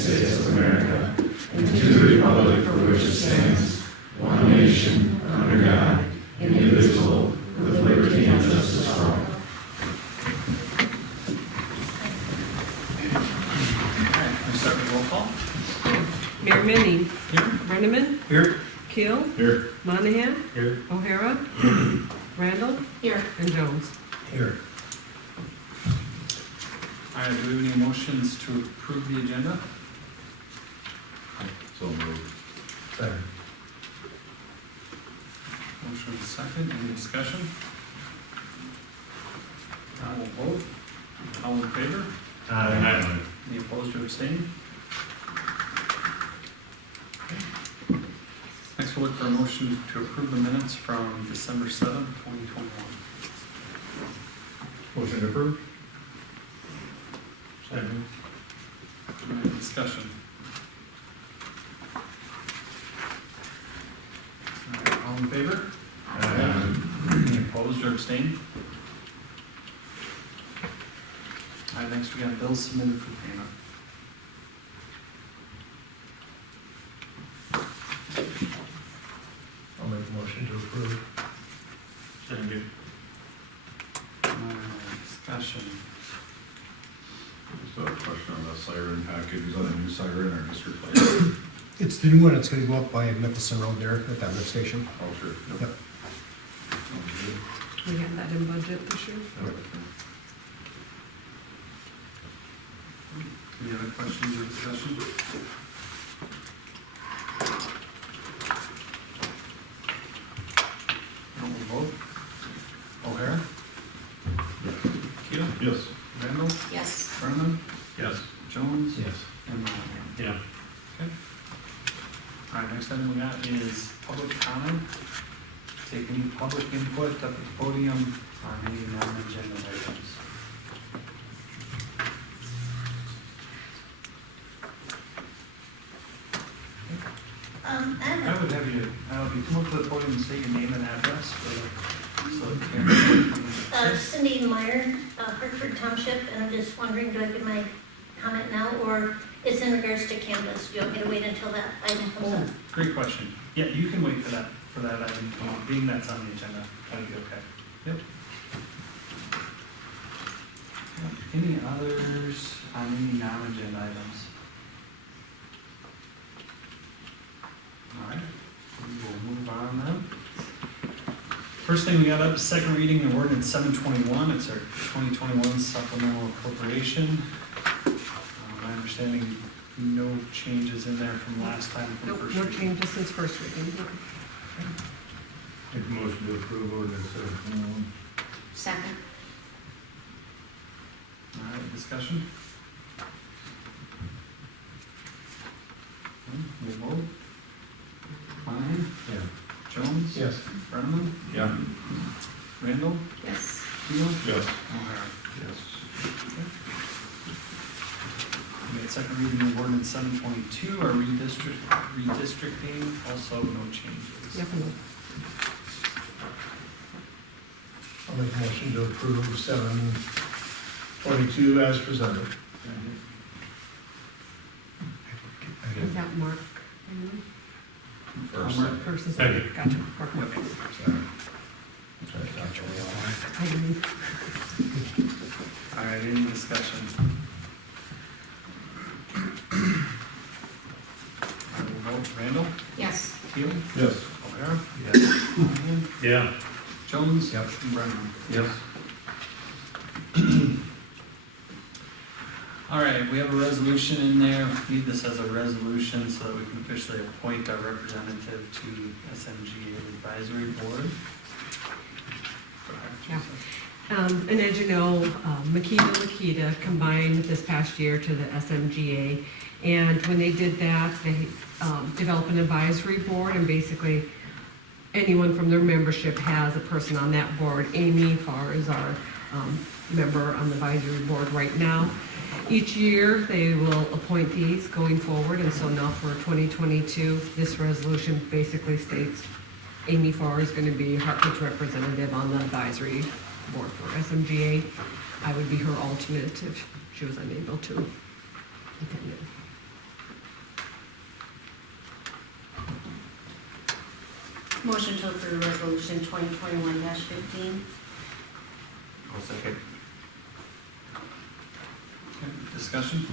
States of America and to the republic for which it stands, one nation, under God, indivisible, with liberty and justice for all. Start with roll call. Mayor Manning. Here. Brenneman. Here. Keel. Here. Monahan. Here. O'Hara. Randall. Here. And Jones. Here. All right, do we have any motions to approve the agenda? So moved. Second. Motion is second, any discussion? I will vote. All in favor? Aye. Any opposed or abstaining? Next, we'll look for a motion to approve the minutes from December 7th, 2021. Motion approved. Second. All right, discussion. All right, all in favor? Any opposed or abstained? All right, next we got bills submitted for payment. I'll make a motion to approve. Second. Discussion. Just a question on the siren package, is that a new siren or just replacement? It's the new one, it's gonna go up by Nicholson Road there at that lift station. Oh, sure. Yep. Sounds good. We had that in budget this year. Any other questions or discussion? Roll vote. O'Hara? Keel? Yes. Randall? Yes. Brenneman? Yes. Jones? Yes. And Monahan. Yeah. Okay. All right, next item we got is public comment. Take any public input up at the podium on any non-agenda items. I would have you come up to the podium and state your name and address for the, so the camera can. Cindy Meyer, Hartford Township, and I'm just wondering, do I give my comment now, or it's in regards to cannabis? Do you want me to wait until that item comes up? Great question. Yeah, you can wait for that item to come on, being that's on the agenda, that'd be okay. Yep. Any others on any non-agenda items? All right, we will move on then. First thing we got up, second reading of ordinance 721. It's our 2021 supplemental appropriation. My understanding, no changes in there from last time from Nope, first no reading. changes since first reading. Make a motion to approve ordinance 721. Second. All right, discussion? We'll vote. Monahan? Yeah. Jones? Yes. Brenneman? Yeah. Randall? Yes. Keel? Yes. O'Hara. Yes. We got second reading of ordinance 722, our redistricting, also no changes. Yep, no. I'll make a motion to approve 722 as presented. Is that Mark? First. Mark. First is Second. Gotcha. Mark. I didn't- All right, any discussion? I will vote. Randall? Yes. Keel? Yes. O'Hara? Yes. Monahan? Yeah. Jones? Yep. And Brenneman? Yes. All right, we have a resolution in there. We need this as a resolution so that we can officially appoint our representative to SMGA Advisory Board. Go ahead, Teresa. And as you know, Makita Lakita combined this past year to the SMGA. And when they did that, they developed an advisory board, and basically anyone from their membership has a person on that board. Amy Farr is our member on the advisory board right now. Each year, they will appoint these going forward, and so now for 2022, this resolution basically states Amy Farr is going to be Hartford's representative on the advisory board for SMGA. I would be her alternate if she was unable to attend it. Motion to approve resolution 2021-15. I'll second. Okay, discussion?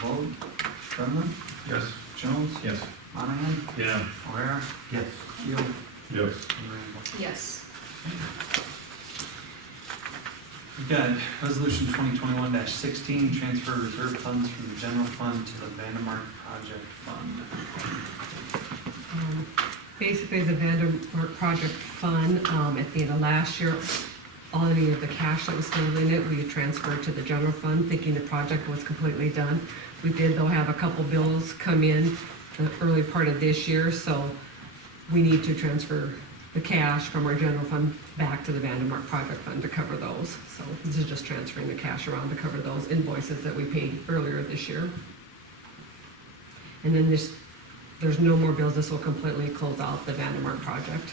Vote. Brenneman? Yes. Jones? Yes. Monahan? Yeah. O'Hara? Yes. Keel? Yes. And Randall. Yes. We've got resolution 2021-16, transfer reserve funds from the general fund to the Vandemark project fund. Basically, the Vandermark project fund, at the end of last year, all of the cash that was still in it, we had transferred to the general fund, thinking the project was completely done. We did, though, have a couple bills come in the early part of this year, so we need to transfer the cash from our general fund back to the Vandemark project fund to cover those. So this is just transferring the cash around to cover those invoices that we paid earlier this year. And then there's no more bills. This will completely close out the Vandemark project.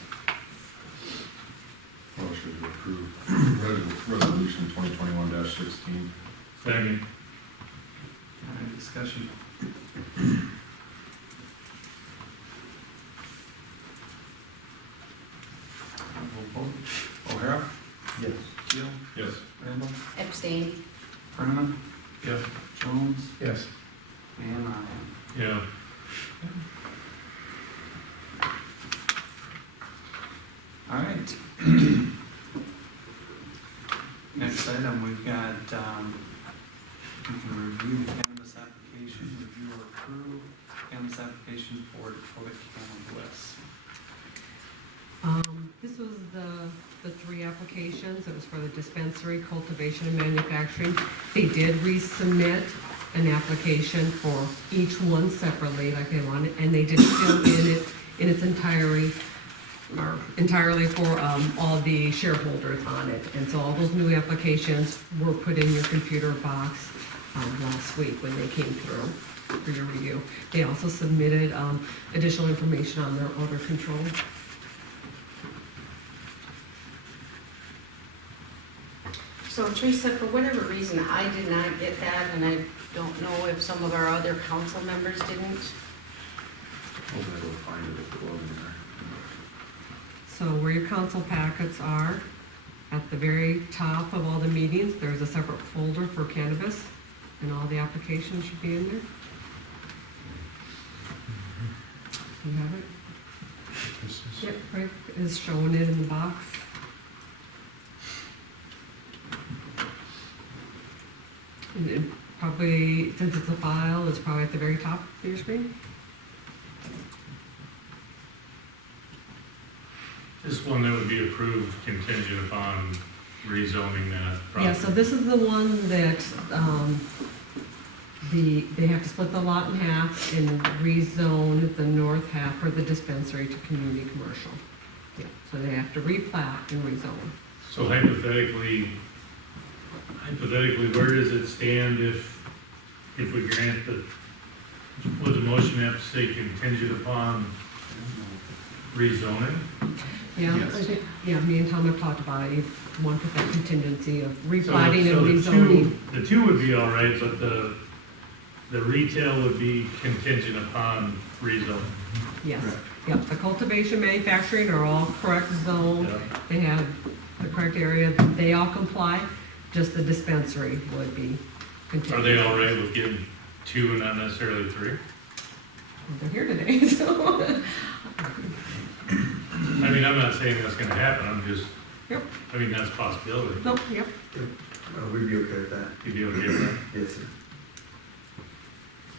Motion to approve resolution 2021-16. Second. All right, discussion. We'll vote. O'Hara? Yes. Keel? Yes. Randall? Abstain. Brenneman? Yeah. Jones? Yes. And Monahan. Yeah. All right. Next item, we've got, we can review the cannabis application, review or approve cannabis application for Dakota Cannabis. This was the three applications. It was for the dispensary, cultivation, and manufacturing. They did resubmit an application for each one separately, like they wanted, and they did fill in it in its entirety, or entirely for all the shareholders on it. And so all those new applications were put in your computer box last week when they came through for your review. They also submitted additional information on their odor control. So Teresa, for whatever reason, I did not get that, and I don't know if some of our other council members didn't. Hopefully we'll find it if it wasn't there. So where your council packets are, at the very top of all the meetings, there's a separate folder for cannabis, and all the applications should be in there. You have it? This is- Yep, right, is showing it in the box. And it probably, since it's a file, it's probably at the very top of your screen. This one that would be approved contingent upon rezoning that property. Yeah, so this is the one that, they have to split the lot in half and rezone the north half for the dispensary to community commercial. Yeah, so they have to replat and rezone. So hypothetically, where does it stand if we grant the, would the motion have to say contingent upon rezoning? Yeah, Yes. I think, yeah, me and Tom have talked about it. You want to put that contingency of replatting So and the rezoning. The two would be all right, but the retail would be contingent upon rezoning. Yes, yep, the cultivation, manufacturing are all correct zone. Yeah. They have the correct area, they all comply, just the dispensary would be Are contingent. they all right with getting two and not necessarily three? They're here today, so. I mean, I'm not saying that's gonna happen, I'm just, Yep. I mean, that's a possibility. Nope, yep. We'd be okay with that, You'd be okay with that? yes, sir.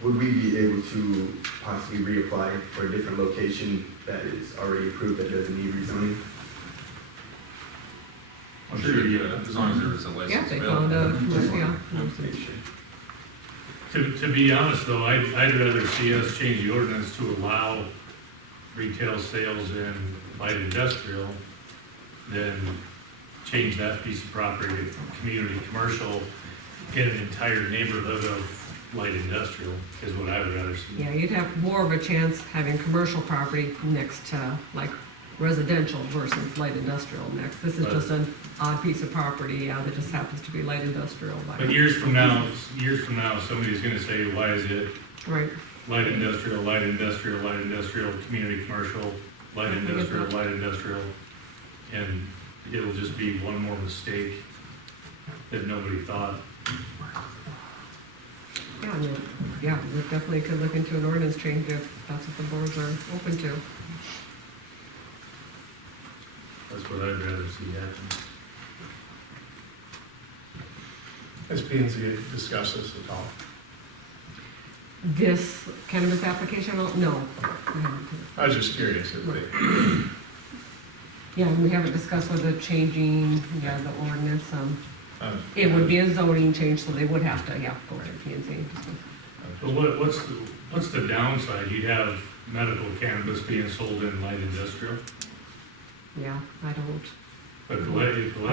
Would we be able to possibly reapply for a different location that is already approved that doesn't need rezoning? I'm sure you get it, as long as there's a Yeah, license they available. found a, yeah. Make sure. To be honest though, I'd rather see us change the ordinance to allow retail sales in light industrial than change that piece of property to community commercial in an entire neighborhood of light industrial, is what I would rather see. Yeah, you'd have more of a chance having commercial property next to like residential versus light industrial next. This is just an odd piece of property, yeah, that just happens to be light industrial. But years from now, somebody's gonna say, why is it Right, light industrial, light industrial, light industrial, community commercial, light industrial, light industrial, and it'll just be one more mistake that nobody thought. Yeah, yeah, we definitely could look into an ordinance change if that's what the boards are open to. That's what I'd rather see happen. Has P and Z discussed this at all? This cannabis application, no. We haven't. I was just curious if they, Yeah, we haven't discussed whether changing, the ordinance, it would uh, be a zoning change, so they would have to, go to P and Z. But what's the downside? You'd have medical cannabis being sold in light industrial, Yeah, I don't, but I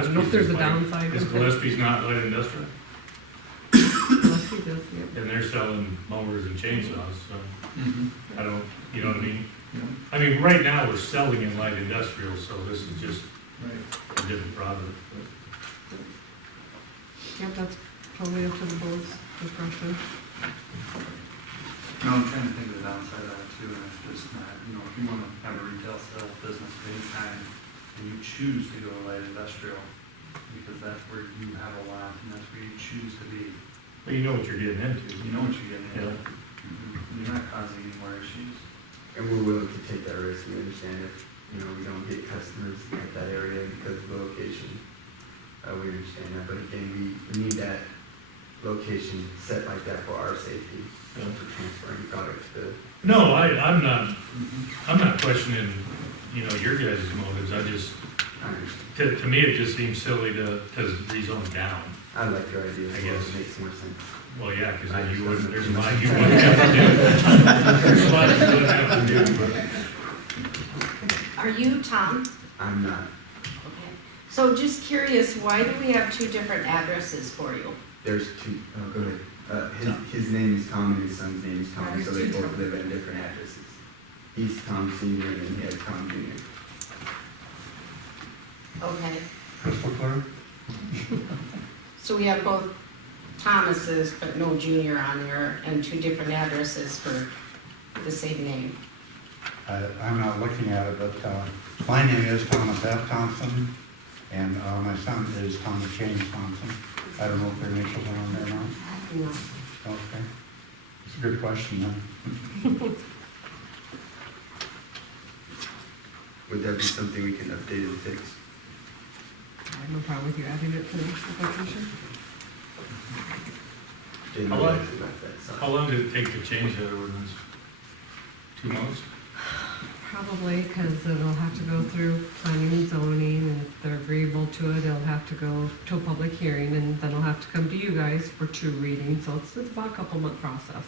don't know if there's a downside. Is Gillespie's not light industrial? Unless he does, yeah. And they're selling mowers and chainsaws, so Mhm. I don't, you know what I mean? Yeah, I mean, right now, we're selling in light industrial, so this is just right. a different product. Yeah, that's totally up to the board's discretion. No, I'm trying to think of the downside of that too, and it's just not, if you wanna have a retail sales business of any kind, and you choose to go light industrial, because that's where you have a lot, and that's where you choose to be, But you know what you're getting into. you know what you're getting into. Yeah. You're not causing any more issues. And we're willing to take that risk. We understand if, we don't get customers at that area because of the location. We understand that, but again, we need that location set like that for our safety, for transferring products to. No, I'm not questioning, your guys' motives. I just, I understand. to me, it just seems silly to rezone down. I like your idea, I so guess. it makes more sense. Well, yeah, because then you wouldn't, there's a lot you wouldn't have to do. There's a lot you wouldn't have to do, but. Are you Tom? I'm not, Okay. So just curious, why do we have two different addresses for you? there's two, go ahead. His name is Tom and his son's name is Tom, There's so they two both Toms. live at different addresses. He's Tom Senior and then he has Tom Junior. Okay. So we have both Thomases, but no junior on there, and two different addresses for the same name. I'm not looking at it, but my name is Thomas F. Thompson, and my son is Thomas James Thompson. I don't know if their initials are on there or not. No. Okay. It's a good question, then. Would that be something we can update and fix? I have no problem with you adding it to the application. Didn't How know long- anything about that, so. How long did it take to change that ordinance? 2 months? Probably, because it'll have to go through planning and zoning, and if they're agreeable to it, it'll have to go to a public hearing, and then it'll have to come to you guys for 2 readings, so it's about a couple-month process.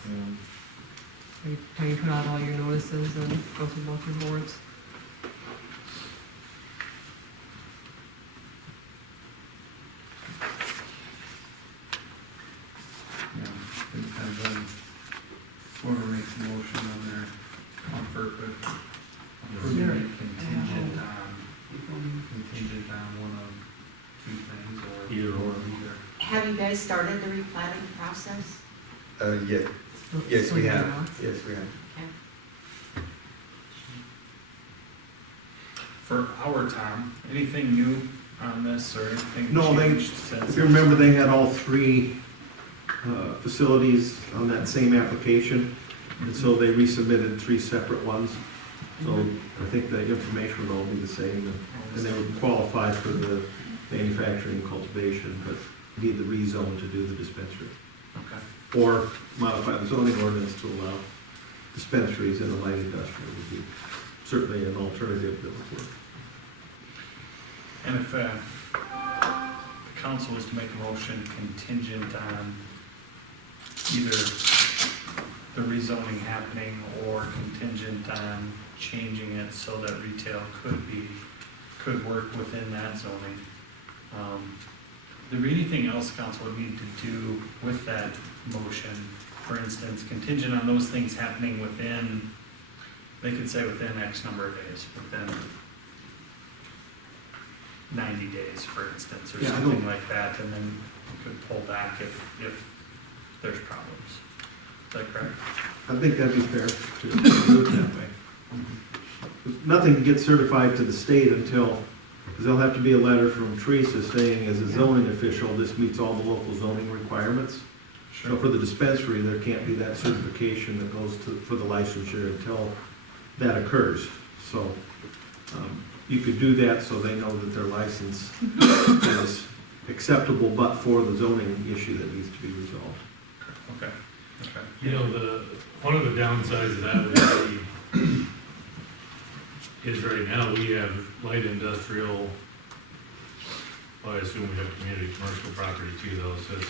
By the time you put out all your notices and go through both your boards. Yeah, it depends on whoever makes a motion on their comfort, but approving it contingent on one of 2 things, or Either or. either. Have you guys started the replatting process? Yeah, yes, we have, yes, we have. Okay. For our Tom, anything new on this or anything No, they- changed since? If you remember, they had all 3 facilities on that same application, and so they resubmitted 3 separate ones. So I think the information would all be the same, and they would qualify for the manufacturing and cultivation, but need the rezone to do the dispensary. Okay. Or modify the zoning ordinance to allow dispensaries in the light industrial would be certainly an alternative that would work. And if the council was to make a motion contingent on either the rezoning happening or contingent on changing it so that retail could work within that zoning. Is there anything else council would need to do with that motion? For instance, contingent on those things happening within, they could say within X number of days, within 90 days, for instance, or Yeah, I something don't- like that, and then you could pull back if there's problems. that correct? I think that'd be fair to do it that way. Nothing gets certified to the state until, because there'll have to be a letter from Teresa saying, as a zoning official, this meets all the local zoning requirements. So for the dispensary, there can't be that certification that goes to, for the licensure until that occurs. So, you could do that so they know that their license is acceptable, but for the zoning issue that needs to be resolved. Okay, okay. You know, one of the downsides of that would be, is right now we have light industrial, well, I assume we have community commercial property too, though, so it's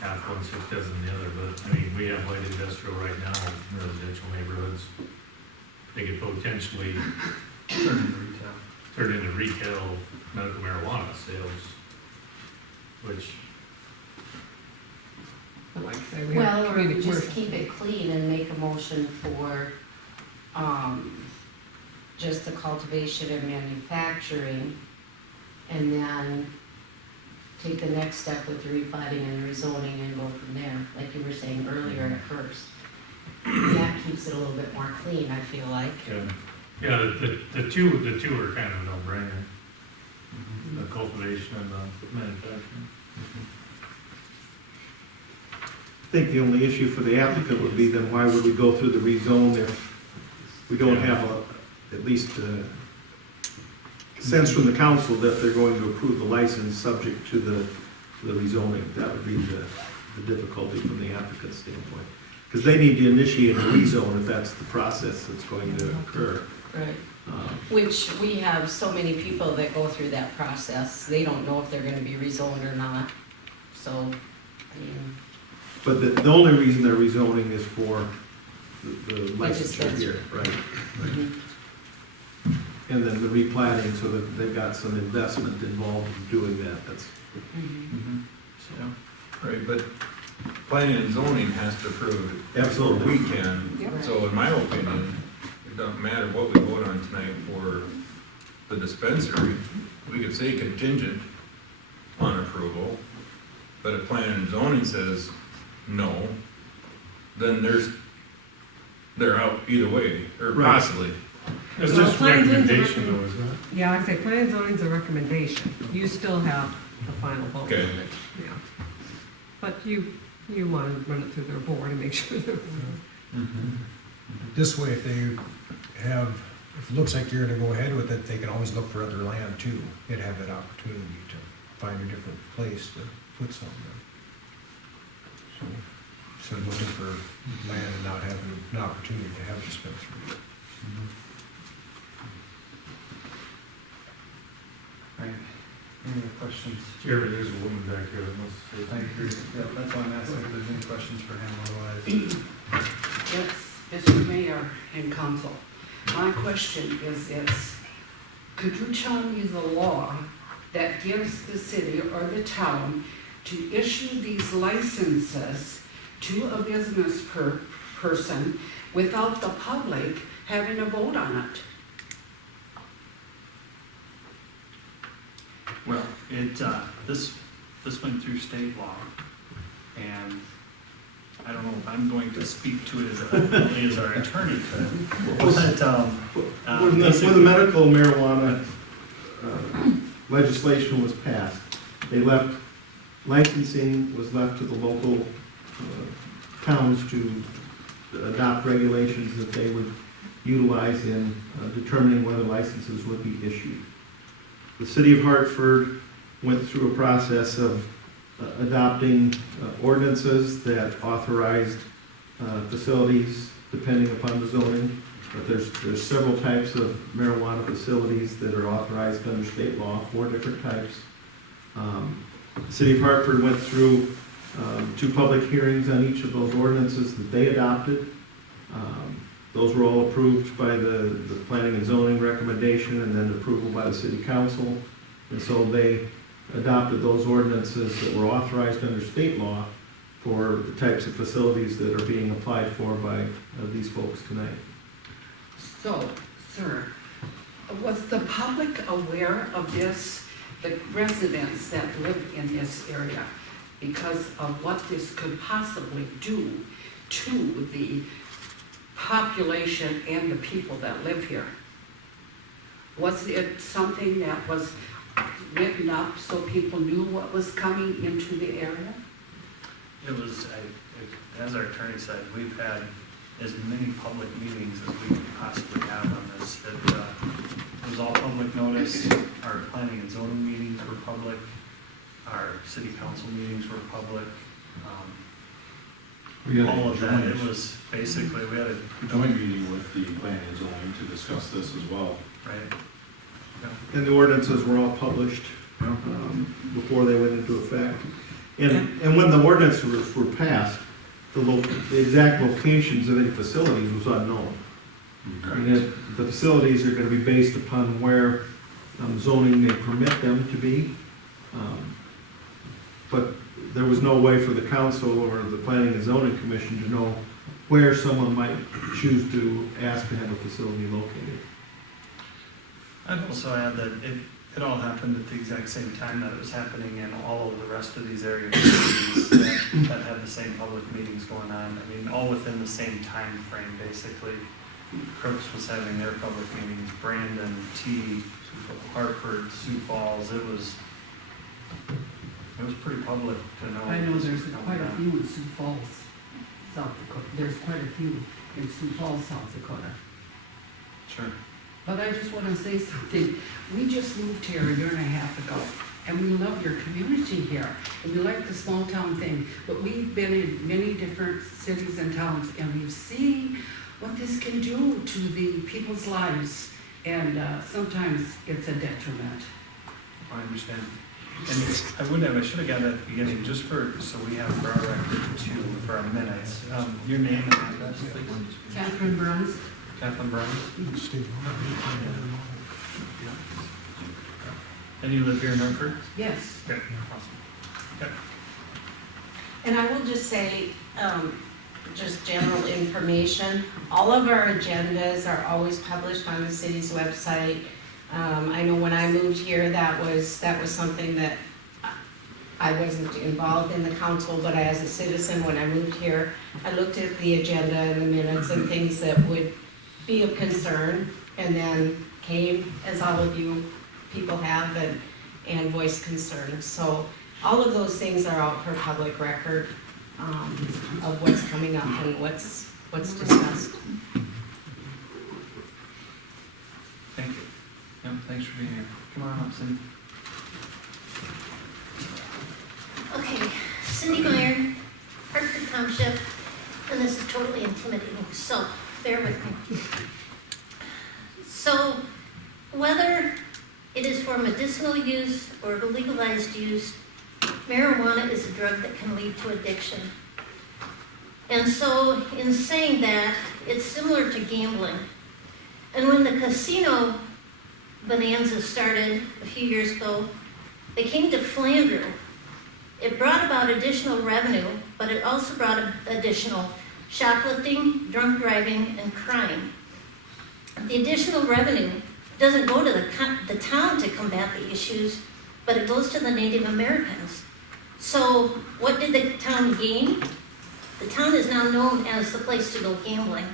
half one, 6 dozen the other, but, I mean, we have light industrial right now in residential neighborhoods. They could potentially turn into retail medical marijuana sales, which, Like I say, we Well, have or community just commercial. keep it clean and make a motion for, just the cultivation and manufacturing, and then take the next step with the replatting and rezoning and go from there, like you were saying earlier at first. And that keeps it a little bit more clean, I feel like. yeah, the two are kind of a no-brainer, the cultivation and the manufacturing. I think the only issue for the applicant would be then why would we go through the rezone if we don't have at least a sense from the council that they're going to approve the license subject to the rezoning? That would be the difficulty from the applicant's standpoint. Because they need to initiate a rezone if that's the process that's going to occur. Right. Which we have so many people that go through that process, they don't know if they're gonna be rezoned or not, so, I mean. But the only reason they're rezoning is for the licensure dispensary. here, right? Mhm. And then the replatting, so that they've got some investment involved in doing that, that's. Mhm. Right, but planning and zoning has to approve it. Absolutely. We can, Yep. so in my opinion, it doesn't matter what we vote on tonight for the dispensary. We could say contingent on approval, but if planning and zoning says no, then they're out either way, or Right. possibly. It's Well, just planning and recommendation zoning- though, isn't it? Yeah, like I say, plan and zoning's a recommendation. You still have the final vote. Okay. Yeah. But you want to run it through their board and make sure they're. This way, if if it looks like you're gonna go ahead with it, they can always look for other land too. They'd have that opportunity to find a different place to put something. So, instead of looking for land and not having an opportunity to have a dispensary. Right. Any other questions? Jeremy, there's a woman back here that wants to say I something. agree. Yeah, that's why I'm asking if there's any questions for him, otherwise. Yes, Mr. Mayor and Council. My question is this: could you tell me the law that gives the city or the town to issue these licenses to a business person without the public having a vote on it? Well, this went through state law, and I don't know if I'm going to speak to it as our attorney could, but, When the medical marijuana legislation was passed, licensing was left to the local towns to adopt regulations that they would utilize in determining whether licenses would be issued. The city of Hartford went through a process of adopting ordinances that authorized facilities depending upon the zoning. But there's several types of marijuana facilities that are authorized under state law, 4 different types. The city of Hartford went through 2 public hearings on each of those ordinances that they adopted. Those were all approved by the planning and zoning recommendation and then approval by the city council. And so they adopted those ordinances that were authorized under state law for the types of facilities that are being applied for by these folks tonight. So, sir, was the public aware of this, the residents that live in this area, because of what this could possibly do to the population and the people that live here? Was it something that was written up so people knew what was coming into the area? It was, as our attorney said, we've had as many public meetings as we could possibly have on this. It was all public notice. Our planning and zoning meetings were public. Our city council meetings were public. All of that, it was basically, we had a joint meeting with the planning and zoning to discuss this as well. right? And the ordinances were all published before they went into effect. And when the ordinances were passed, the exact locations of any facilities was unknown. And the facilities are gonna be based upon where zoning may permit them to be. But there was no way for the council or the planning and zoning commission to know where someone might choose to ask to have a facility located. I'd also add that it all happened at the exact same time that it was happening in all of the rest of these area communities that had the same public meetings going on. I mean, all within the same time frame, basically. Crooks was having their public meetings, Brandon, T, Hartford, Sioux Falls, it was pretty public to know. I know what was there's going quite a on. few in Sioux Falls, South Dakota. There's quite a few in Sioux Falls, South Dakota. Sure. But I just want to say something. We just moved here a year and a half ago, and we love your community here, and we like the small town thing. But we've been in many different cities and towns, and we've seen what this can do to the people's lives, and sometimes it's a detriment. I understand. And I should have got that at the beginning, just so we have for our record too, for our minutes. Your name and address, please. Catherine Bruns? Kathleen Brown. Steve. And you live here in Hartford? Yes. Okay, awesome. And I will just say, just general information, all of our agendas are always published on the city's website. I know when I moved here, that was something that I wasn't involved in the council, but as a citizen, when I moved here, I looked at the agenda and the minutes and things that would be of concern, and then came, as all of you people have, and voiced concerns. So all of those things are out for public record, of what's coming up and what's discussed. Thank you. Yep, thanks for being here. Come on up, Cindy. Okay, Cindy Meyer, Hartford Township, and this is totally intimidating, so bear with me. So, whether it is for medicinal use or legalized use, marijuana is a drug that can lead to addiction. And so, in saying that, it's similar to gambling. And when the casino bonanza started a few years ago, they came to Flandreau. It brought about additional revenue, but it also brought additional shoplifting, drunk driving, and crime. The additional revenue doesn't go to the town to combat the issues, but it goes to the Native Americans. So what did the town gain? The town is now known as the place to go gambling.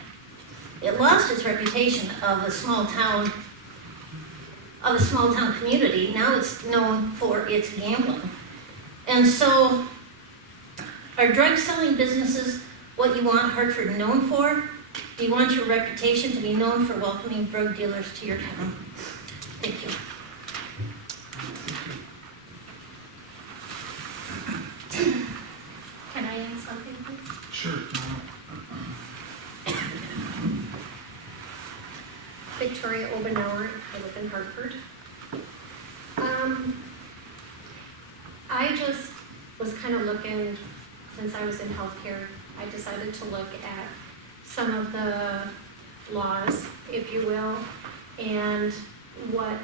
It lost its reputation of a small town community. Now it's known for its gambling. And so, are drug selling businesses what you want Hartford known for? Do you want your reputation to be known for welcoming drug dealers to your town? Thank you. Can I add something, please? Sure. Victoria Obenauer, I live in Hartford. I just was kind of looking, since I was in healthcare, I decided to look at some of the laws, if you will, and what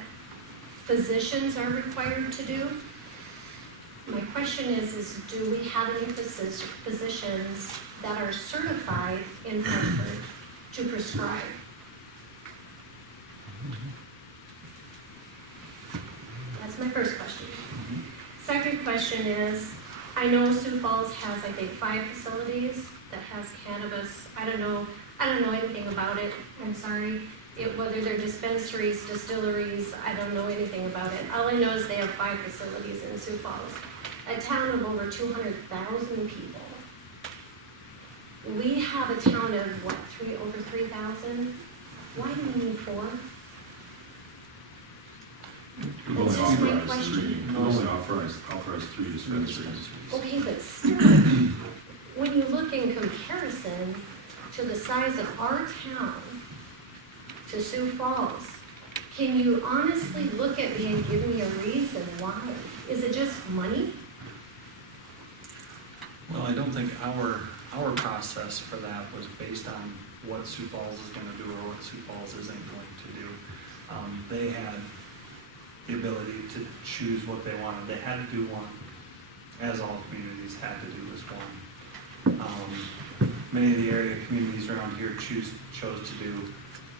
physicians are required to do. My question is do we have any physicians that are certified in Hartford to prescribe? That's my first question. Second question is, I know Sioux Falls has, I think, 5 facilities that has cannabis. I don't know anything about it, I'm sorry. Whether they're dispensaries, distilleries, I don't know anything about it. All I know is they have 5 facilities in Sioux Falls, a town of over 200,000 people. We have a town of, what, over 3,000? Why do we need 4? We've That's only just my authorized question. three, we've only authorized 3 dispensaries. Okay, but still, when you look in comparison to the size of our town, to Sioux Falls, can you honestly look at me and give me a reason why? Is it just money? Well, I don't think our process for that was based on what Sioux Falls is gonna do or what Sioux Falls isn't going to do. They had the ability to choose what they wanted. They had to do one, as all communities had to do this one. Many of the area communities around here chose to do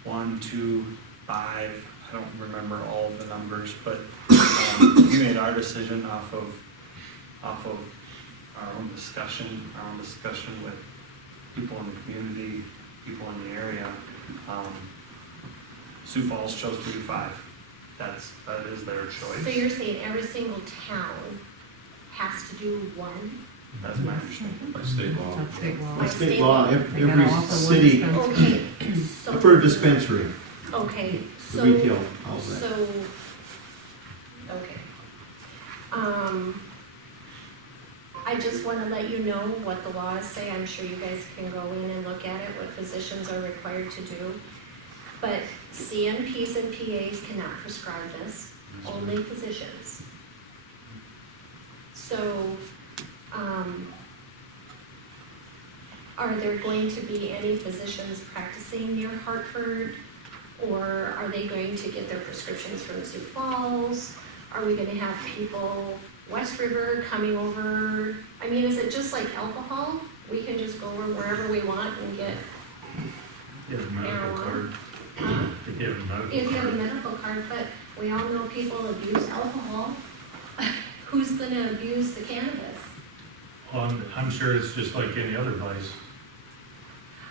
1, 2, 5. I don't remember all of the numbers, but we made our decision off of our own discussion with people in the community, people in the area. Sioux Falls chose to do 5. That is their choice. So you're saying every single town has to do 1? That's my understanding. By state law. That's state law. By State law, They every gotta offer one city, dispensary. Okay, so. for a dispensary, Okay, the so. retail outlet. So, okay. I just want to let you know what the laws say. I'm sure you guys can go in and look at it, what physicians are required to do. But CNPs and PAs cannot prescribe this, only physicians. So, are there going to be any physicians practicing near Hartford? Or are they going to get their prescriptions from Sioux Falls? Are we gonna have people West River coming over? I mean, is it just like alcohol? We can just go wherever we want and get You have a medical marijuana? card. If you have a medical If you have a card. medical card, but we all know people abuse alcohol. Who's gonna abuse the cannabis? I'm sure it's just like any other vice.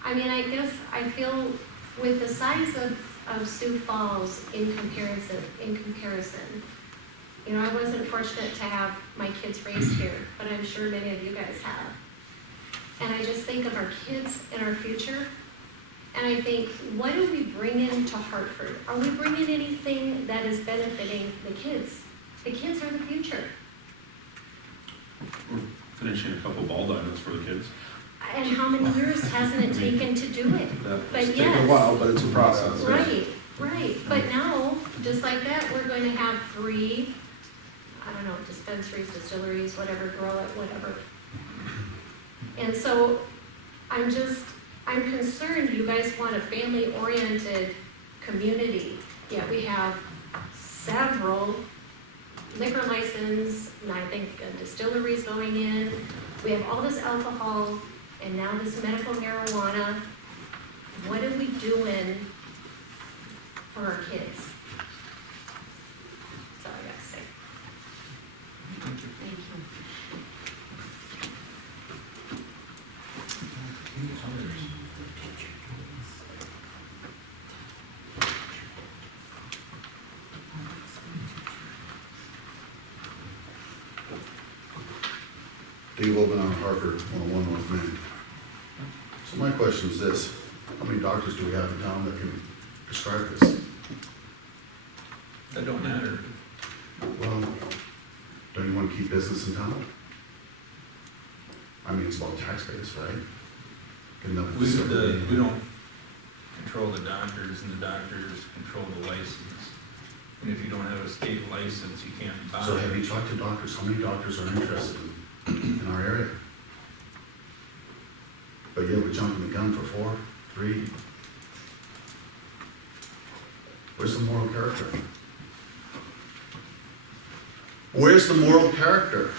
I mean, I guess I feel with the size of Sioux Falls in comparison, you know, I wasn't fortunate to have my kids raised here, but I'm sure many of you guys have. And I just think of our kids and our future, and I think, what do we bring into Hartford? Are we bringing anything that is benefiting the kids? The kids are the future. We're finishing a couple ball diamonds for the kids. And how many years hasn't it taken to do it? That But it's taken a yes. while, but it's a process. Right. But now, just like that, we're going to have 3, I don't know, dispensaries, distilleries, whatever, grow it, whatever. And so I'm concerned you guys want a family-oriented community, yet we have several liquor license, and I think distilleries going in. We have all this alcohol, and now this medical marijuana. What are we doing for our kids? That's all I got to say. Thank you. Dave Oben on Hartford, 101 North Main. So my question is this, how many doctors do we have in town that can prescribe this? That don't matter. Well, don't you want to keep business in town? I mean, it's about tax base, right? Get enough facility. We don't control the doctors, and the doctors control the license. And if you don't have a state license, you can't buy. So have you talked to doctors? How many doctors are interested in our area? But yeah, we're jumping the gun for 4, 3. Where's the moral character? Where's the moral character?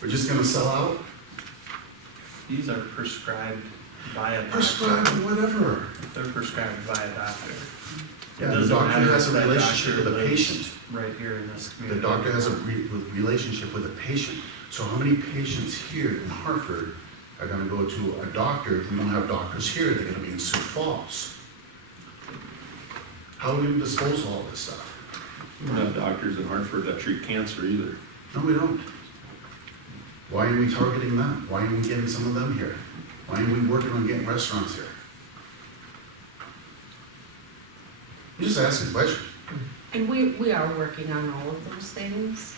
We're just gonna sell out? These are prescribed by a doctor. Prescribe whatever. They're prescribed by a doctor. Yeah, It the doesn't doctor matter has if a that relationship doctor with a lives patient. Right here in this The community. doctor has a relationship with a patient. So how many patients here in Hartford are gonna go to a doctor, if we don't have doctors here, they're gonna be in Sioux Falls. How are we gonna dispose of all this stuff? We don't have doctors in Hartford that treat cancer either. No, we don't. Why aren't we targeting them? Why aren't we getting some of them here? Why aren't we working on getting restaurants here? I'm just asking a question. And we are working on all of those things.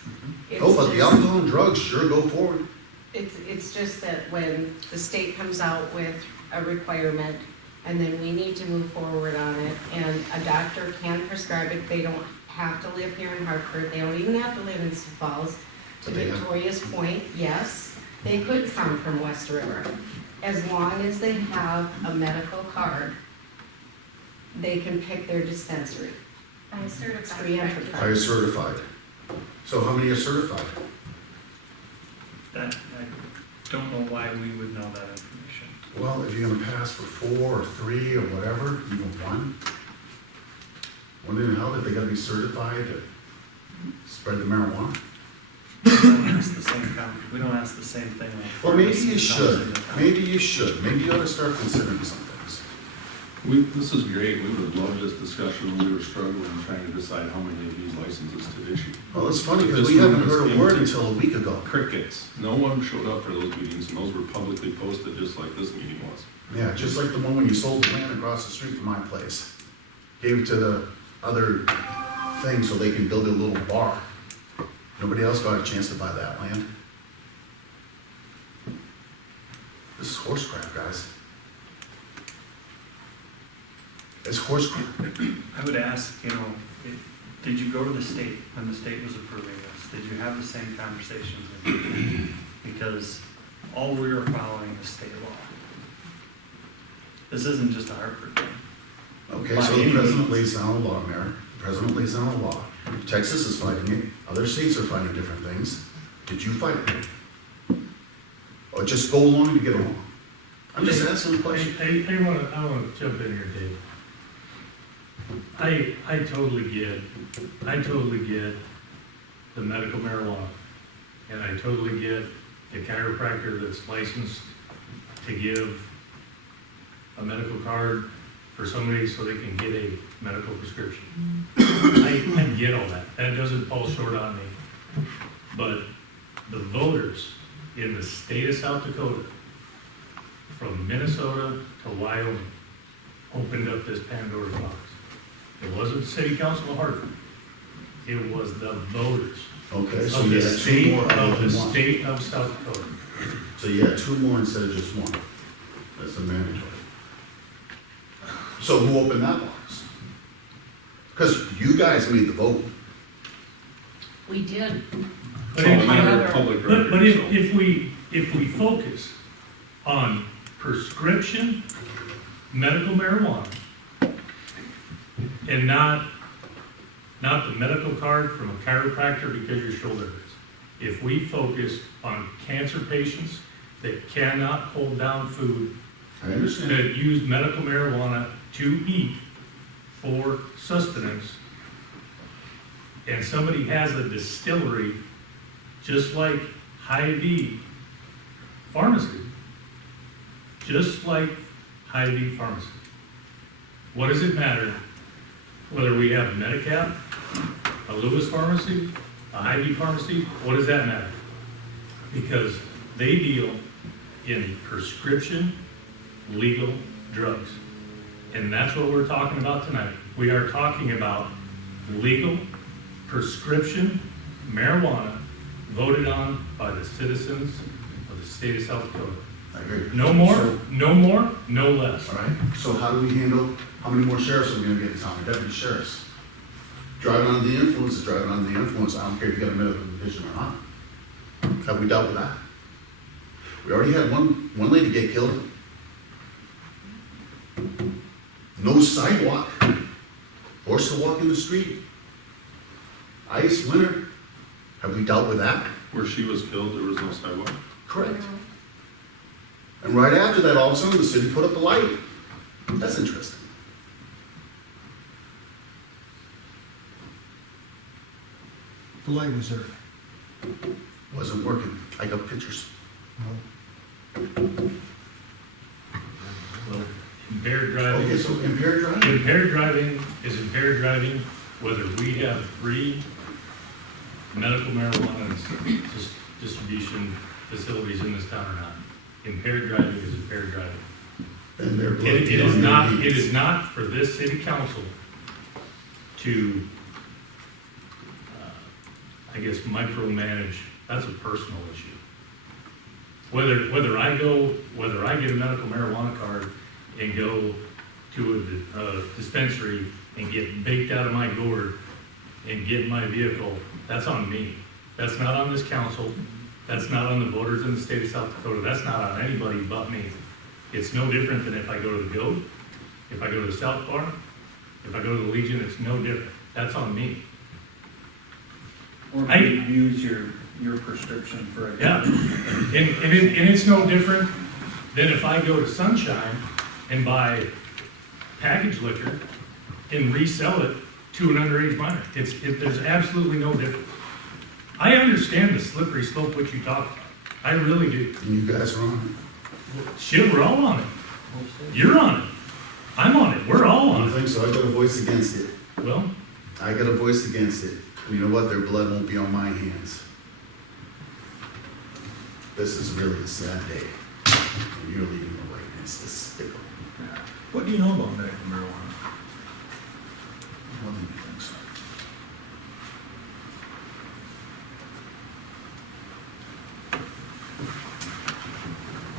It's Oh, but the just- alcohol and drugs, sure, go forward. It's just that when the state comes out with a requirement, and then we need to move forward on it, and a doctor can prescribe it, they don't have to live here in Hartford, they don't even have to live in Sioux Falls. To But they have- Victoria's point, yes, they could come from West River. As long as they have a medical card, they can pick their dispensary. I'm It's certified. free Are you enterprise. certified? So how many are certified? That, I don't know why we would know that information. Well, if you're gonna pass for 4 or 3 or whatever, even 1, wondering how that they gotta be certified to spread the marijuana? We don't ask the same we don't ask the same thing. like Well, maybe pharmacy you comes should, into town. maybe you should, maybe you ought to start considering some things. This is great, we would have loved this discussion when we were struggling trying to decide how many of these licenses to issue. Well, it's funny, because This we haven't room is heard a word empty. until a week ago. Crickets, no one showed up for those meetings, and those were publicly posted, just like this meeting was. Yeah, just like the one when you sold the land across the street from my place. Gave it to the other thing so they can build a little bar. Nobody else got a chance to buy that land. This is horse crap, guys. It's horse crap. I would ask, did you go to the state when the state was approving this? Did you have the same conversations as we did? Because all we are following is state law. This isn't just a Hartford thing. Okay, By so the any president means. lays down a law, Mayor. The president lays down a law. Texas is fighting it. Other states are fighting different things. Did you fight it? Or just go along to get along? I'm just asking a question. I wanna jump in here, Dave. I totally get the medical marijuana, and I totally get the chiropractor that's licensed to give a medical card for somebody so they can get a medical prescription. I get all that, that doesn't fall short on me. But the voters in the state of South Dakota, from Minnesota to Wyoming, opened up this Pandora's box. It wasn't the city council of Hartford, it was the voters Okay, so of you the had 2 state more other of the than 1. state of South Dakota. So you had 2 more instead of just 1. That's the mandatory. So who opened that box? Because you guys made the vote. We did. But It's all if- a matter of public record. But so- if we focus on prescription medical marijuana and not the medical card from a chiropractor because your shoulder hurts. If we focus on cancer patients that cannot hold down food, I understand. that use medical marijuana to eat for sustenance, and somebody has a distillery, just like Hy-Vee Pharmacy, what does it matter whether we have Medicap, a Lewis Pharmacy, a Hy-Vee Pharmacy? What does that matter? Because they deal in prescription legal drugs. And that's what we're talking about tonight. We are talking about legal prescription marijuana voted on by the citizens of the state of South Dakota. I agree. No more, So- no less. All right, so how do we handle, how many more sheriffs are we gonna get in town, deputy sheriffs? Driving under the influence is driving under the influence, I don't care if you got a medical condition or not. Have we dealt with that? We already had one lady get killed. No sidewalk, forced to walk in the street. Ice, winter, have we dealt with that? Where she was killed, there was no sidewalk. Correct. And right after that, all of a sudden, the city put up a light. That's interesting. The light was there. Wasn't working. I got pictures. No. Well, impaired driving. Okay, so impaired driving? Impaired driving is impaired driving, whether we have 3 medical marijuana distribution facilities in this town or not. Impaired driving is impaired driving. And they're It is not, it is not for this city council to, I guess, micromanage. That's a personal issue. Whether I get a medical marijuana card and go to a dispensary and get baked out of my gourd and get in my vehicle, that's on me. That's not on this council. That's not on the voters in the state of South Dakota. That's not on anybody but me. It's no different than if I go to the Goat, if I go to the South Bar, if I go to the Legion, it's no different. That's on me. Or maybe use your prescription for a. Yeah, and it's no different than if I go to Sunshine and buy packaged liquor and resell it to an underage minor. There's absolutely no difference. I understand the slippery slope which you talk about. I really do. And you guys are on Shit, we're all on it. You're on it. I'm on it. We're all it. I on don't it. think so. I got a voice against it. Well, I got a voice against it. And you know what? Their blood won't be on my hands. This is really a sad day. And you're leaving the way. It's despicable. What do you know about medical marijuana? What do you think, so?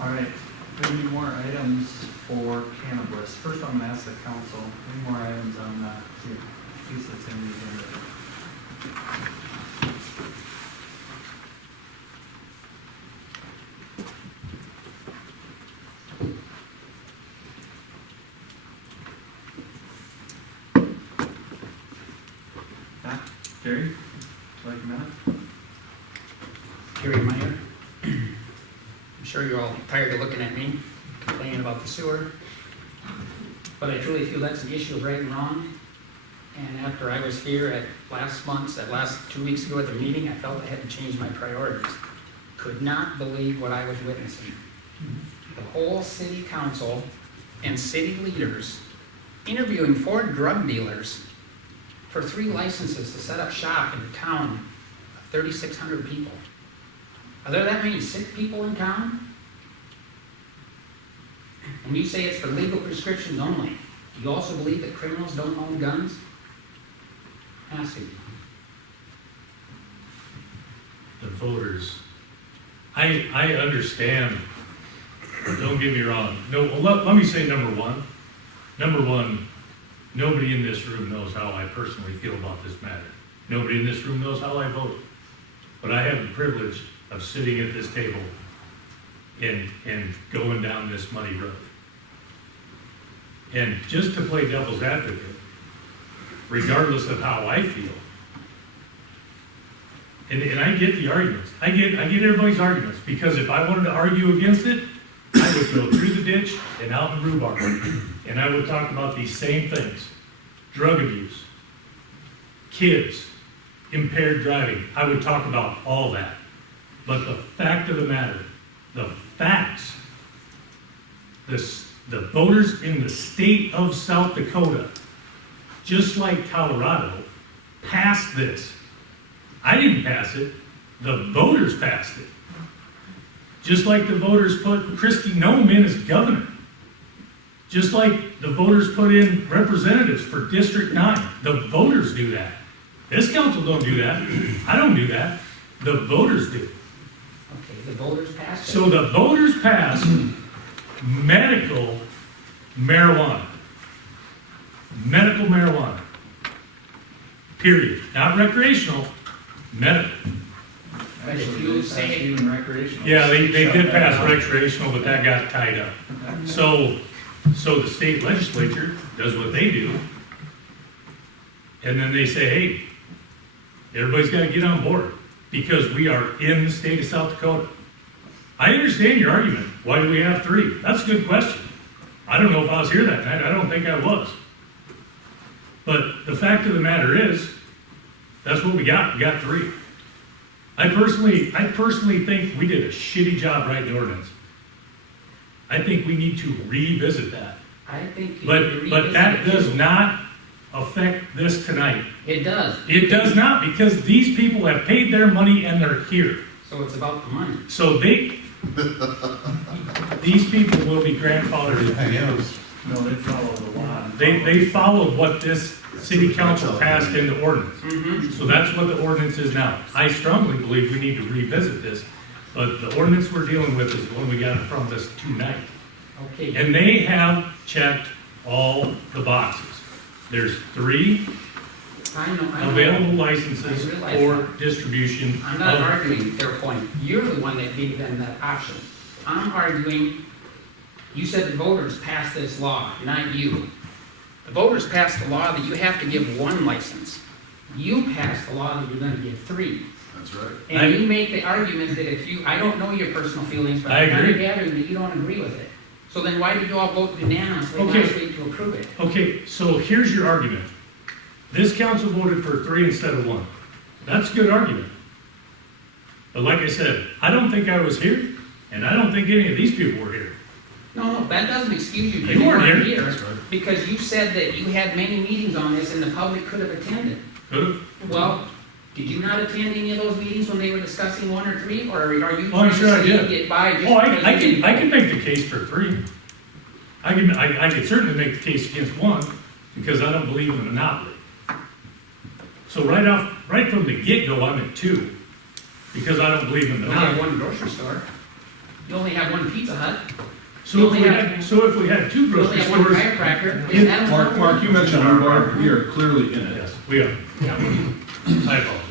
All right, any more items for cannabis? First, I'm gonna ask the council, any more items on the piece that's in the agenda? Yeah, Jerry, would you like a minute? Gary Meyer. I'm sure you're all tired of looking at me complaining about the sewer, but I truly feel that's an issue of right and wrong. And after I was here at last 2 weeks ago at the meeting, I felt I had to change my priorities. Could not believe what I was witnessing. The whole city council and city leaders interviewing 4 drug dealers for 3 licenses to set up shop in a town of 3,600 people. Are there that many sick people in town? And you say it's for legal prescriptions only. Do you also believe that criminals don't own guns? Ask you. the voters, I understand, don't get me wrong. No, well, let me say number one. Number one, nobody in this room knows how I personally feel about this matter. Nobody in this room knows how I vote. But I have the privilege of sitting at this table and going down this muddy road. And just to play devil's advocate, regardless of how I feel, and I get the arguments. I get everybody's arguments, because if I wanted to argue against it, I would go through the ditch and out in rhubarb, and I would talk about these same things: drug abuse, kids, impaired driving. I would talk about all that. But the fact of the matter, the facts, the voters in the state of South Dakota, just like Colorado, passed this. I didn't pass it, the voters passed it. Just like the voters put Kristi Noem in as governor. Just like the voters put in representatives for District 9. The voters do that. This council don't do that. I don't do that. The voters do. Okay, the voters passed it. So the voters passed medical marijuana. Medical marijuana. Period. Not recreational, medical. But if you say, even recreational. Yeah, they did pass recreational, but that got tied up. So the state legislature does what they do. And then they say, hey, everybody's got to get on board because we are in the state of South Dakota. I understand your argument. Why do we have 3? That's a good question. I don't know if I was here that night. I don't think I was. But the fact of the matter is, that's what we got. We got 3. I personally think we did a shitty job writing the ordinance. I think we need to revisit that. I think you But revisit that it does too. not affect this tonight. It does. It does not, because these people have paid their money and they're here. So it's about the money. So these people will be grandfathered in. Yes. No, they follow the law. They followed what this city council passed in the ordinance. Mm-hmm. So that's what the ordinance is now. I strongly believe we need to revisit this, but the ordinance we're dealing with is the one we got in front of us tonight. Okay. And they have checked all the boxes. There's 3 I know. available licenses I realize for distribution. I'm not of- arguing their point. You're the one that gave them that option. I'm arguing, you said the voters passed this law, not you. The voters passed the law that you have to give 1 license. You passed the law that you're gonna give 3. That's right. And you make the argument that if you, I don't know your personal feelings, but I I'm kind of agree. gathering that you don't agree with it. So then why did you all vote unanimously Okay. last week to approve it? Okay, so here's your argument. This council voted for 3 instead of 1. That's a good argument. But like I said, I don't think I was here, and I don't think any of these people were here. No, that doesn't excuse you because You you weren't weren't here. here. That's right. Because you said that you had many meetings on this and the public could have attended. Could've. Well, did you not attend any of those meetings when they were discussing 1 or 3, or are you Oh, I'm trying to sure I say you did. get by just Oh, because I you didn't can vote? make the case for 3. I could certainly make the case against 1, because I don't believe in a monopoly. So right from the get-go, I'm at 2, because I don't believe in You only have monopoly. 1 grocery store. You only have 1 Pizza Hut. So if we had 2 You only grocery have 1 stores. chiropractor. Is that a Mark, monopoly? you mentioned Hartford, we are clearly in it. Yes, we are. Yeah, I apologize.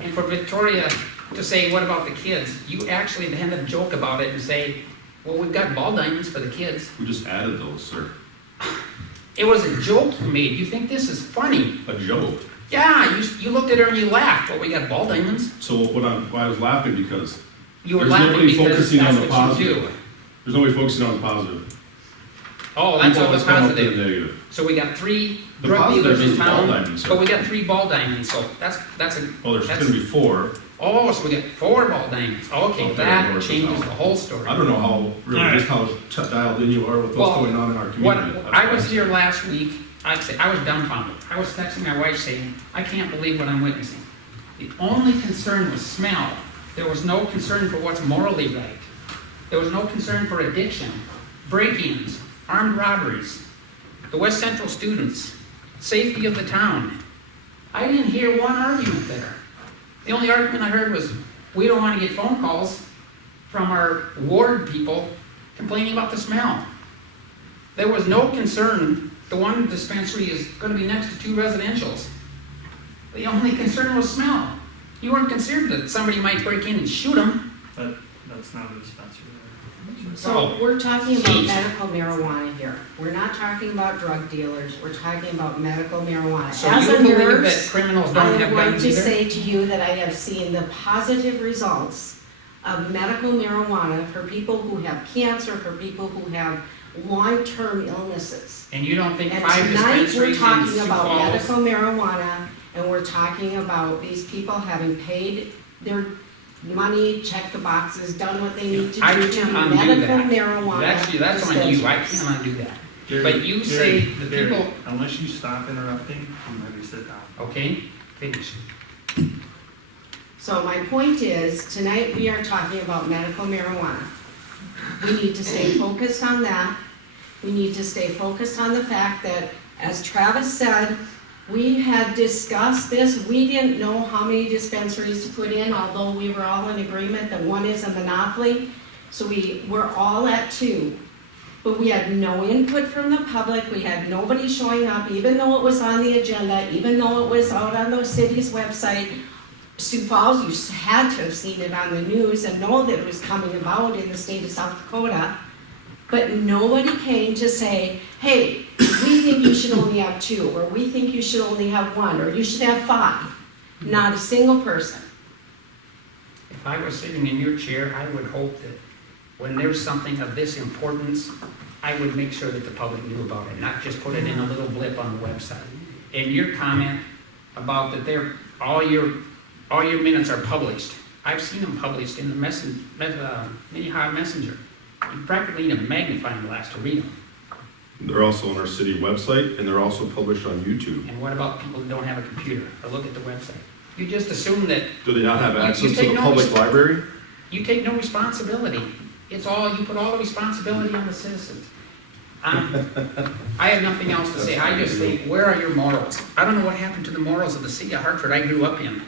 And for Victoria to say, what about the kids? You actually had a joke about it and say, well, we've got ball diamonds for the kids. We just added those, sir. It was a joke you made. You think this is funny. A joke. Yeah, you looked at her and you laughed, but we got ball diamonds. So why I was laughing because You were There's laughing nobody because focusing on that's the what you positive. do. there's nobody focusing on the positive. Oh, that's People all the always come up to the positive. negative. So we got 3 The drug positive dealers in is ball town, diamonds, sir. but we got 3 ball diamonds, so that's a, Oh, there's That's- gonna be 4. oh, so we got 4 ball diamonds. Okay, Okay, that north and changes south. the whole story. I don't know how, really, Alright. just how dialed in you are with Well, what's going on in our What, community. That's I was all. here last week, I was dumbfounded. I was texting my wife saying, I can't believe what I'm witnessing. The only concern was smell. There was no concern for what's morally right. There was no concern for addiction, break-ins, armed robberies, the West Central students, safety of the town. I didn't hear one argument there. The only argument I heard was, we don't want to get phone calls from our ward people complaining about the smell. There was no concern, the one dispensary is gonna be next to 2 residentials. The only concern was smell. You weren't concerned that somebody might break in and shoot them. That's not a dispensary. So we're talking about Jeez. medical marijuana here. We're not talking about drug dealers, we're talking about medical marijuana. So As you a believe that nurse, criminals I don't am have going guns to either? say to you that I have seen the positive results of medical marijuana for people who have cancer, for people who have long-term illnesses. And you don't think And 5 tonight, we're dispensaries in talking Sioux about Falls? medical marijuana, and we're talking about these people having paid their money, checked the boxes, done what they need to I do to can't be undo medical that. marijuana. Actually, that's on you, I dispensaries. can't undo that. Gary, But you say the Gary, people- unless you stop interrupting, I'm ready to sit down. Okay, finish. So my point is, tonight we are talking about medical marijuana. We need to stay focused on that. We need to stay focused on the fact that, as Travis said, we had discussed this. We didn't know how many dispensaries to put in, although we were all in agreement that 1 is a monopoly. So we were all at 2. But we had no input from the public. We had nobody showing up, even though it was on the agenda, even though it was out on the city's website. Sioux Falls, you had to have seen it on the news and know that it was coming about in the state of South Dakota. But nobody came to say, hey, we think you should only have 2, or we think you should only have 1, or you should have 5. Not a single person. If I was sitting in your chair, I would hope that when there's something of this importance, I would make sure that the public knew about it, not just put it in a little blip on the website. And your comment about that all your minutes are published, I've seen them published in the Minnehaha Messenger. You practically need a magnifying glass to read them. They're also on our city website, and they're also published on YouTube. And what about people who don't have a computer or look at the website? You just assume that Do they not have You access to take the no public res- library? you take no responsibility. It's all, you put all the responsibility on the citizens. I have nothing else to say. I just think, where are your morals? I don't know what happened to the morals of the city of Hartford I grew up in.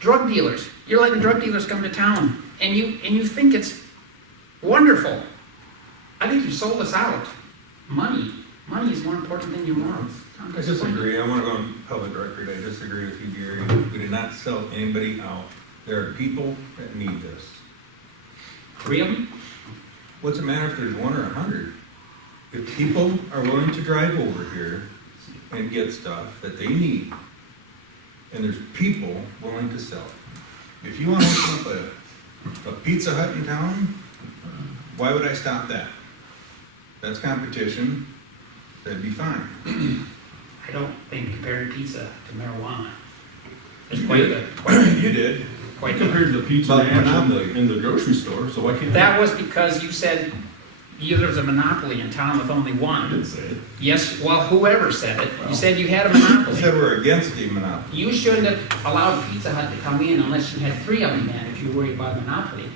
Drug dealers, you're letting drug dealers come to town, and you think it's wonderful. I think you sold us out. Money is more important than your morals. I disagree. I want to go on public record. I disagree with you, Gary. We did not sell anybody out. There are people that need this. 3 of them? What's the matter if there's 1 or 100? If people are willing to drive over here and get stuff that they need, and there's people willing to sell it. If you want to open up a Pizza Hut in town, why would I stop that? That's competition. That'd be fine. I don't think comparing pizza to marijuana is You did. quite Compared to the pizza But and monopoly. in the grocery store, so why can't? That was because you said there's a monopoly in town with only I one. didn't say it. Yes, well, whoever said it, you said you had a I said monopoly. we're against the monopoly. You shouldn't have allowed Pizza Hut to come in unless you had 3 of them in, if you were worried about monopoly.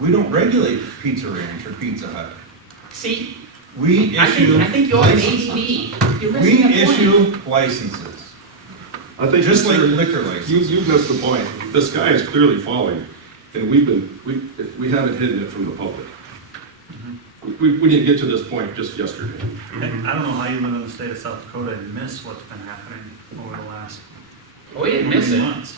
We don't regulate Pizza Ranch or Pizza Hut. See, We I issue think you're an licenses. ADD. You're We missing the point. issue licenses, I think just like consider- liquor licenses. You missed the point. The sky is clearly falling, and we haven't hidden it from the public. We didn't get to this point just yesterday. And I don't know how you live in the state of South Dakota and miss what's been happening over the last We didn't miss it. months.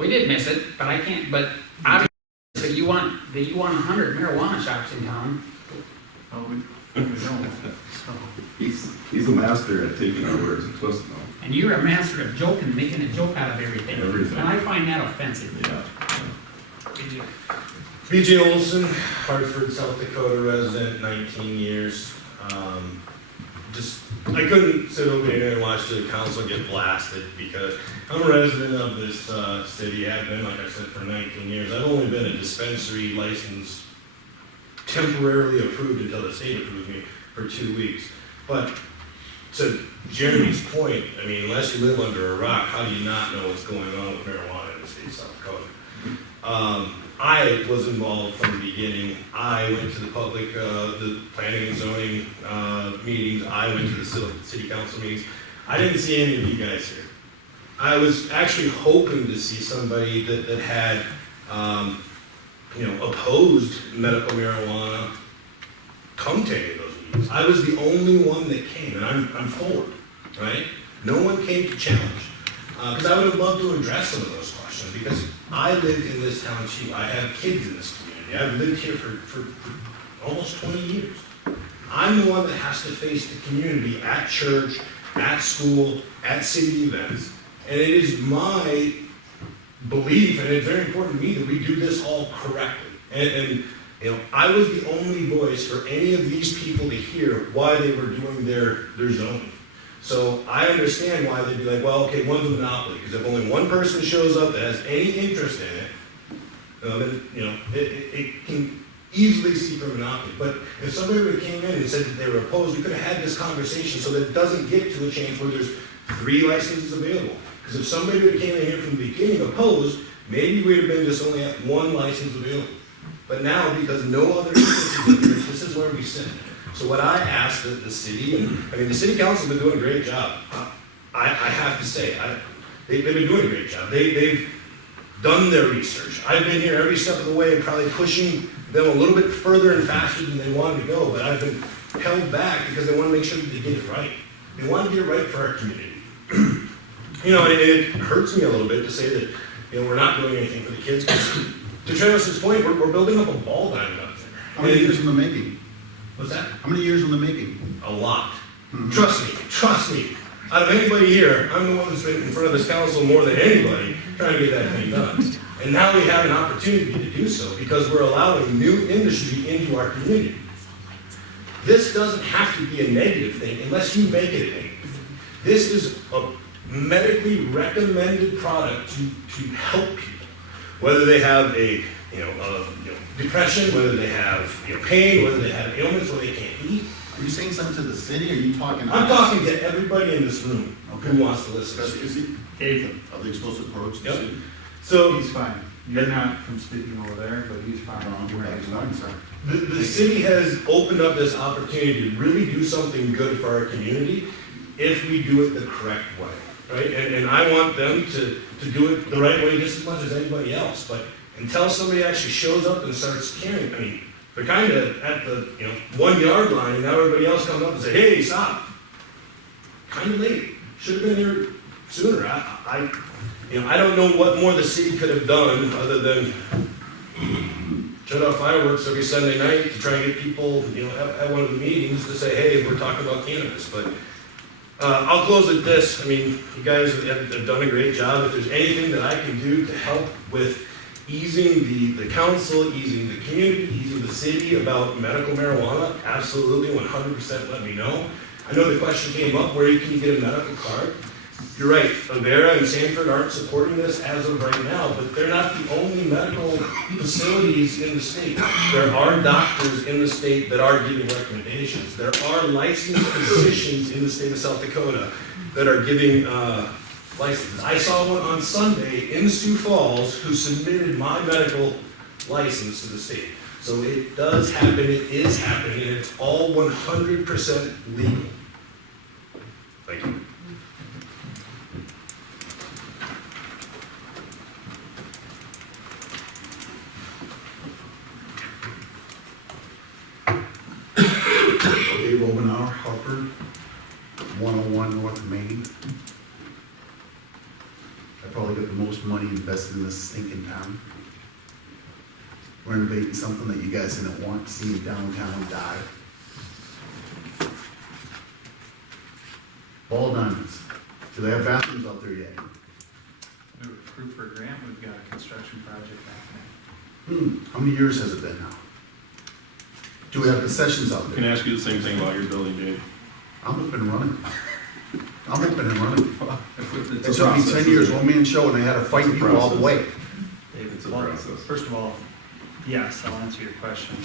We did miss it, but I can't, but obviously, that you want 100 marijuana shops in town. Oh, we don't, so. He's a master at taking our words and twisting them. And you're a master of joking, making a joke out of everything. Everything. And I find that offensive. Yeah. BJ Olson, Hartford, South Dakota resident, 19 years. I couldn't sit over here and watch the council get blasted because I'm a resident of this city, have been, like I said, for 19 years. I've only been a dispensary license temporarily approved until the state approved me for 2 weeks. But to Jeremy's point, I mean, unless you live under a rock, how do you not know what's going on with marijuana in the state of South Dakota? I was involved from the beginning. I went to the public, the planning and zoning meetings. I went to the city council meetings. I didn't see any of you guys here. I was actually hoping to see somebody that had, opposed medical marijuana come to any of those meetings. I was the only one that came, and I'm forward, right? No one came to challenge. Because I would have loved to address some of those questions, because I live in this town too. I have kids in this community. I've lived here for almost 20 years. I'm the one that has to face the community at church, at school, at city events. And it is my belief, and it's very important to me, that we do this all correctly. And I was the only voice for any of these people to hear why they were doing their zoning. So I understand why they'd be like, well, okay, one's a monopoly, because if only one person shows up that has any interest in it, then, it can easily seek a monopoly. But if somebody would have came in and said that they were opposed, we could have had this conversation so that it doesn't get to a change where there's 3 licenses available. Because if somebody would have came in here from the beginning opposed, maybe we'd have been just only at 1 license available. But now, because no other interest, this is where we sit. So what I asked the city, and the city council's been doing a great job. I have to say, they've been doing a great job. They've done their research. I've been here every step of the way, probably pushing them a little bit further and faster than they wanted to go, but I've been held back because they want to make sure that they get it right. They want to get it right for our community. It hurts me a little bit to say that, we're not doing anything for the kids. To Travis's point, we're building up a ball diamond up there. How many years in the making? What's that? How many years in the making? A lot. Trust me. Out of anybody here, I'm the one that's been in front of this council more than anybody trying to get that thing done. And now we have an opportunity to do so because we're allowing new industry into our community. This doesn't have to be a negative thing unless you make it a negative thing. This is a medically recommended product to help people. Whether they have a depression, whether they have, pain, whether they have ailments, whether they can't eat. Are you saying something to the city, or are you talking? I'm talking to everybody in this room Okay. who wants to listen. Is it, Dave, are they supposed to approach the Yep. city? So he's fine. You're not from speaking over there, but he's fine. the city has opened up this opportunity to really do something good for our community if we do it the correct way, right? And I want them to do it the right way just as much as anybody else. But until somebody actually shows up and starts caring, I mean, they're kind of at the 1 yard line, and now everybody else comes up and say, hey, stop. Kind of late. Should have been here sooner. I don't know what more the city could have done other than shut off fireworks every Sunday night to try and get people, at one of the meetings to say, hey, we're talking about cannabis. But I'll close with this. I mean, you guys have done a great job. If there's anything that I can do to help with easing the council, easing the community, easing the city about medical marijuana, absolutely, 100% let me know. I know the question came up, where can you get a medical card? You're right, Avera and Sanford aren't supporting this as of right now, but they're not the only medical facilities in the state. There are doctors in the state that are giving recommendations. There are licensed physicians in the state of South Dakota that are giving licenses. I saw one on Sunday in Sioux Falls who submitted my medical license to the state. So it does happen, it is happening, and it's all 100% legal. Thank you. Dave Obenauer, Hartford, 101 North Main. I probably got the most money invested in this stinking town. Renovating something that you guys didn't want, seeing downtown die. Ball diamonds. Do they have bathrooms out there yet? We were approved for a grant, we've got a construction project happening. How many years has it been now? Do we have concessions out Can I there? ask you the same thing about your building, Dave? I'm open and running. I'm open and running. It's It a took me process, 10 years, isn't it? one man show, and I had to fight It's a you all the process. way. It's a Well, process. First of all, yes, I'll answer your question.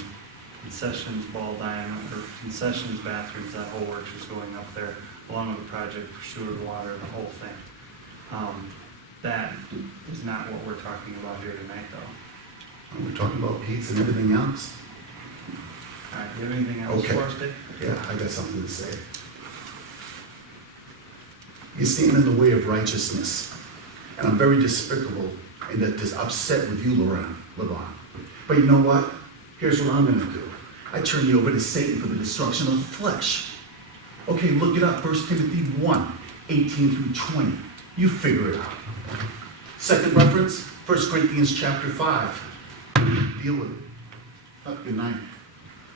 Concessions, ball diameter, concessions, bathrooms, that whole works is going up there, along with the project for sewer, water, the whole thing. That is not what we're talking about here tonight, though. We're talking about Pete's and everything else. All right, do you have anything else Okay. for us, Dave? Yeah, I got something to say. You stand in the way of righteousness, and I'm very despicable and that is upset with you, Levon. But you know what? Here's what I'm gonna do. I turn you over to Satan for the destruction of the flesh. Okay, look it up, 1 Timothy 1, 18 through 20. You figure it out. Second reference, 1 Corinthians chapter 5. Deal with it. Have a good night.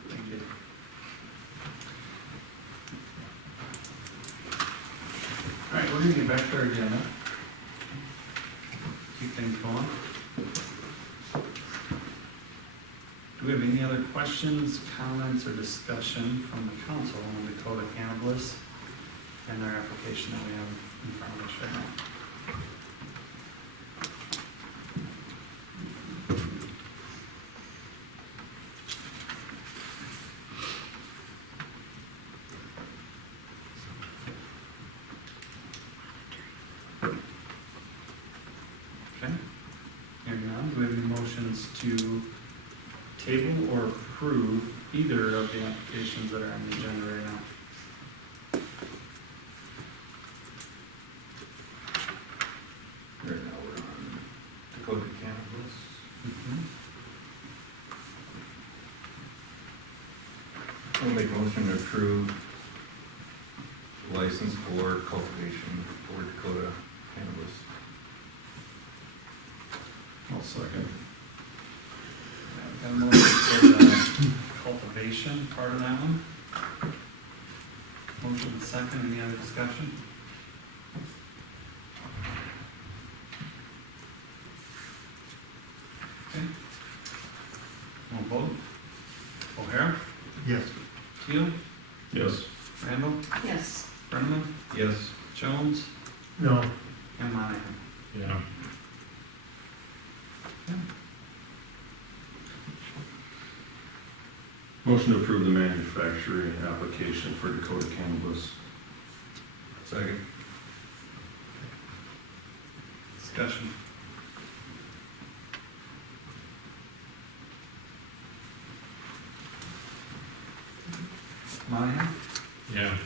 Thank you. All right, we're gonna get back to our agenda. Keep things going. Do we have any other questions, comments, or discussion from the council on Dakota Cannabis and their application that we have in front of us right now? Okay, hearing none, do we have any motions to table or approve either of the applications that are on the agenda right now? Right now, we're on Dakota Cannabis. I'll make a motion to approve license for cultivation for Dakota Cannabis. I'll second. Got a motion for the cultivation part of that one. Motion and second, any other discussion? Okay. We'll vote. O'Hara? Yes. Teal? Yes. Randall? Yes. Brenneman? Yes. Jones? No. And Monahan. Yeah. Motion to approve the manufacturing application for Dakota Cannabis. Second. Discussion. Monahan? Yeah.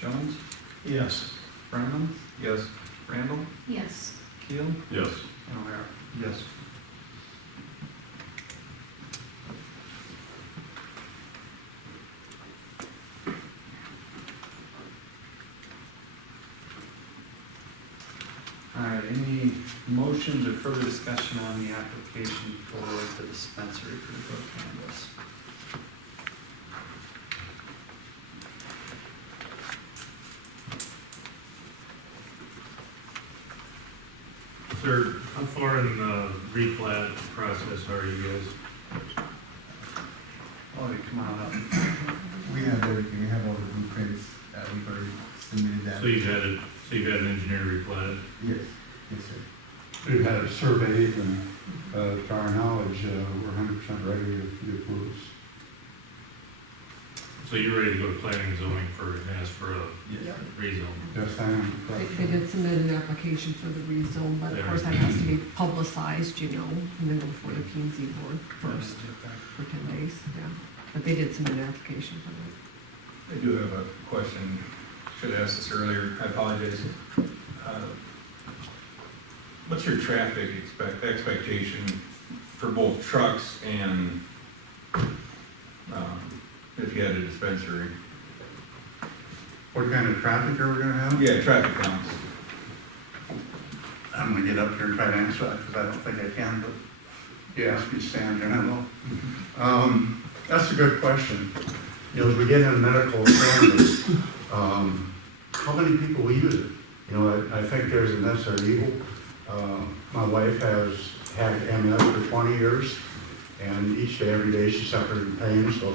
Jones? Yes. Brenneman? Yes. Randall? Yes. Keel? Yes. And O'Hara. Yes. All right, any motions or further discussion on the application for the dispensary for the growth cannabis? Sir, how far in the replat process are you guys? Oh, you come on up. We have everything, we have all the blueprints, we've already submitted that. So you've had an engineer replat it? Yes, yes, sir. We've had it surveyed and, to our knowledge, we're 100% ready if you approve us. So you're ready to go to planning and zoning for, ask for a Yes. rezone? Yes, I am. They did submit an application for the rezone, but of course that has to be publicized, you know, and then go before the P and Z board first for 10 days, yeah. But they did submit an application for that. I do have a question. Should have asked this earlier. I apologize. What's your traffic expectation for both trucks and if you had a dispensary? What kind of traffic are we gonna have? Yeah, traffic counts. I'm gonna get up here and try to answer that, because I don't think I can, but you asked me to stand here, and I will. That's a good question. You know, as we get into medical cannabis, how many people will use it? You know, I think there's a necessary evil. My wife has had MS for 20 years, and each day, every day, she suffers from pain, so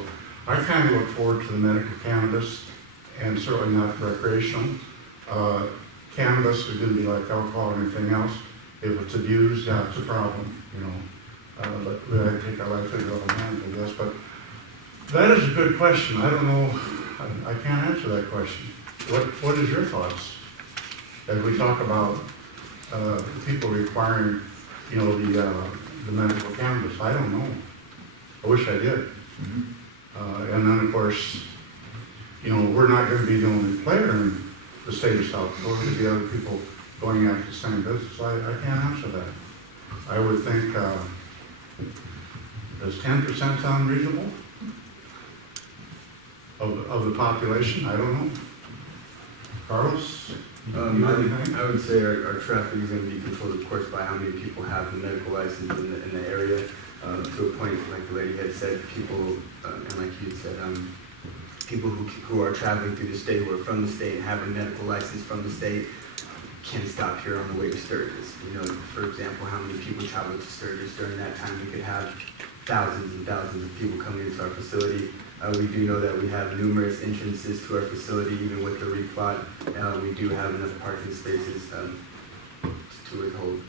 I kind of look forward to the medical cannabis, and certainly not recreational. Cannabis is gonna be like alcohol or anything else. If it's abused, that's a problem, you know. But we gotta take our life into our own hands, I guess. But that is a good question. I don't know, I can't answer that question. What is your thoughts? As we talk about people requiring, you know, the medical cannabis, I don't know. I wish I did. And then, of course, you know, we're not gonna be the only player in the state of South Dakota. There'll be other people going after the same business. So I can't answer that. I would think, does 10% sound reasonable? Of the population? I don't know. Carlos? I would say our traffic is gonna be controlled, of course, by how many people have the medical license in the area. To a point, like the lady had said, people, and like you had said, people who are traveling through the state, who are from the state and have a medical license from the state, can stop here on the way to Sturgis. You know, for example, how many people travel to Sturgis during that time? We could have thousands and thousands of people coming into our facility. We do know that we have numerous entrances to our facility, even with the replot. We do have enough parking spaces to withhold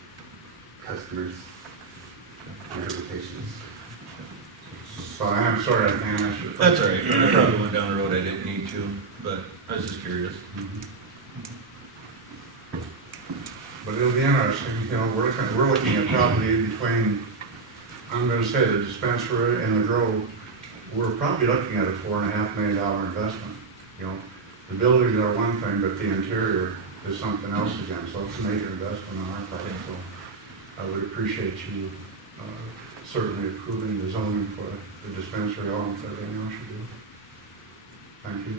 customers and their patients. So I'm sorry I can't answer. That's all right. I probably went down a road I didn't need to, but I was just curious. But it'll be interesting, you know, we're looking at probably between, I'm gonna say the dispensary and the grow, we're probably looking at a $4.5 million investment. You know, the buildings are one thing, but the interior is something else again, so it's a major investment on our part. So I would appreciate you certainly approving the zoning for the dispensary, all of everything else you do. Thank you.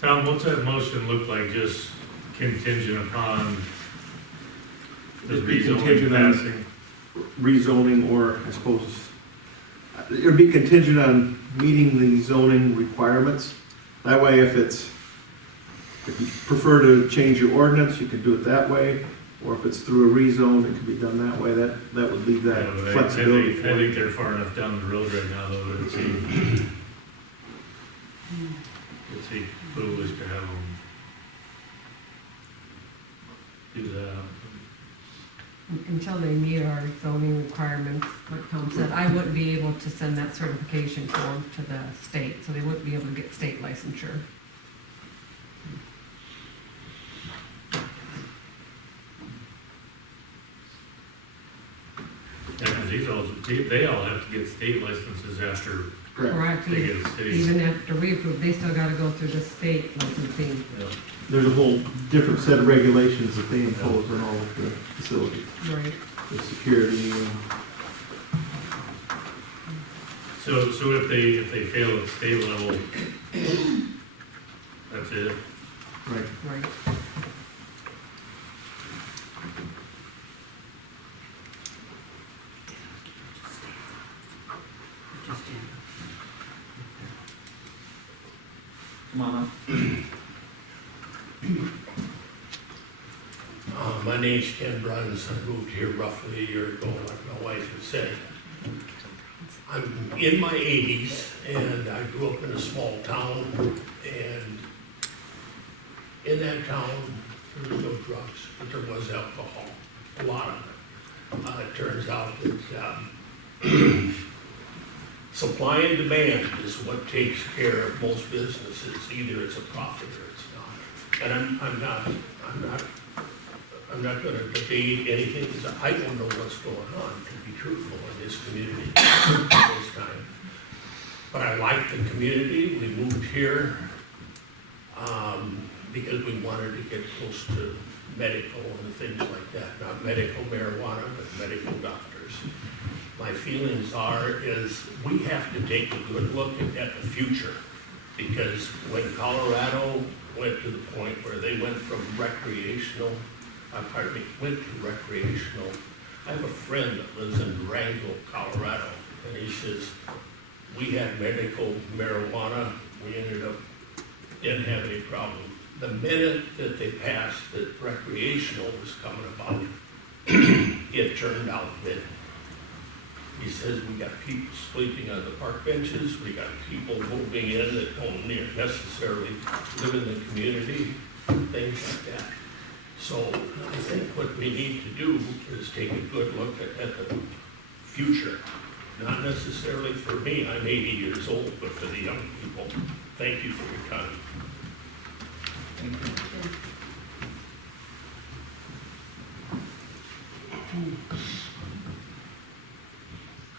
Tom, what's that motion look like, just contingent upon the It'd be rezoning contingent on passing? rezoning, or I suppose, it'd be contingent on meeting the zoning requirements. That way, if you prefer to change your ordinance, you could do it that way, or if it's through a rezone, it could be done that way. That would leave that Yeah, but flexibility I for think you. they're far enough down the road right now, though, that it'd seem foolish to have them. do that. Until they meet our zoning requirements, like Tom said, I wouldn't be able to send that certification form to the state, so they wouldn't be able to get state licensure. And these all, they all have to get state licenses after Correct. they get a city. Even after we approve, they still gotta go through the state licensing. Yeah. There's a whole different set of regulations that they impose on all of the facilities, Right. the security and. So if they fail at state level, that's it? Right. Right. Come on up. My name's Ken Bruns. I moved here roughly a year ago, like my wife had said. I'm in my 80s, and I grew up in a small town, and in that town, there was no drugs, but there was alcohol, a lot of it. It turns out that supply and demand is what takes care of most businesses. Either it's a profit or it's not. And I'm not gonna debate anything, because I don't know what's going on, to be truthful, in this community at this time. But I like the community. We moved here because we wanted to get close to medical and things like that. Not medical marijuana, but medical doctors. My feelings is we have to take a good look at the future. Because when Colorado went to the point where they went from recreational, went to recreational. I have a friend that lives in Durango, Colorado, and he says, we had medical marijuana, we didn't have any problem. The minute that they passed that recreational was coming about, it turned out that he says we got people sleeping on the park benches, we got people moving in that don't necessarily live in the community, things like that. So I think what we need to do is take a good look at the future. Not necessarily for me, I'm 80 years old, but for the young people. Thank you for your time.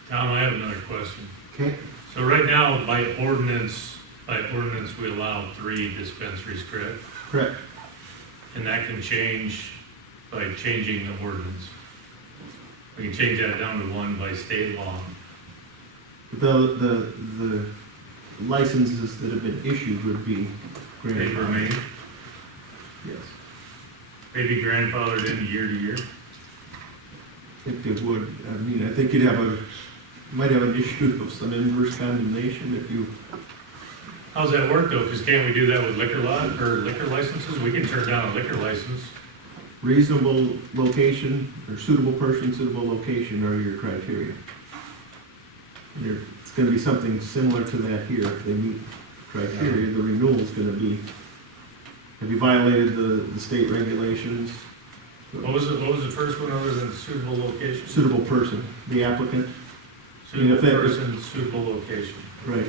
Tom, I have another question. Okay. So right now, by ordinance, we allow 3 dispensaries, correct? Correct. And that can change by changing the ordinance. We can change that down to 1 by state law. The licenses that have been issued would be They grandfathered. remain, Yes. maybe grandfathered in year to year. I think they would, I mean, I think might have an issue of some inverse condemnation if you, How's that work though? Because can't we do that with liquor licenses? We can turn down a liquor license. reasonable location, or suitable person, suitable location are your criteria. It's gonna be something similar to that here, if they meet criteria, the renewal's gonna be, have you violated the state regulations? What was the first one other than suitable location? Suitable person, the applicant. Suitable if that- person, suitable location. Right.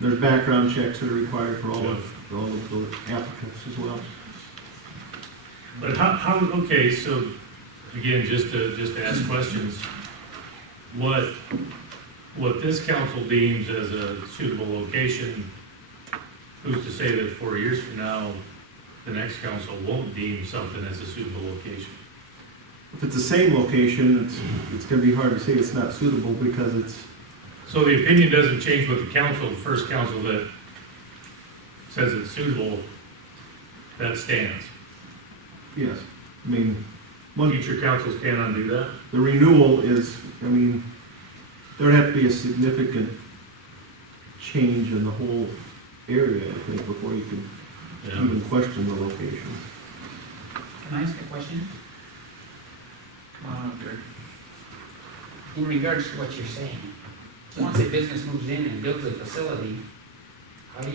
There's background checks that are required for all of the applicants as well. But how, okay, so again, just to ask questions, what this council deems as a suitable location, who's to say that 4 years from now, the next council won't deem something as a suitable location? If it's the same location, it's gonna be hard to say it's not suitable because it's, So the opinion doesn't change with the council, the first council that says it's suitable, that stands. yes, I mean, Future councils can't undo that? the renewal is, I mean, there'd have to be a significant change in the whole area, I think, before you can even question the location. Can I ask a question? In regards to what you're saying, once a business moves in and builds a facility, how do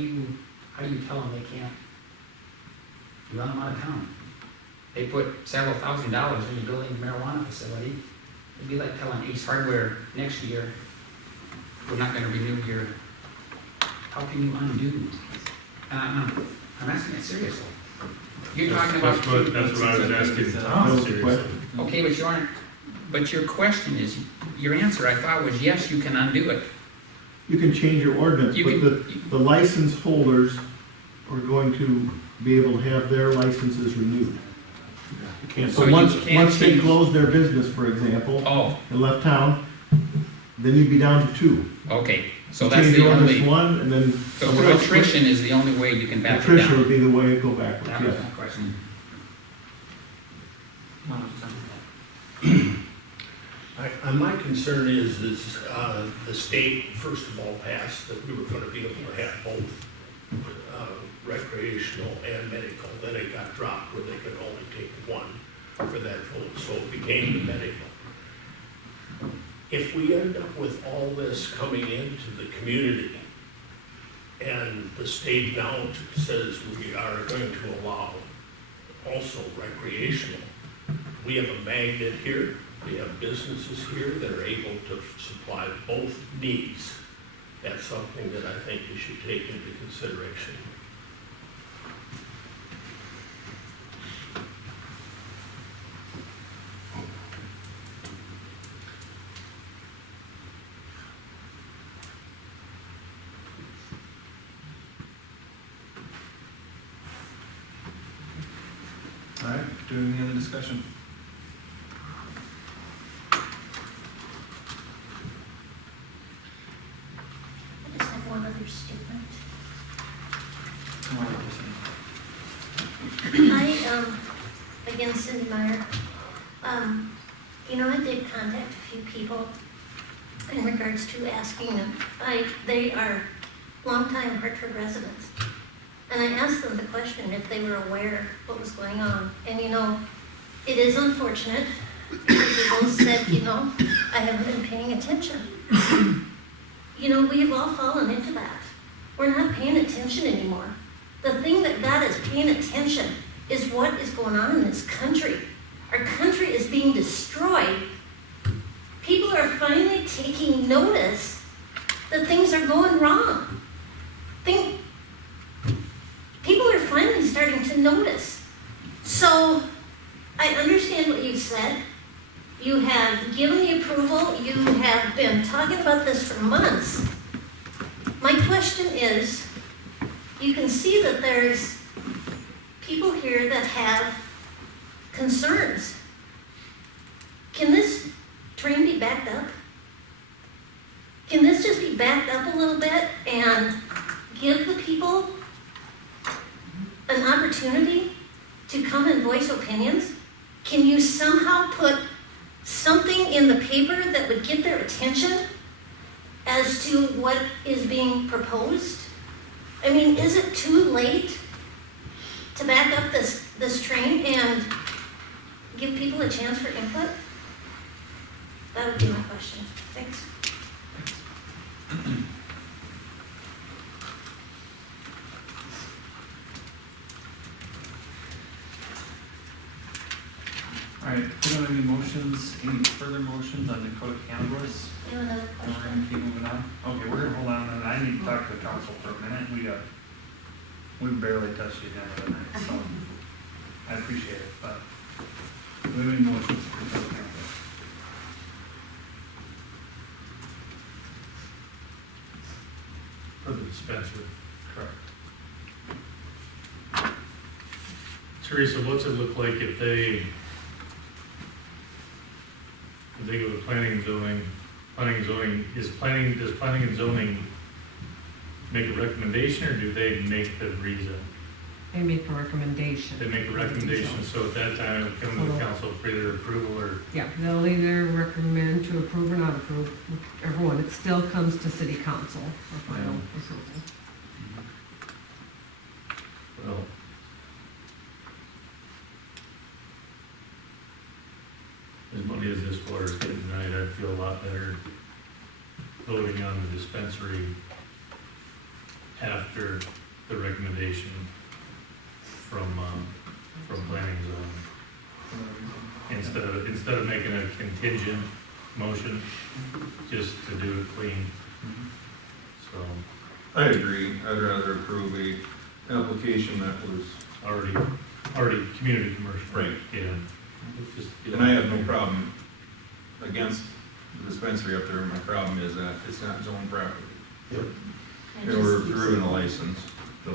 how do you tell them they can't? You run them out of town. They put several $1,000s into building a marijuana facility. It'd be like telling Ace Hardware next year, we're not gonna renew your, how can you undo? I'm asking it seriously. You're talking about. That's what I was asking That Tom, was the seriously. question. Okay, but your question is, your answer I thought was yes, you can undo it. You can change your ordinance, You but the license holders are going to be able to have their licenses renewed. You can't, So so you once can't they change- close their business, for example, Oh, and left town, then you'd be down to two. okay, so You that's change the your ordinance only, one, and then. so through attrition is the only way you can back it Attrition down. would be the way it go backwards, That was yes. my question. My concern is the state, first of all, passed that we were gonna be able to have both recreational and medical. Then it got dropped where they could only take one for that vote, so it became the medical. If we end up with all this coming into the community and the state now says we are going to allow also recreational, we have a magnet here, we have businesses here that are able to supply both needs. That's something that I think we should take into consideration. All right, do we have any other discussion? I just have one other statement. Come on, Again, Cindy Meyer, I did contact a few people in regards to asking them. They are longtime Hartford residents. And I asked them the question if they were aware what was going on. And it is unfortunate because they both said, I haven't been paying attention. We have all fallen into that. We're not paying attention anymore. The thing that got us paying attention is what is going on in this country. Our country is being destroyed. People are finally taking notice that things are going wrong. People are finally starting to notice. So I understand what you said. You have given the approval. You have been talking about this for months. My question is, you can see that there's people here that have concerns. Can this train be backed up? Can this just be backed up a little bit and give the people an opportunity to come and voice opinions? Can you somehow put something in the paper that would get their attention as to what is being proposed? I mean, is it too late to back up this train and give people a chance for input? That would be my question. Thanks. All right, do you have any motions, any further motions on Dakota cannabis? You have another And we're question? gonna keep moving on? Okay, we're gonna hold on, and I need to talk to the council for a minute. We barely touched the agenda tonight, so I appreciate it, but do we have any motions for Dakota cannabis? For the dispensary. Correct. Teresa, what's it look like if they go to planning and zoning, does planning and zoning make a recommendation, or do they make the reason? They make a recommendation. They make a recommendation, so at that time, it would come to the council for either approval or, Yeah, they'll either recommend to approve or not approve, whichever one. It still comes to city council for final approval. well, as money as this water is getting tonight, I'd feel a lot better voting on the dispensary after the recommendation from planning zone. Instead of making a contingent motion, just to do it clean, so. I agree, I'd rather approve a application that was, Already community commercial. Right. Yeah. Just, and I have no problem against the dispensary up there, my problem is that it's not zoned properly. Yep. And we're approving a license, so.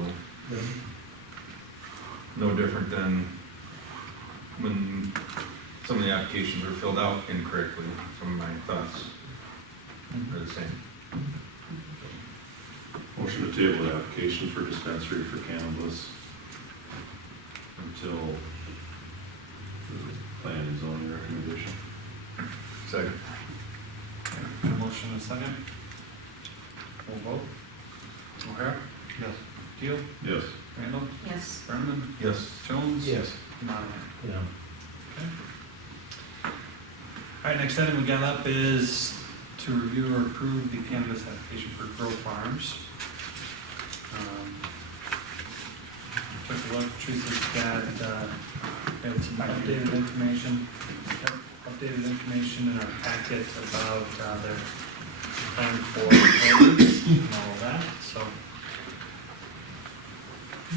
No different than when some of the applications were filled out incorrectly, some of my thoughts are the same. Motion to table the application for dispensary for cannabis until plan and zoning recommendation. Second. Okay, motion and a second. Full vote. O'Hara? Yes. Keel? Yes. Randall? Yes. Brenneman? Yes. Jones? Yes. Monahan? Yeah. All right, next item we got up is to review or approve the cannabis application for Grow Farms. Took a look, Teresa's got, had some updated information in our packet about their plan for orders and all of that, so.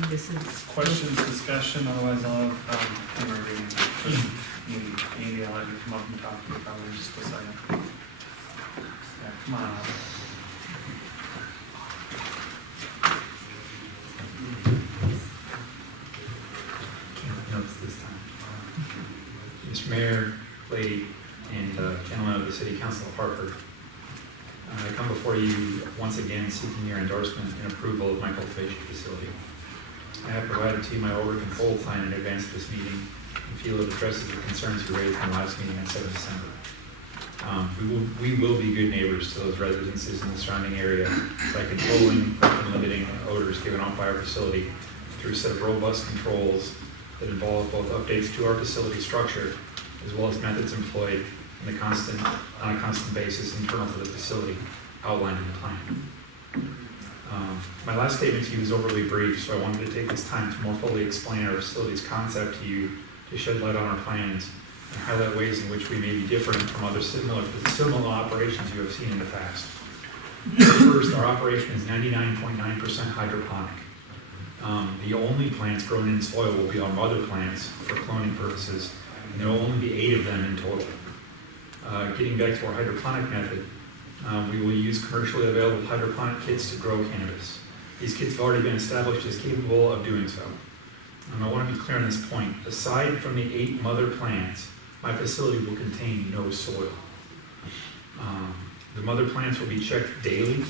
This is. Questions, discussion, otherwise I'll have, Andy, I'll have you come up and talk to you probably in just a second. Yeah, come on up. Notes this time. Mr. Mayor, lady, and gentlemen of the City Council of Hartford, I come before you once again seeking your endorsement and approval of my cultivation facility. I have provided to you my order control plan in advance of this meeting and feel it addresses the concerns you raised in the last meeting on 7th December. We will be good neighbors to those residences in the surrounding area by controlling and limiting odors given off by our facility through a set of robust controls that involve both updates to our facility structure as well as methods employed on a constant basis internal to the facility outlined in the plan. My last statement to you is overly brief, so I wanted to take this time to more fully explain our facility's concept to you, to shed light on our plans, and highlight ways in which we may be different from other similar operations you have seen in the past. First, our operation is 99.9% hydroponic. The only plants grown in soil will be our mother plants for cloning purposes, and there will only be 8 of them in total. Getting back to our hydroponic method, we will use commercially available hydroponic kits to grow cannabis. These kits have already been established as capable of doing so. I want to be clear on this point. Aside from the 8 mother plants, my facility will contain no soil. The mother plants will be checked daily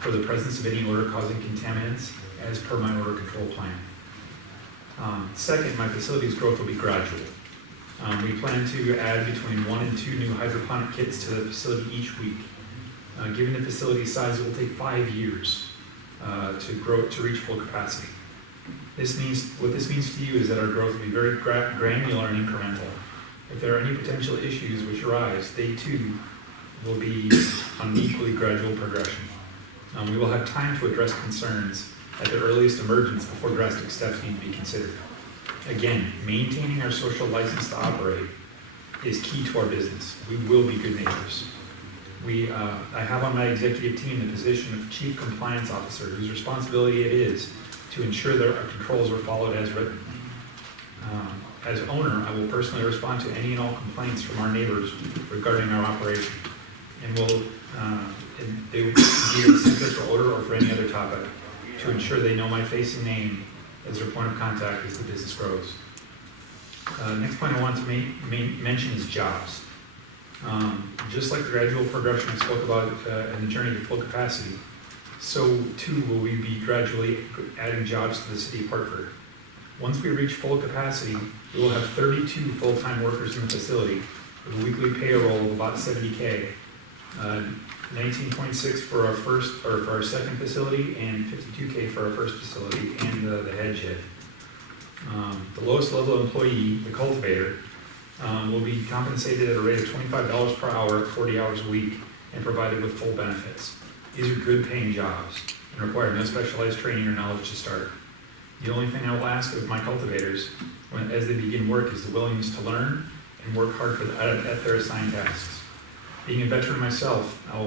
for the presence of any odor-causing contaminants as per my odor control plan. Second, my facility's growth will be gradual. We plan to add between 1 and 2 new hydroponic kits to the facility each week. Given the facility size, it will take 5 years to reach full capacity. What this means to you is that our growth will be very granular and incremental. If there are any potential issues which arise, they too will be on an equally gradual progression. We will have time to address concerns at the earliest emergence before drastic steps need to be considered. Again, maintaining our social license to operate is key to our business. We will be good neighbors. I have on my executive team the position of Chief Compliance Officer, whose responsibility it is to ensure that our controls are followed as written. As owner, I will personally respond to any and all complaints from our neighbors regarding our operation, and they will be the center for odor or for any other topic to ensure they know my face and name as their point of contact as the business grows. Next point I want to mention is jobs. Just like the gradual progression I spoke about in the journey to full capacity, so too will we be gradually adding jobs to the city of Hartford. Once we reach full capacity, we will have 32 full-time workers in the facility with a weekly payroll of about $70K, 19.6 for our second facility, and $52K for our first facility and the head shed. The lowest level employee, the cultivator, will be compensated at a rate of $25 per hour, 40 hours a week, and provided with full benefits. These are good paying jobs, and require no specialized training or knowledge to start. The only thing I will ask of my cultivators as they begin work is the willingness to learn and work hard at their assigned tasks. Being a veteran myself, I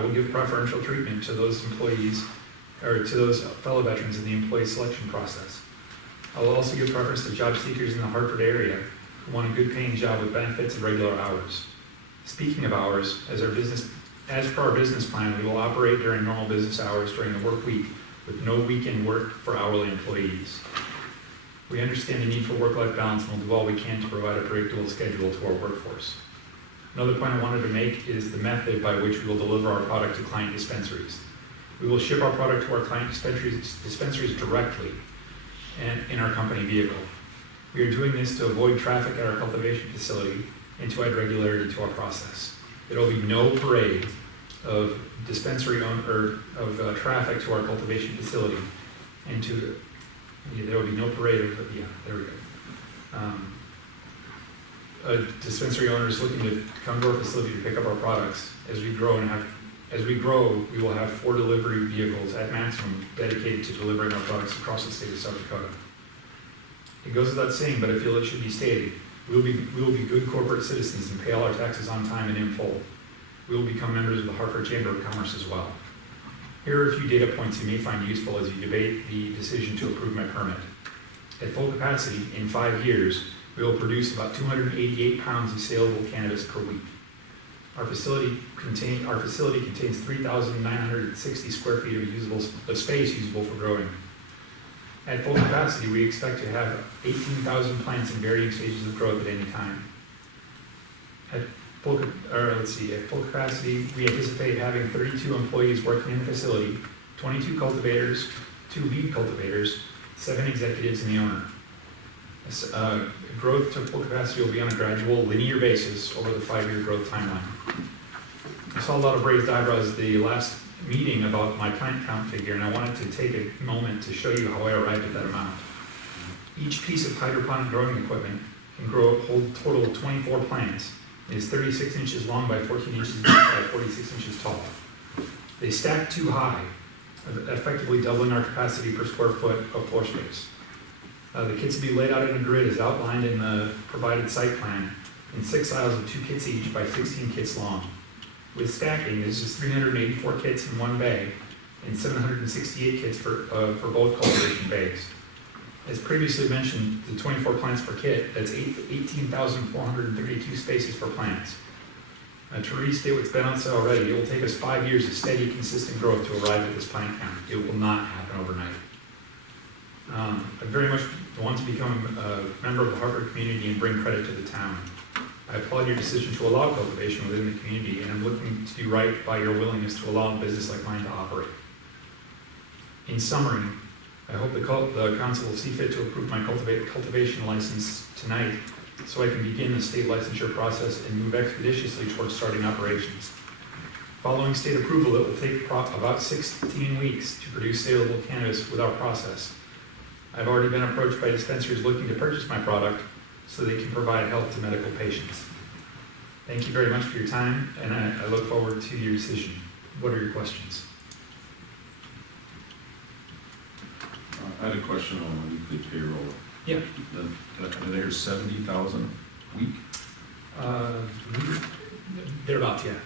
will give preferential treatment to those employees or to those fellow veterans in the employee selection process. I will also give preference to job seekers in the Hartford area who want a good paying job with benefits and regular hours. Speaking of hours, as per our business plan, we will operate during normal business hours during the work week with no weekend work for hourly employees. We understand the need for work-life balance and will do all we can to provide a predictable schedule to our workforce. Another point I wanted to make is the method by which we will deliver our product to client dispensaries. We will ship our product to our client dispensaries directly and in our company vehicle. We are doing this to avoid traffic at our cultivation facility and to add regularity to our process. There will be no parade of traffic to our cultivation facility, and there will be no parade of, there we go. Dispensary owners looking to come to our facility to pick up our products. As we grow, we will have 4 delivery vehicles at maximum dedicated to delivering our products across the state of South Dakota. It goes without saying, but I feel it should be stated. We will be good corporate citizens and pay all our taxes on time and in full. We will become members of the Hartford Chamber of Commerce as well. Here are a few data points you may find useful as you debate the decision to approve my permit. At full capacity, in 5 years, we will produce about 288 pounds of saleable cannabis per week. Our facility contains 3,960 square feet of space usable for growing. At full capacity, we expect to have 18,000 plants in varying stages of growth at any time. At full capacity, we anticipate having 32 employees working in the facility, 22 cultivators, 2 lead cultivators, 7 executives, and the owner. Growth to full capacity will be on a gradual, linear basis over the 5-year growth timeline. I saw a lot of raised eyebrows at the last meeting about my plant count figure, and I wanted to take a moment to show you how I arrived at that amount. Each piece of hydroponic growing equipment can hold a total of 24 plants. It is 36 inches long by 14 inches by 46 inches tall. They stack too high, effectively doubling our capacity per square foot of floor space. The kits will be laid out in a grid as outlined in the provided site plan in 6 aisles of 2 kits each by 16 kits long. With stacking, there's just 384 kits in one bay and 768 kits for both cultivation bays. As previously mentioned, the 24 plants per kit, that's 18,432 spaces for plants. To restate what's been on sale already, it will take us 5 years of steady, consistent growth to arrive at this plant count. It will not happen overnight. I very much want to become a member of the Hartford community and bring credit to the town. I applaud your decision to allow cultivation within the community, and I'm looking to do right by your willingness to allow a business like mine to operate. In summary, I hope the council will see fit to approve my cultivation license tonight so I can begin the state licensure process and move expeditiously towards starting operations. Following state approval, it will take about 16 weeks to produce saleable cannabis with our process. I've already been approached by dispensaries looking to purchase my product so they can provide help to medical patients. Thank you very much for your time, and I look forward to your decision. What are your questions? I had a question on the weekly payroll. Yeah. There's 70,000 a week? Thereabouts, yeah.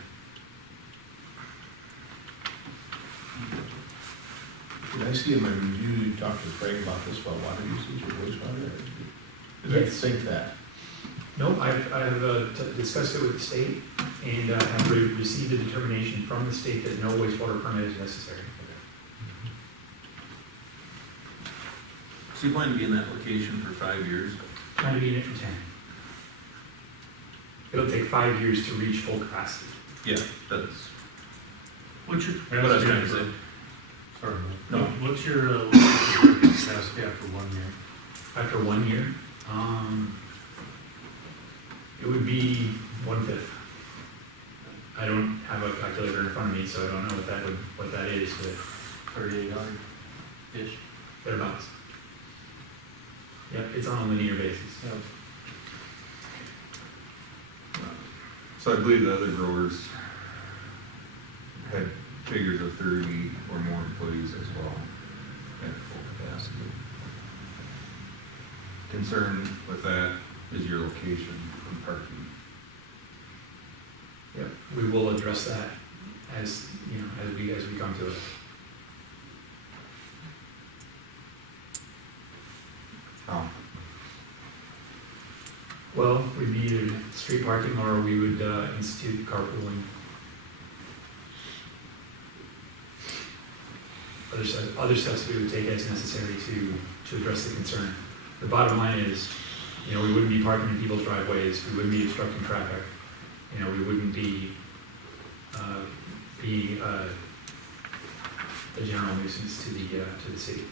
Did I see in my review, you talked to Craig about this, about water usage or wastewater? Did I think that? No, I've discussed it with the state and have received a determination from the state that no wastewater permit is necessary. So you plan to be in that location for 5 years? Plan to be in it for 10. It'll take 5 years to reach full capacity. Yeah, that's What's your what I was trying to say. Sorry, No. what's your capacity after 1 year? After 1 year, it would be 1/5. I don't have a calculator in front of me, so I don't know what that is, but 3,800-ish? thereabouts. Yep, it's on a linear basis. So I believe the other growers had figures of 30 or more. employees as well at full capacity. Concern with that is your location and parking. Yep, we will address that as, you know, as we come to it. Oh. Well, we'd be either street parking or we would institute carpooling. Other steps we would take as necessary to address the concern. The bottom line is, you know, we wouldn't be parking in people's driveways, we wouldn't be obstructing traffic, you know, we wouldn't be a general nuisance to the city.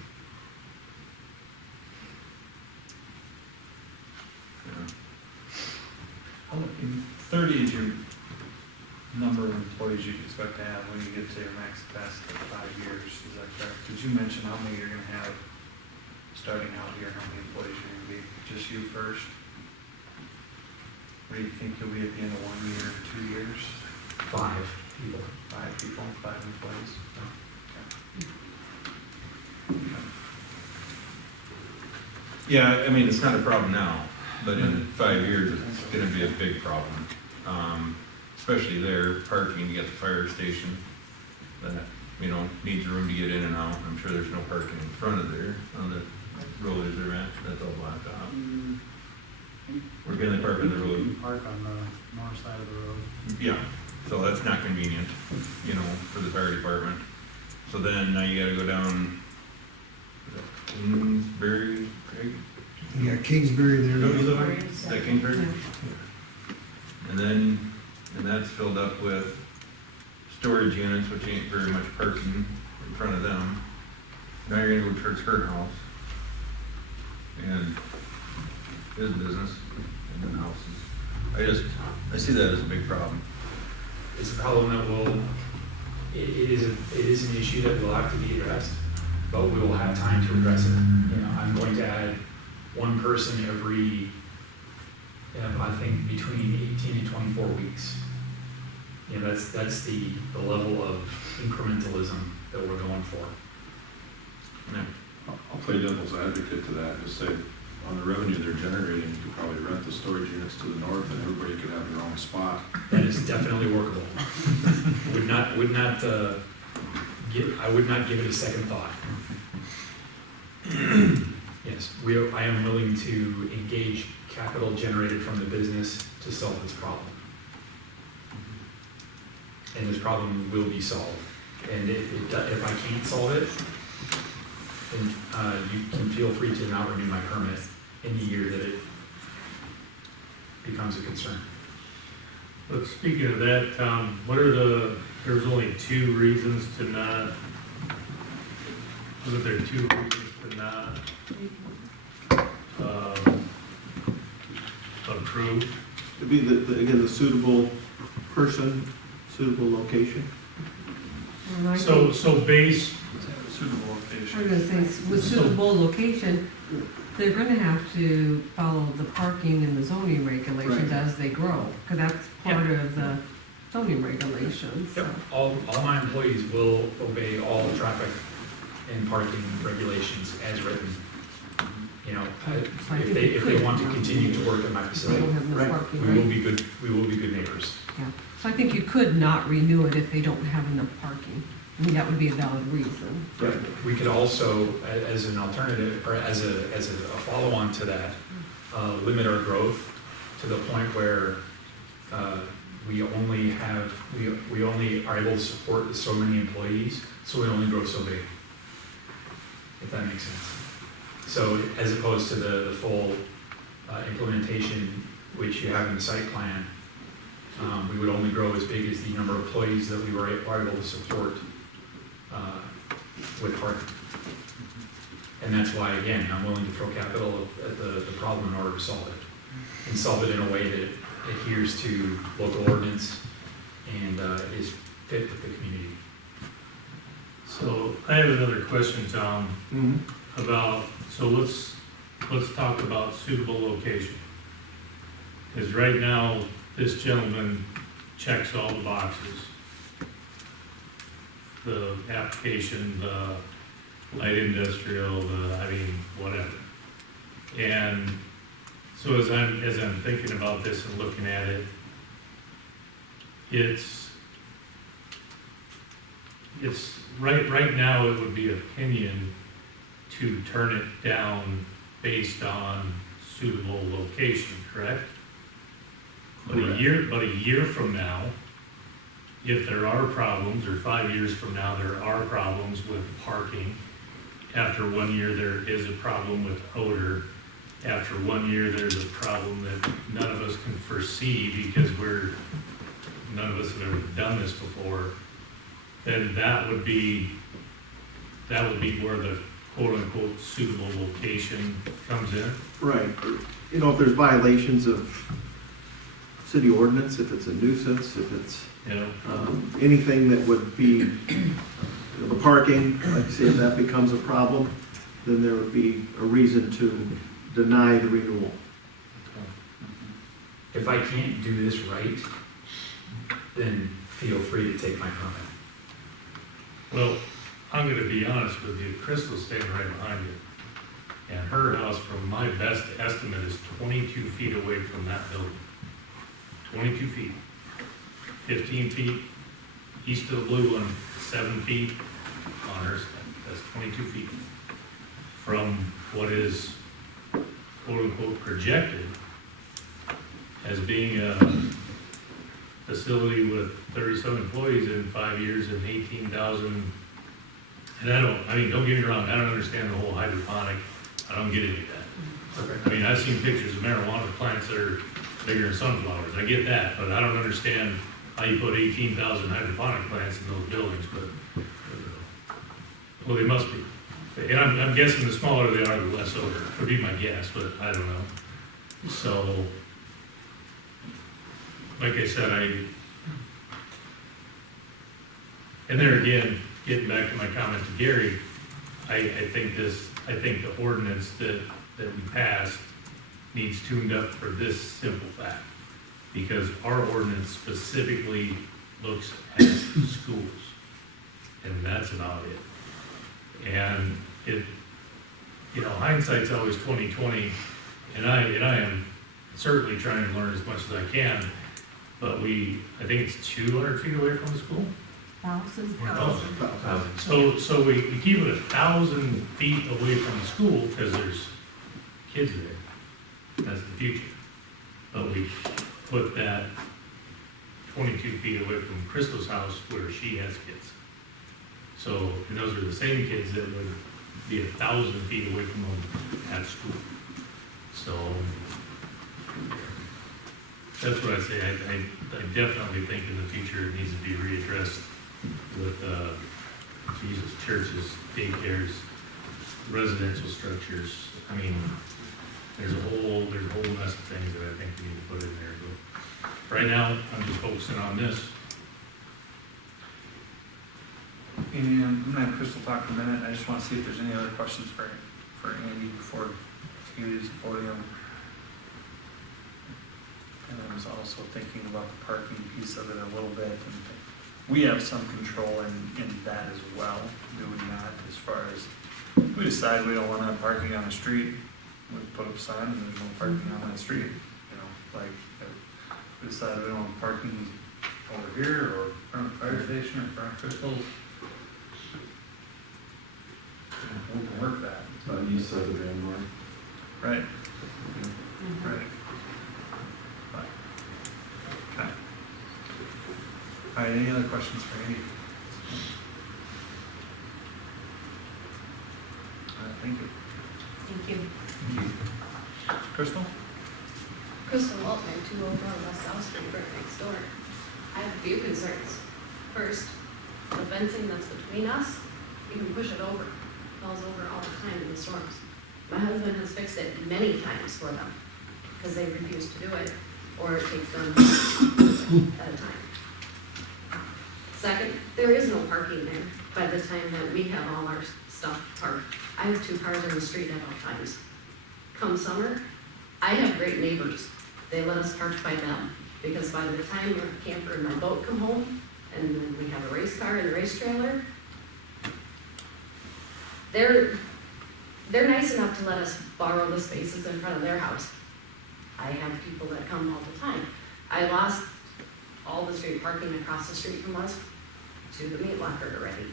In 30 is your number of employees you expect to have when you get to your max capacity of 5 years, is that correct? Did you mention how many you're gonna have starting out here, how many employees you're gonna be? Just you first? Where do you think you'll be at the end of 1 year, 2 years? 5 people. 5 people, 5 employees? Yeah, I mean, it's not a problem now, but in 5 years, it's gonna be a big problem. Especially there, parking, you got the fire station that, you know, needs room to get in and out. I'm sure there's no parking in front of there on the road is there, at, that's all blocked off. Where can they park on the road? Park on the north side of the road. Yeah, so that's not convenient, you know, for the fire department. So then now you gotta go down, is that Kingsbury, Craig? You got Kingsbury there. Is that Kingsbury? And that's filled up with storage units, which ain't very much parking in front of them. Now you're gonna go to Church Hurt House. And his business, and then houses. I see that as a big problem. It's a problem that will, it is an issue that will have to be addressed, but we will have time to address it. You know, I'm going to add one person every, I think between 18 and 24 weeks. You know, that's the level of incrementalism that we're going for. Yeah. I'll play devil's advocate to that, just say, on the revenue they're generating, you could probably rent the storage units to the north and everybody could have their own spot. That is definitely workable. I would not give it a second thought. Yes, I am willing to engage capital generated from the business to solve this problem. And this problem will be solved. And if I can't solve it, then you can feel free to not renew my permit in the year that it becomes a concern. But speaking of that, Tom, there's only 2 reasons to not, wasn't there 2 reasons to not approve? It'd be again, the suitable person, suitable location. So base, Suitable location. I was gonna say, with suitable location, they're gonna have to follow the parking and the zoning regulations Right. as they grow, because that's part of the zoning regulations, so. Yep, all my employees will obey all the traffic and parking regulations as written. You know, if they want to continue to work at my They facility, don't have no Right. parking, we will right? be good neighbors. Yeah, so I think you could not renew it if they don't have enough parking. I mean, that would be a valid reason. Right. We could also, as an alternative, or as a follow-on to that, limit our growth to the point where we only are able to support so many employees, so we only grow so big. If that makes sense. So as opposed to the full implementation, which you have in the site plan, we would only grow as big as the number of employees that we are able to support with parking. And that's why, again, I'm willing to throw capital at the problem in order to solve it. And solve it in a way that adheres to local ordinance and is fit with the community. so I have another question, Tom, about, so let's talk about suitable location. Because right now, this gentleman checks all the boxes. the application, the light industrial, whatever. And so as I'm thinking about this and looking at it, it's right now it would be opinion to turn it down based on suitable location, correct? But a year from now, if there are problems, or 5 years from now, there are problems with parking, after 1 year, there is a problem with odor, after 1 year, there's a problem that none of us can foresee because none of us have ever done this before, then that would be where the quote-unquote suitable location comes in. Right, you know, if there's violations of city ordinance, if it's a nuisance, if it's, You know, anything that would be, the parking, like I say, if that becomes a problem, then there would be a reason to deny the renewal. If I can't do this right, then feel free to take my permit. well, I'm gonna be honest with you, Crystal's standing right behind you. And her house, from my best estimate, is 22 feet away from that building. 22 feet. 15 feet east of the blue one, 7 feet on her side. That's 22 feet. From what is quote-unquote projected as being a facility with 37 employees in 5 years and 18,000. And don't get me wrong, I don't understand the whole hydroponic. I don't get any of that. I mean, I've seen pictures of marijuana plants that are bigger than sunflowers. I get that, but I don't understand how you put 18,000 hydroponic plants in those buildings, but, well, they must be. And I'm guessing the smaller they are, the less odor, would be my guess, but I don't know. So, like I said, and there again, getting back to my comment to Gary, I think the ordinance that we passed needs tuned up for this simple fact. Because our ordinance specifically looks at schools, and that's about it. And hindsight's always 20/20, and I am certainly trying to learn as much as I can, but I think it's 200 feet away from the school. 1,000. So we keep it 1,000 feet away from the school because there's kids there. That's the future. But we put that 22 feet away from Crystal's house where she has kids. So, and those are the same kids that would be 1,000 feet away from them at school. So, that's what I say. I definitely think in the future it needs to be readdressed with, churches, daycares, residential structures. I mean, there's a whole mess of things that I think we need to put in there. But right now, I'm just focusing on this. And I'm gonna have Crystal talk in a minute. I just want to see if there's any other questions for Andy before he leaves the podium. And I was also thinking about the parking piece of it a little bit. And we have some control in that as well, do we not? As far as, if we decide we don't want to have parking on the street, we put up a sign and there's no parking on that street. Like, if we decide we don't want parking over here or in front of the fire station or in front of Crystal's, we can work that. It's not east side of the anymore. Right. Right. Okay. All right, any other questions for Andy? Thank you. Thank you. Crystal? Crystal Waltman, 201 West South Street, right next door. I have a few concerns. First, the fencing that's between us, you can push it over, falls over all the time in the storms. My husband has fixed it many times for them, because they refuse to do it, or it takes them at a time. Second, there is no parking there by the time that we have all our stuff parked. I have 2 cars in the street at all times. Come summer, I have great neighbors. They let us park by them, because by the time my camper and my boat come home, and then we have a race car car and race trailer, they're nice enough to let us borrow the spaces in front of their house. I have people that come all the time. I lost all the street parking across the street from us to the meat locker already.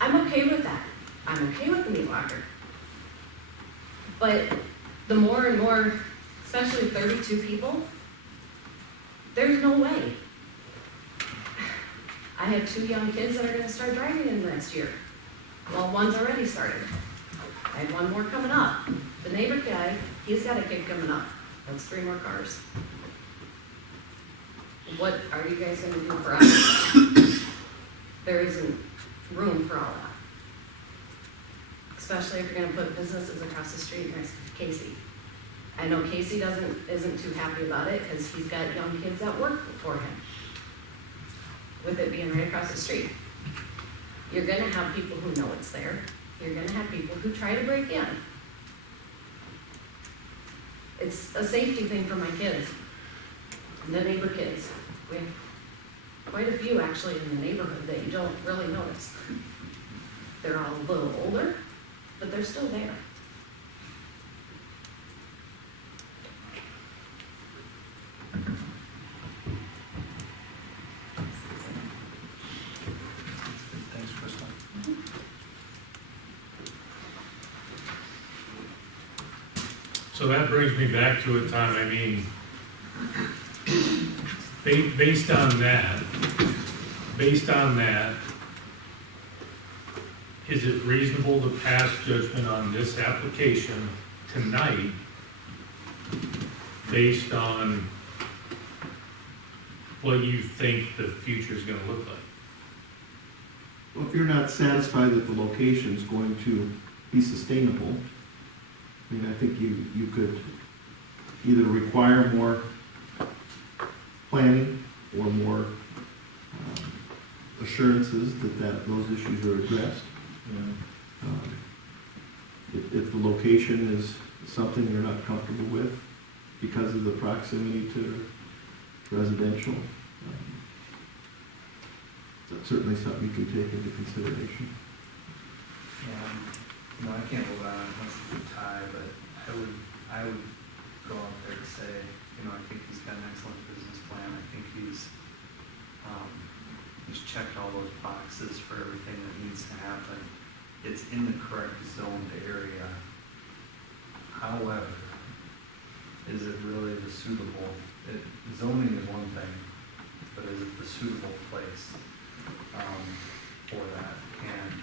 I'm okay with that. I'm okay with the meat locker. But the more and more, especially 32 people, there's no way. I have 2 young kids that are gonna start driving in the next year. Well, one's already started. I have one more coming up. The neighbor guy, he's got a kid coming up. That's 3 more cars. What are you guys gonna do for us? There isn't room for all that. Especially if you're gonna put businesses across the street next to Casey. I know Casey isn't too happy about it because he's got young kids that work for him. With it being right across the street. You're gonna have people who know it's there. You're gonna have people who try to break in. It's a safety thing for my kids, and the neighbor kids. We have quite a few actually in the neighborhood that you don't really notice. They're all a little older, but they're still there. Thanks, Crystal. So that brings me back to a time, I mean, based on that, is it reasonable to pass judgment on this application tonight based on what you think the future's gonna look like? Well, if you're not satisfied that the location's going to be sustainable, I mean, I think you could either require more planning or more assurances that those issues are addressed. If the location is something you're not comfortable with because of the proximity to residential, that's certainly something you can take into consideration. Yeah, no, I can't vote on it unless it's a tie, but I would go out there to say, I think he's got an excellent business plan. I think he's checked all those boxes for everything that needs to happen. It's in the correct zoned area. However, is it really the suitable, zoning is one thing, but is it the suitable place for that? And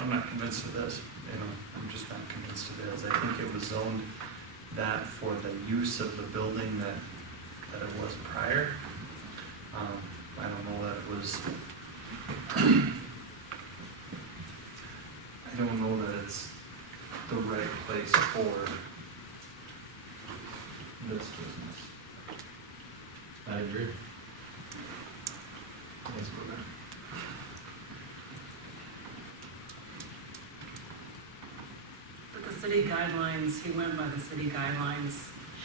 I'm not convinced of this, I'm just not convinced it is. I think it was zoned that for the use of the building that it was prior. I don't know that it was, I don't know that it's the right place for this business. I agree. Let's go there. But the city guidelines, he went by the city guidelines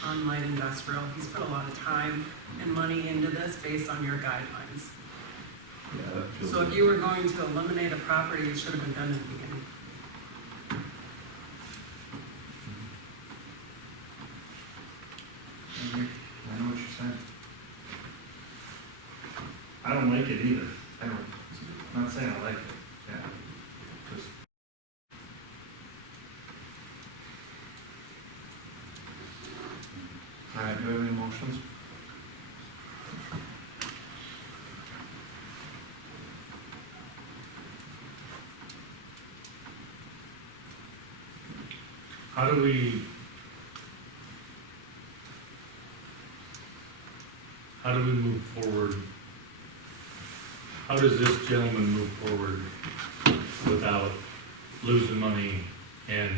on light industrial. He's put a lot of time and money into this based on your guidelines. So if you were going to eliminate a property, it should have been done in the beginning. I know what you're saying. I don't like it either. I'm not saying I like it. Yeah. Just. All right, do we have any motions? How do we move forward? How does this gentleman move forward without losing money and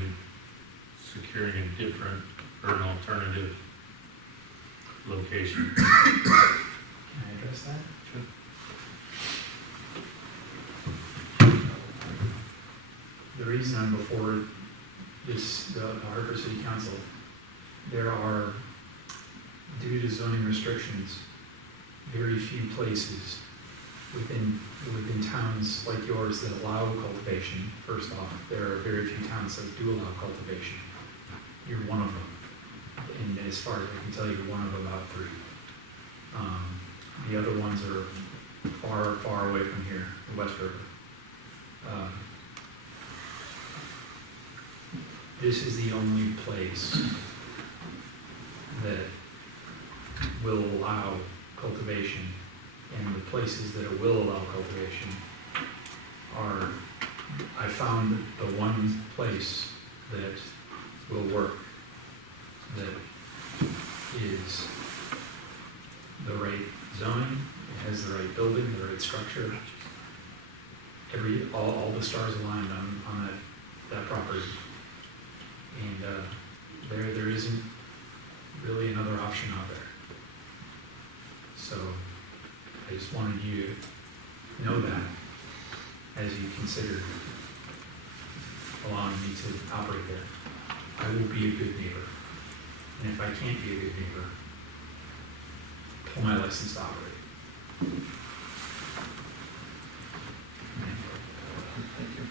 securing a different or an alternative location? Can I address that? Sure. The reason I'm before the Hartford City Council, there are, due to zoning restrictions, very few places within towns like yours that allow cultivation. First off, there are very few towns that do allow cultivation. You're one of them. And as far as I can tell, you're one of about 3. The other ones are far, far away from here, the West River. This is the only place that will allow cultivation, and the places that it will allow cultivation are, I found the one place that will work, that is the right zoning, it has the right building, the right structure. All the stars aligned on that property. And there isn't really another option out there. So I just wanted you to know that as you consider allowing me to operate there. I will be a good neighbor. And if I can't be a good neighbor, pull my license to operate. Thank you.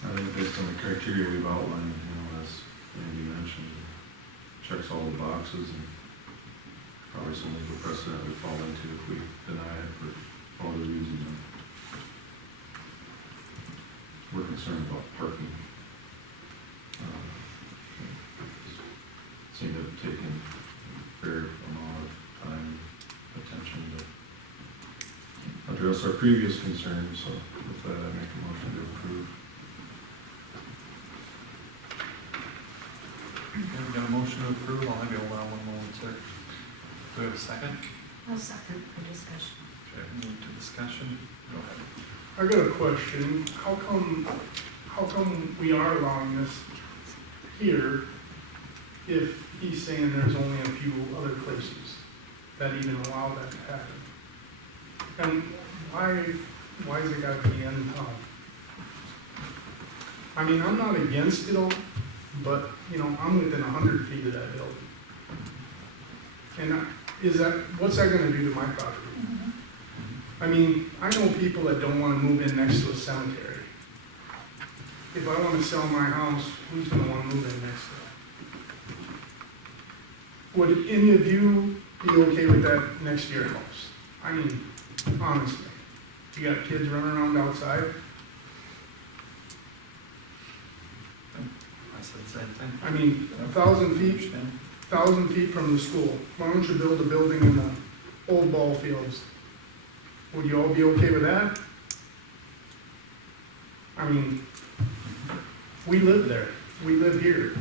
I think based on the criteria we've outlined, as Andy mentioned, checks all the boxes, and probably some of the precedent we fall into if we deny it for all the reasons. We're concerned about parking. Seem to have taken a fair amount of time, and attention to address our previous concerns, so with that, I make a motion to approve. Okay, we got a motion to approve, I'll have you hold on one moment, sir. Do we have a second? I'll second for discussion. Okay, move to discussion, go ahead. I got a question. How come we are allowing this here if he's saying there's only a few other places that even allow that to happen? And why is it got to be in town? I mean, I'm not against it all, but, I'm within 100 feet of that building. And what's that gonna do to my property? I mean, I know people that don't wanna move in next to a cemetery. If I wanna sell my house, who's gonna wanna move in next to it? Would any of you be okay with that next to your house? I mean, honestly, you got kids running around outside? I said the same thing. I mean, 1,000 feet from the school, why don't you build a building in the old ball fields? Would you all be okay with that? I mean, we live there, we live here.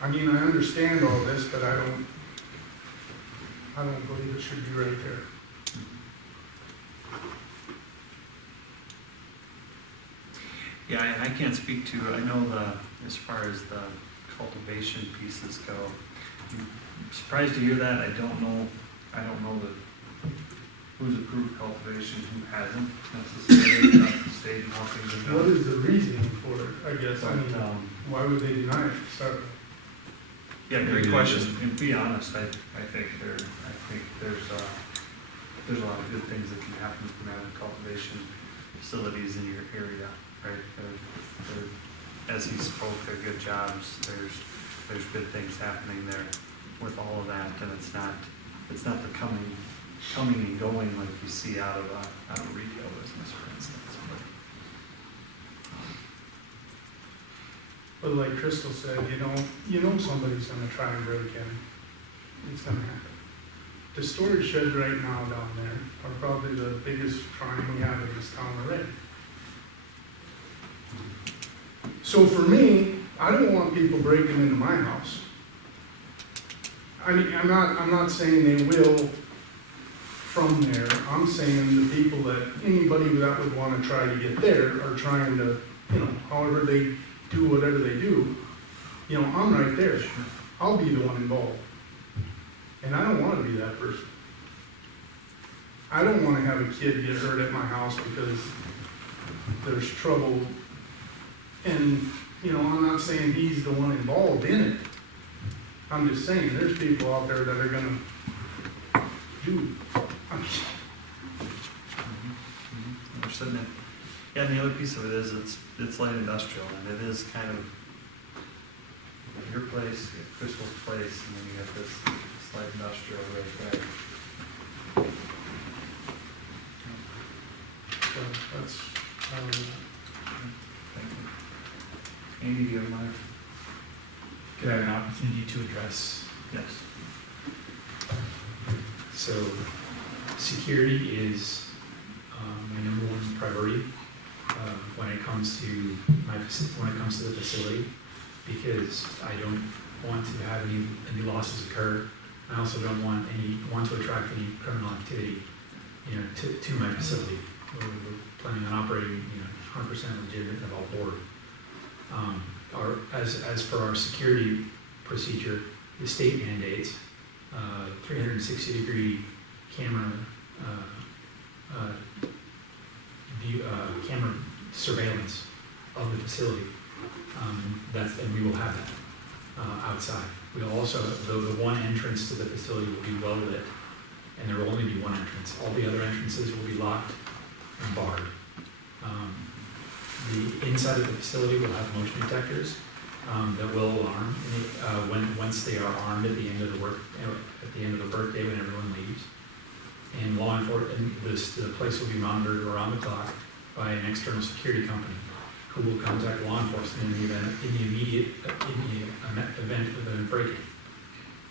I mean, I understand all this, but I don't believe it should be right there. Yeah, I can't speak to, I know as far as the cultivation pieces go, I'm surprised to hear that, I don't know who's approved cultivation, who hasn't necessarily, not the state and how things are done. What is the reasoning for it, I guess, I mean, But, why would they deny it, start? yeah, great question, and to be honest, I think there's a lot of good things that can happen from having cultivation facilities in your area, right? As he spoke, they're good jobs, there's good things happening there with all of that, and it's not the coming and going like you see out of a retail business, for instance. But like Crystal said, somebody's gonna try and break in. It's gonna happen. The storage sheds right now down there are probably the biggest crime we have in this town already. So for me, I don't want people breaking into my house. I mean, I'm not saying they will from there. I'm saying the people anybody that would wanna try to get there are trying to, however they do whatever they do, I'm right there. I'll be the one involved. And I don't wanna be that person. I don't wanna have a kid get hurt at my house because there's trouble. And, you know, I'm not saying he's the one involved in it. I'm just saying, there's people out there that are gonna do. We're sitting in, yeah, and the other piece of it is, it's light industrial, and it is kind of your place, you have Crystal's place, and then you have this light industrial right there. So that's, Thank you. Andy, do you have mine? Could I have an opportunity to address? Yes. So, security is my number one priority when it comes to the facility, because I don't want to have any losses occur. I also don't want to attract any criminal activity, you know, to my facility. We're planning on operating, you know, 100% legitimate and above board. As for our security procedure, the state mandates 360-degree camera camera surveillance of the facility. And we will have that outside. We'll also, the one entrance to the facility will be well lit, and there will only be one entrance. All the other entrances will be locked and barred. The inside of the facility will have motion detectors that will alarm once they are armed at the end of the workday when everyone leaves. And law enforcement, the place will be monitored around the clock by an external security company who will contact law enforcement in the immediate event of a break-in.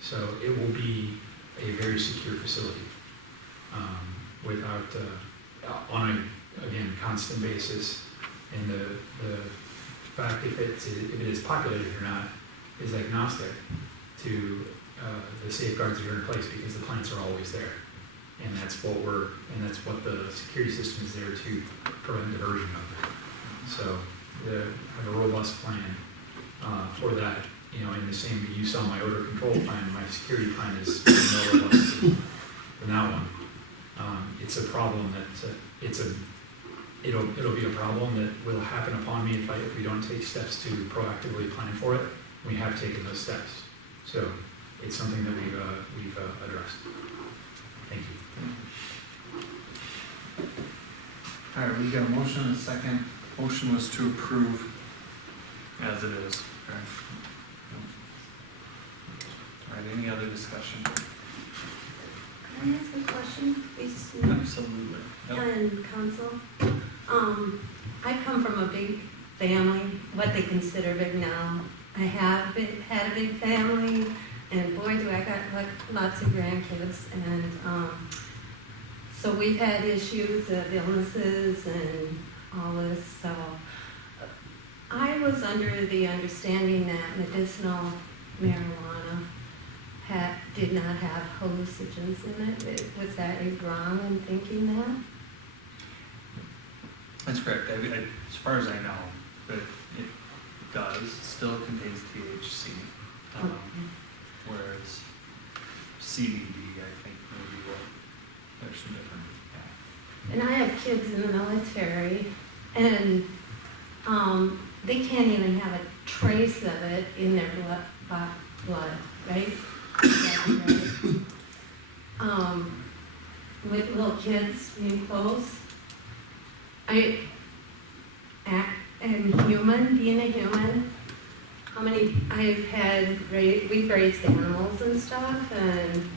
So it will be a very secure facility without on a, again, constant basis. And the fact if it is populated or not is agnostic to the safeguards that are in place, because the plants are always there. And that's what the security system is there to prevent diversion of. So I have a robust plan for that. You know, in the same, you saw my odor control plan, my security plan is more robust than that one. It's a problem that it'll be a problem that will happen upon me if we don't take steps to proactively plan for it. We have taken those steps, so it's something that we've addressed. Thank you. All right, we got a motion and a second. Motion was to approve as it is. Okay. All right, any other discussion? Can I ask a question, please? Absolutely. Yep. And council, I come from a big family, what they consider big now. I have had a big family, and boy, do I got lots of grandkids, and so we've had issues of illnesses and all this, so I was under the understanding that medicinal marijuana did not have hallucinogens in it. Was that wrong in thinking that? That's correct. As far as I know, but it does, still contains THC, whereas CBD, I think, maybe there's some different. And I have kids in the military, and they can't even have a trace of it in their blood, right? With little kids being close. I am human, being a human. We've raised animals and stuff, and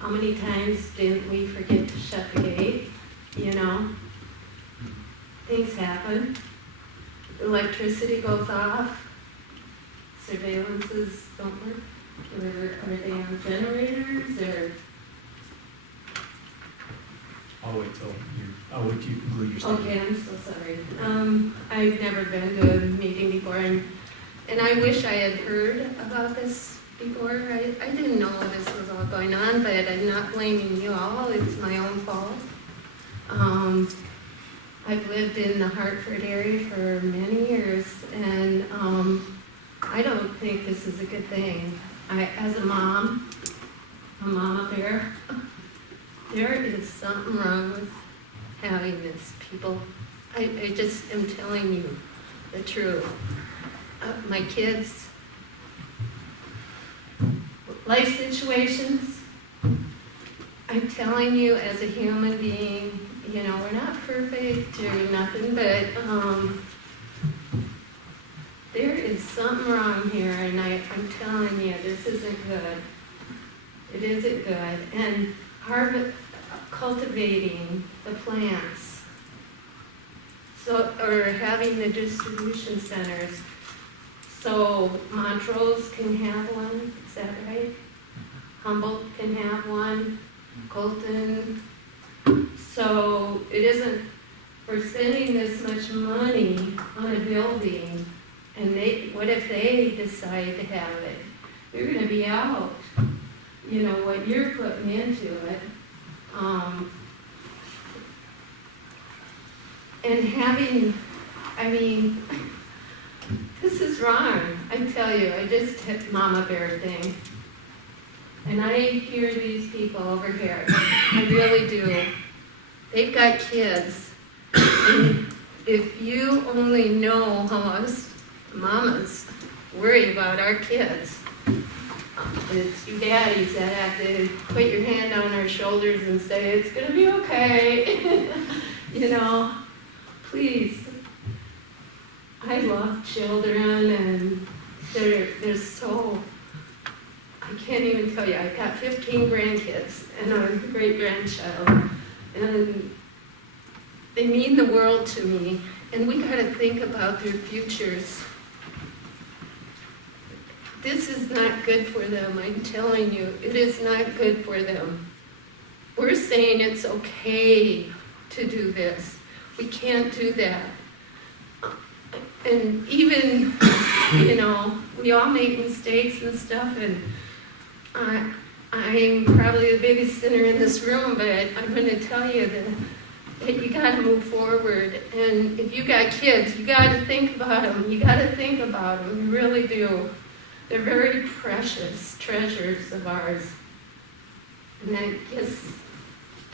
how many times didn't we forget to shut the gate? You know, things happen. Electricity goes off. Surveillances don't work. Are they on generators or? I'll wait till you conclude your statement. Okay, I'm so sorry. I've never been to a meeting before, and I wish I had heard about this before. I didn't know this was all going on, but I'm not blaming you all. It's my own fault. I've lived in the Hartford area for many years, and I don't think this is a good thing. As a mom, a mama bear. There is something wrong with having this, people. I just am telling you the truth. My kids, life situations, I'm telling you as a human being, you know, we're not perfect or nothing, but there is something wrong here, and I'm telling you, this isn't good. It isn't good. And cultivating the plants, or having the distribution centers, so Montrose can have one, is that right? Humboldt can have one, Colton. So it isn't, for spending this much money on a building, and what if they decide to have it? They're gonna be out, you know, what you're putting into it. And having, I mean, this is wrong, I tell you, I just hit mama bear thing. And I hear these people over here, I really do. They've got kids, and if you only know how us mamas worry about our kids, it's you daddies that have to put your hand on our shoulders and say, it's gonna be okay. You know, please. I love children, and they're so, I can't even tell you, I've got 15 grandkids and a great-grandchild, and they mean the world to me, and we gotta think about their futures. This is not good for them, I'm telling you, it is not good for them. We're saying it's okay to do this. We can't do that. And even, you know, we all make mistakes and stuff, and I'm probably the biggest sinner in this room, but I'm gonna tell you that you gotta move forward. And if you got kids, you gotta think about them. You gotta think about them, you really do. They're very precious treasures of ours. And I guess,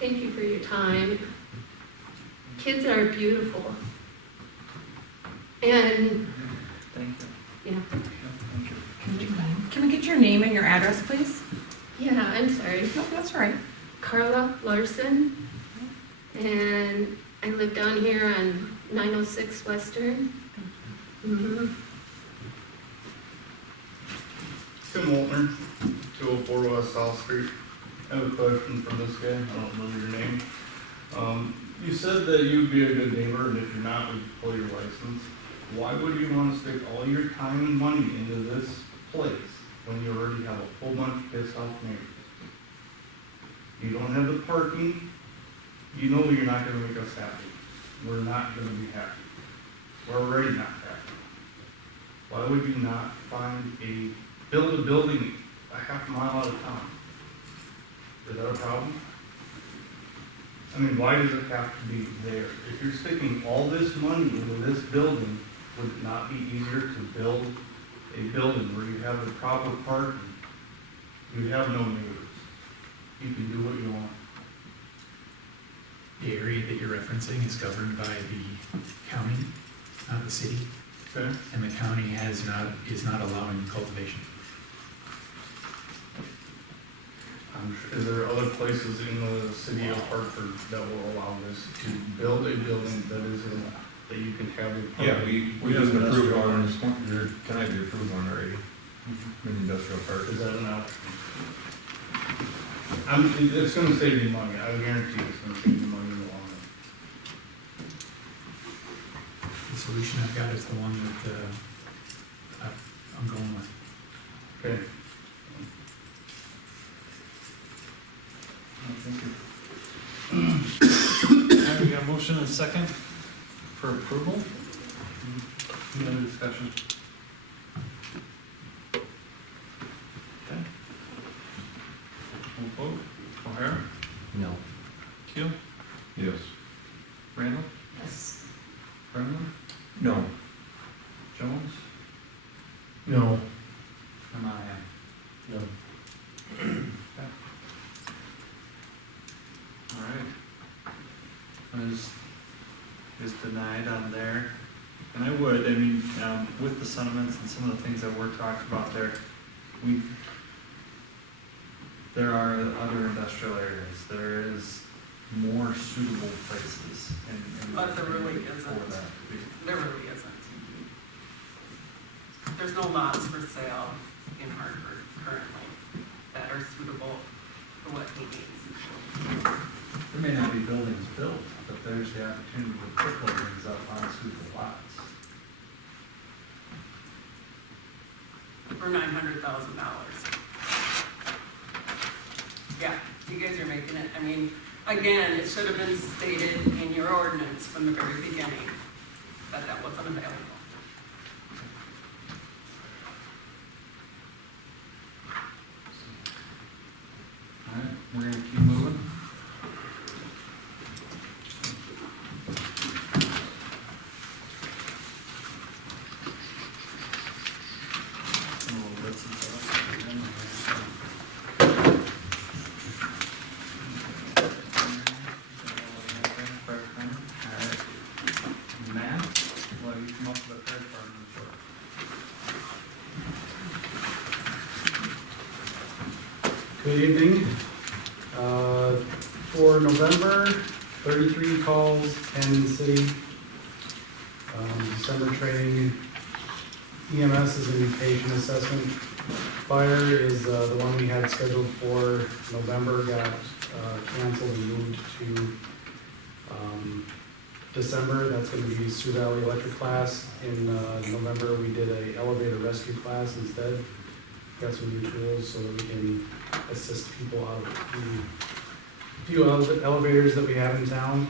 thank you for your time. Kids are beautiful. And, Thank you. yeah. Thank you. Can we get your name and your address, please? Yeah, I'm sorry. No, that's all right. Carla Larson. And I live down here on 906 Western. Mm-hmm. Tim Waltner, 204 West South Street. I have a question for this guy, I don't know your name. You said that you'd be a good neighbor, and if you're not, we'd pull your license. Why would you want to stick all your time and money into this place when you already have a whole bunch of pissed off neighbors? You don't have the parking, you know you're not gonna make us happy. We're not gonna be happy. We're already not happy. Why would you not build a building a half mile out of town? Is that a problem? I mean, why does it have to be there? If you're sticking all this money into this building, would it not be easier to build a building where you have the proper parking? You have no neighbors. You can do what you want. The area that you're referencing is governed by the county, not the city. Okay. And the county is not allowing cultivation. Is there other places in the city of Hartford that will allow this to build a building that you can have a park? Yeah, we just approved one, tonight we approved one already, in the industrial park. Is that an option? It's gonna save you money, I guarantee it's gonna save you money in the long run. The solution I've got is the one that I'm going with. Okay. Thank you. All right, we got a motion and a second for approval. Any other discussion? Okay. We'll vote. O'Hara? No. Keel? Yes. Randall? Yes. Brennan? No. Jones? No. And I am. No. Okay. is denied on there. And I would, I mean, with the sentiments and some of the things that were talked about there, there are other industrial areas, there is more suitable places in. But there really for isn't. that. There really isn't. There's no lots for sale in Hartford currently that are suitable for what he needs. There may not be buildings built, but there's the opportunity to put buildings up on suitable lots. For $900,000. Yeah, you guys are making it, I mean, again, it should have been stated in your ordinance from the very beginning that that wasn't available. All right, we're gonna keep moving. Matt, well, you come up with a third part of the report. Good evening. For November, 33 calls, 10 in the city. December training, EMS is a new patient assessment. Fire is the one we had scheduled for November, got canceled and moved to December. That's going to be Sioux Valley Electric class. In November, we did a elevator rescue class instead. Got some new tools so that we can assist people out of the few elevators that we have in town.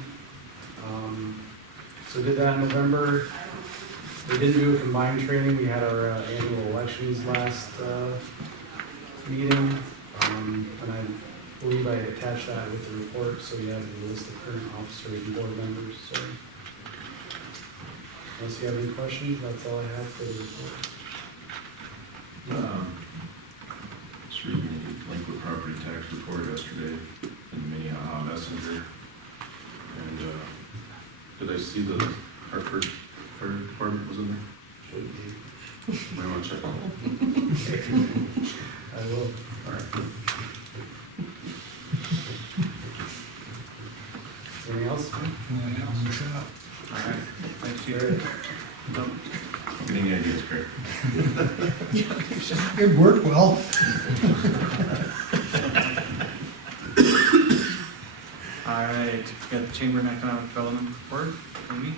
So did that in November. We didn't do a combined training. We had our annual elections last meeting. And I believe I attached that with the report, so you have the list of current officers and board members. So unless you have any questions, that's all I have for the report. Just reading the delinquent property tax report yesterday in Minnehaha Messenger. And, did I see the Hartford Fire Department was in there? Should be. Might want to check on it. I will. All right. Anything else? All right, thanks, Jerry. Any ideas, Craig? It worked well. All right, got the Chamber and Economic Development report, Amy?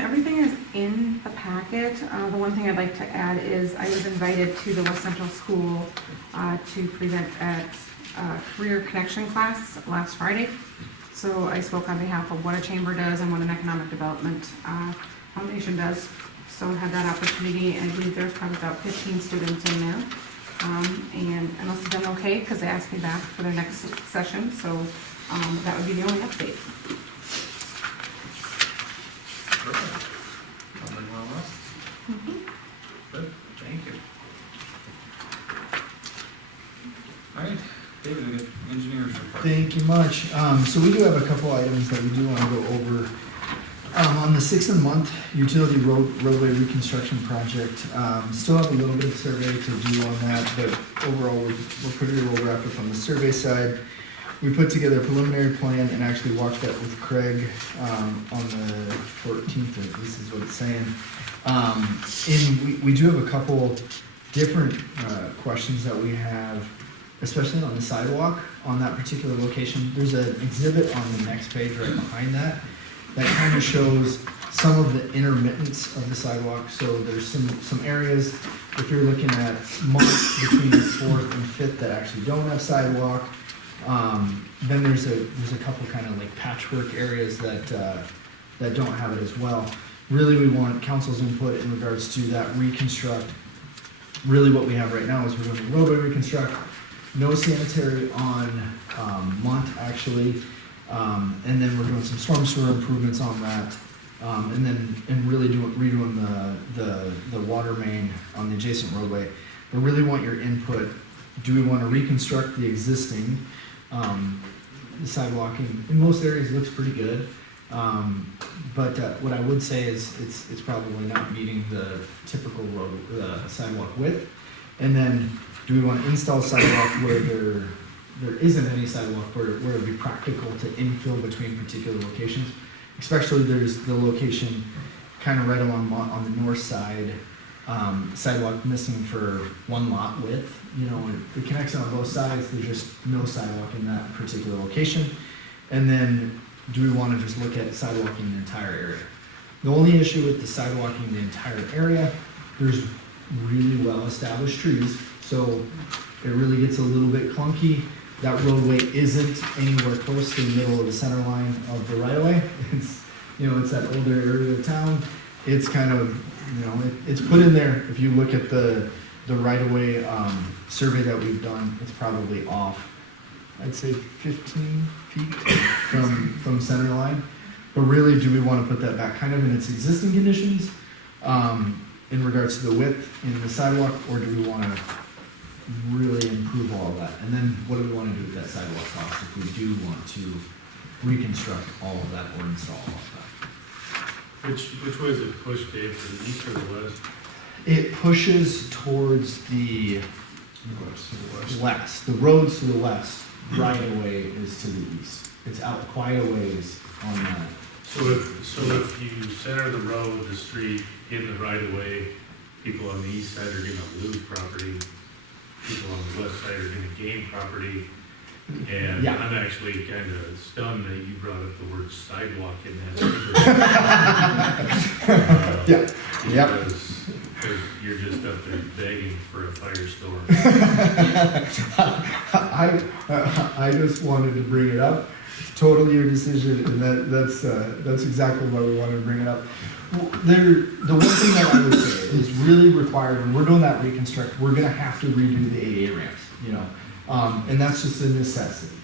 Everything is in the packet. The one thing I'd like to add is I was invited to the West Central School to present at a career connection class last Friday. So I spoke on behalf of what a chamber does and what an economic development foundation does. So I had that opportunity, and I believe there's probably about 15 students in there. And I must have done okay because they asked me back for their next session. So that would be the only update. Something well else? Good, thank you. All right, David, we got engineers report. Thank you much. So we do have a couple items that we do want to go over. On the 6th of the month, utility roadway reconstruction project, still have a little bit of survey to do on that, but overall we're pretty well wrapped up on the survey side. We put together a preliminary plan and actually walked that with Craig on the 14th, or this is what it's saying. And we do have a couple different questions that we have, especially on the sidewalk on that particular location. There's an exhibit on the next page right behind that kind of shows some of the intermittence of the sidewalk. So there's some areas, if you're looking at months between the 4th and 5th that actually don't have sidewalk. Then there's a couple kind of like patchwork areas that don't have it as well. Really, we want council's input in regards to that reconstruct. Really what we have right now is we're doing a roadway reconstruct, no sanitary on Mont actually, and then we're doing some storm sewer improvements on that, and really redoing the water main on the adjacent roadway. But really want your input. Do we want to reconstruct the existing? The sidewalk in most areas looks pretty good. But what I would say is it's probably not meeting the typical road, sidewalk width. And then, do we want to install sidewalk where there isn't any sidewalk, where it would be practical to infill between particular locations? Especially there's the location kind of right along on the north side, sidewalk missing for one lot width. You know, it connects on both sides, there's just no sidewalk in that particular location. And then, do we want to just look at sidewalking the entire area? The only issue with the sidewalking the entire area, there's really well-established trees, so it really gets a little bit clunky. That roadway isn't anywhere close to the middle of the center line of the right-of-way. It's, you know, it's that older area of town. It's kind of, you know, it's put in there. If you look at the right-of-way survey that we've done, it's probably off, I'd say 15 feet from center line. But really, do we want to put that back kind of in its existing conditions in regards to the width in the sidewalk, or do we want to really improve all of that? And then what do we want to do with that sidewalk cost if we do want to reconstruct all of that or install all of that? Which way is it pushed, Dave, to the east or the west? It pushes towards the west. The roads to the west, right away is to the east. It's out quite a ways on that. So if you center the road, the street, in the right of way, people on the east side are gonna lose property, people on the west side are gonna gain property. And Yeah. I'm actually kind of stunned that you brought up the word sidewalk in that. Yeah. Yep. Because you're just up there begging for a firestorm. I just wanted to bring it up. Totally your decision, and that's exactly why we wanted to bring it up. The one thing that I would say is really required when we're doing that reconstruct, we're gonna have to redo the ADA ramps, you know, and that's just a necessity.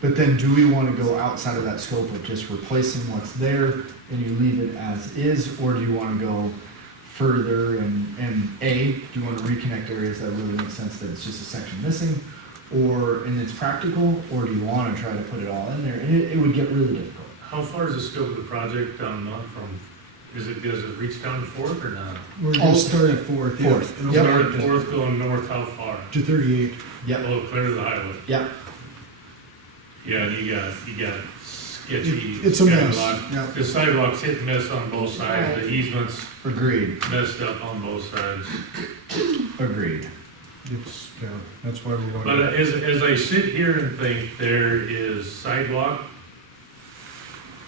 But then, do we want to go outside of that scope of just replacing what's there and you leave it as is, or do you want to go further and do you want to reconnect areas that really make sense that it's just a section missing, and it's practical, or do you want to try to put it all in there? And it would get really difficult. How far is the scope of the project down does it reach down to Fourth or not? We're gonna start at Fourth. Yeah. Fourth. It'll Yep. Start start at Fourth, going north, how far? to 38. Yep. Oh, clear to the highway. Yep. Yeah, and you got sketchy. It's a mess. sidewalk. Yeah. The sidewalks hit and miss on both sides, the easements Agreed. messed up on both sides. Agreed. It's, yeah, that's why we want But to. as I sit here and think, there is sidewalk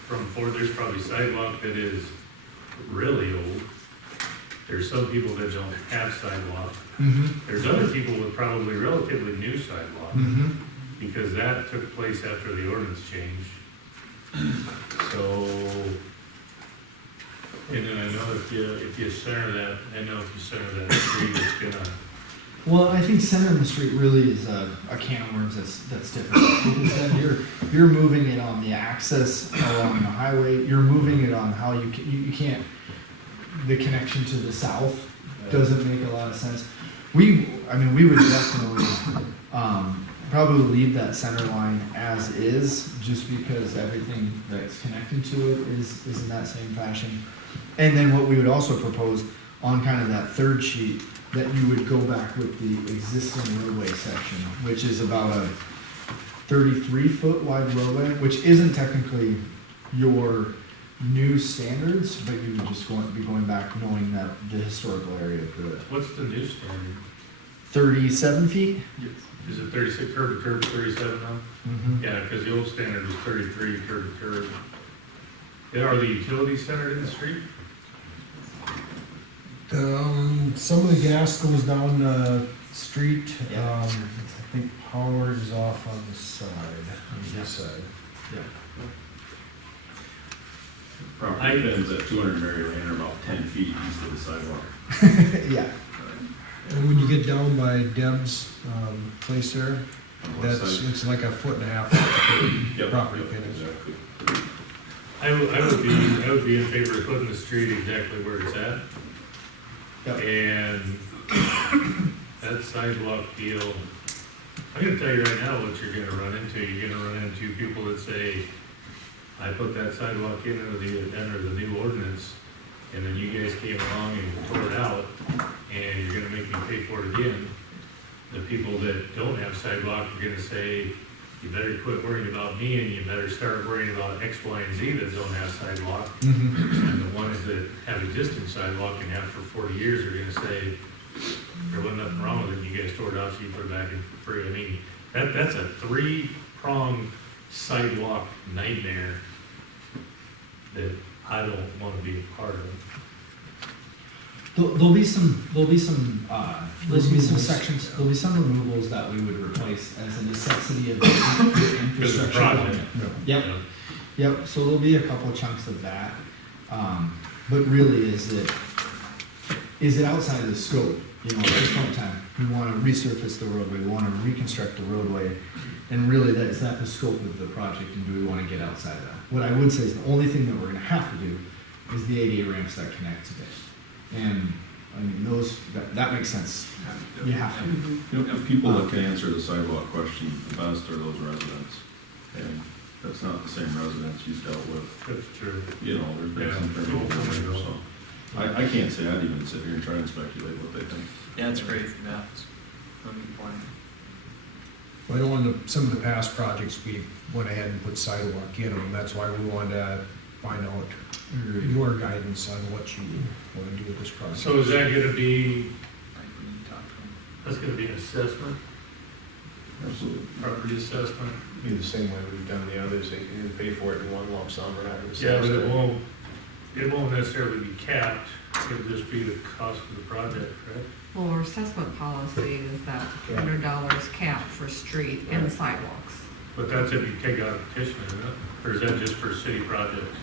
from Ford, there's probably sidewalk that is really old. There's some people that don't have sidewalk. Mm-hmm. There's other people with probably relatively new sidewalk, Mm-hmm. because that took place after the ordinance change. So, and then I know if you center that tree, it's gonna, Well, I think centering the street really is a can of worms that's different. Because then you're moving it on the access along the highway, you're moving it on how you can't, the connection to the south doesn't make a lot of sense. We would definitely, probably leave that center line as is, just because everything that's connected to it is in that same fashion. And then what we would also propose on kind of that third sheet, that you would go back with the existing roadway section, which is about a 33-foot wide roadway, which isn't technically your new standards, but you would just be going back knowing that the historical area of the what's the new standard? 37 feet. Is it 36 curb to curb, 37 now? Mm-hmm. Yeah, because the old standard was 33 curb to curb. Yeah, are the utilities centered in the street? Some of the gas goes down the street. Yeah. I think power is off on the side, on this side. Property ends at 200 Mary Lane are about 10 feet east of the sidewalk. Yeah. And when you get down by Deb's place there, On the west side. it's like a foot and a half off the Yep, property yep, pin is. exactly. I would be in favor of putting the street exactly where it's at. Yep. And that sidewalk deal, I'm gonna tell you right now what you're gonna run into. You're gonna run into people that say, I put that sidewalk in under the new ordinance, and then you guys came along and tore it out, and you're gonna make me pay for it again. The people that don't have sidewalk are gonna say, you better quit worrying about me, and you better start worrying about X, Y, and Z that don't have sidewalk. And the ones that have existing sidewalk and have for 40 years are gonna say, there wasn't nothing wrong with it, you guys tore it out, so you put it back in for free. I mean, that's a three-pronged sidewalk nightmare that I don't wanna be a part of. There'll be some sections, there'll be some removals that we would replace as a necessity of the infrastructure. Project. Yep, yep, so there'll be a couple of chunks of that. But really, is it outside of the scope? You know, at this point in time, we wanna resurface the roadway, we wanna reconstruct the roadway, and really, is that the scope of the project, and do we wanna get outside of that? What I would say is the only thing that we're gonna have to do is the ADA ramps that connect to this. And, I mean, that makes sense. You have to. You know, people that can answer the sidewalk question the best are those residents. And that's not the same residents you've dealt with. That's true. You know, there's been some turnover there, so. I can't say I'd even sit here and try and speculate what they think. Yeah, it's great, yeah, it's a good point. Well, I know on some of the past projects, we went ahead and put sidewalk in them, that's why we wanted to find out your guidance on what you want to do with this project. So is that gonna be, that's gonna be an assessment, Absolutely. property assessment? Be the same way we've done the others, they can pay for it in one lump sum or not. Yeah, but it won't necessarily be capped, it'll just be the cost of the project, correct? Well, our assessment policy is that $100 cap for street and sidewalks. But that's if you take out a petition, isn't it? Or is that just for city projects?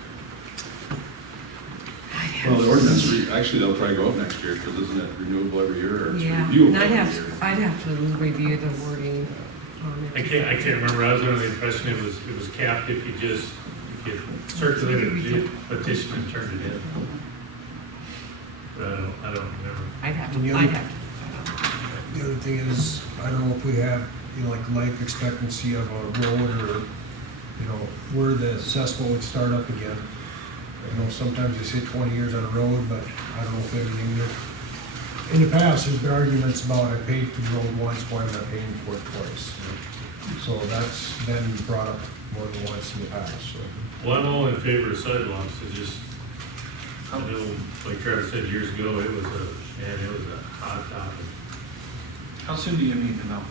Well, the ordinance, actually, they'll probably go up next year, because isn't it renewable every year, or it's Yeah, reviewable and every year? I'd have to review the wording on I it. can't remember, I was under the impression it was capped if you circulated a petition and turned it in. But I don't remember. I'd have And the to, other- I'd have to. The other thing is, I don't know if we have, you know, like life expectancy of a road or, you know, where the assessment would start up again. I know sometimes they say 20 years on a road, but I don't know if everything there. In the past, there's been arguments about I paid for the road once, why am I paying for it twice? So that's been brought up more than once in the past, so. Well, I'm all in favor of sidewalks, it's just, I know, like Travis said years ago, it was a hot topic. How soon do you need to know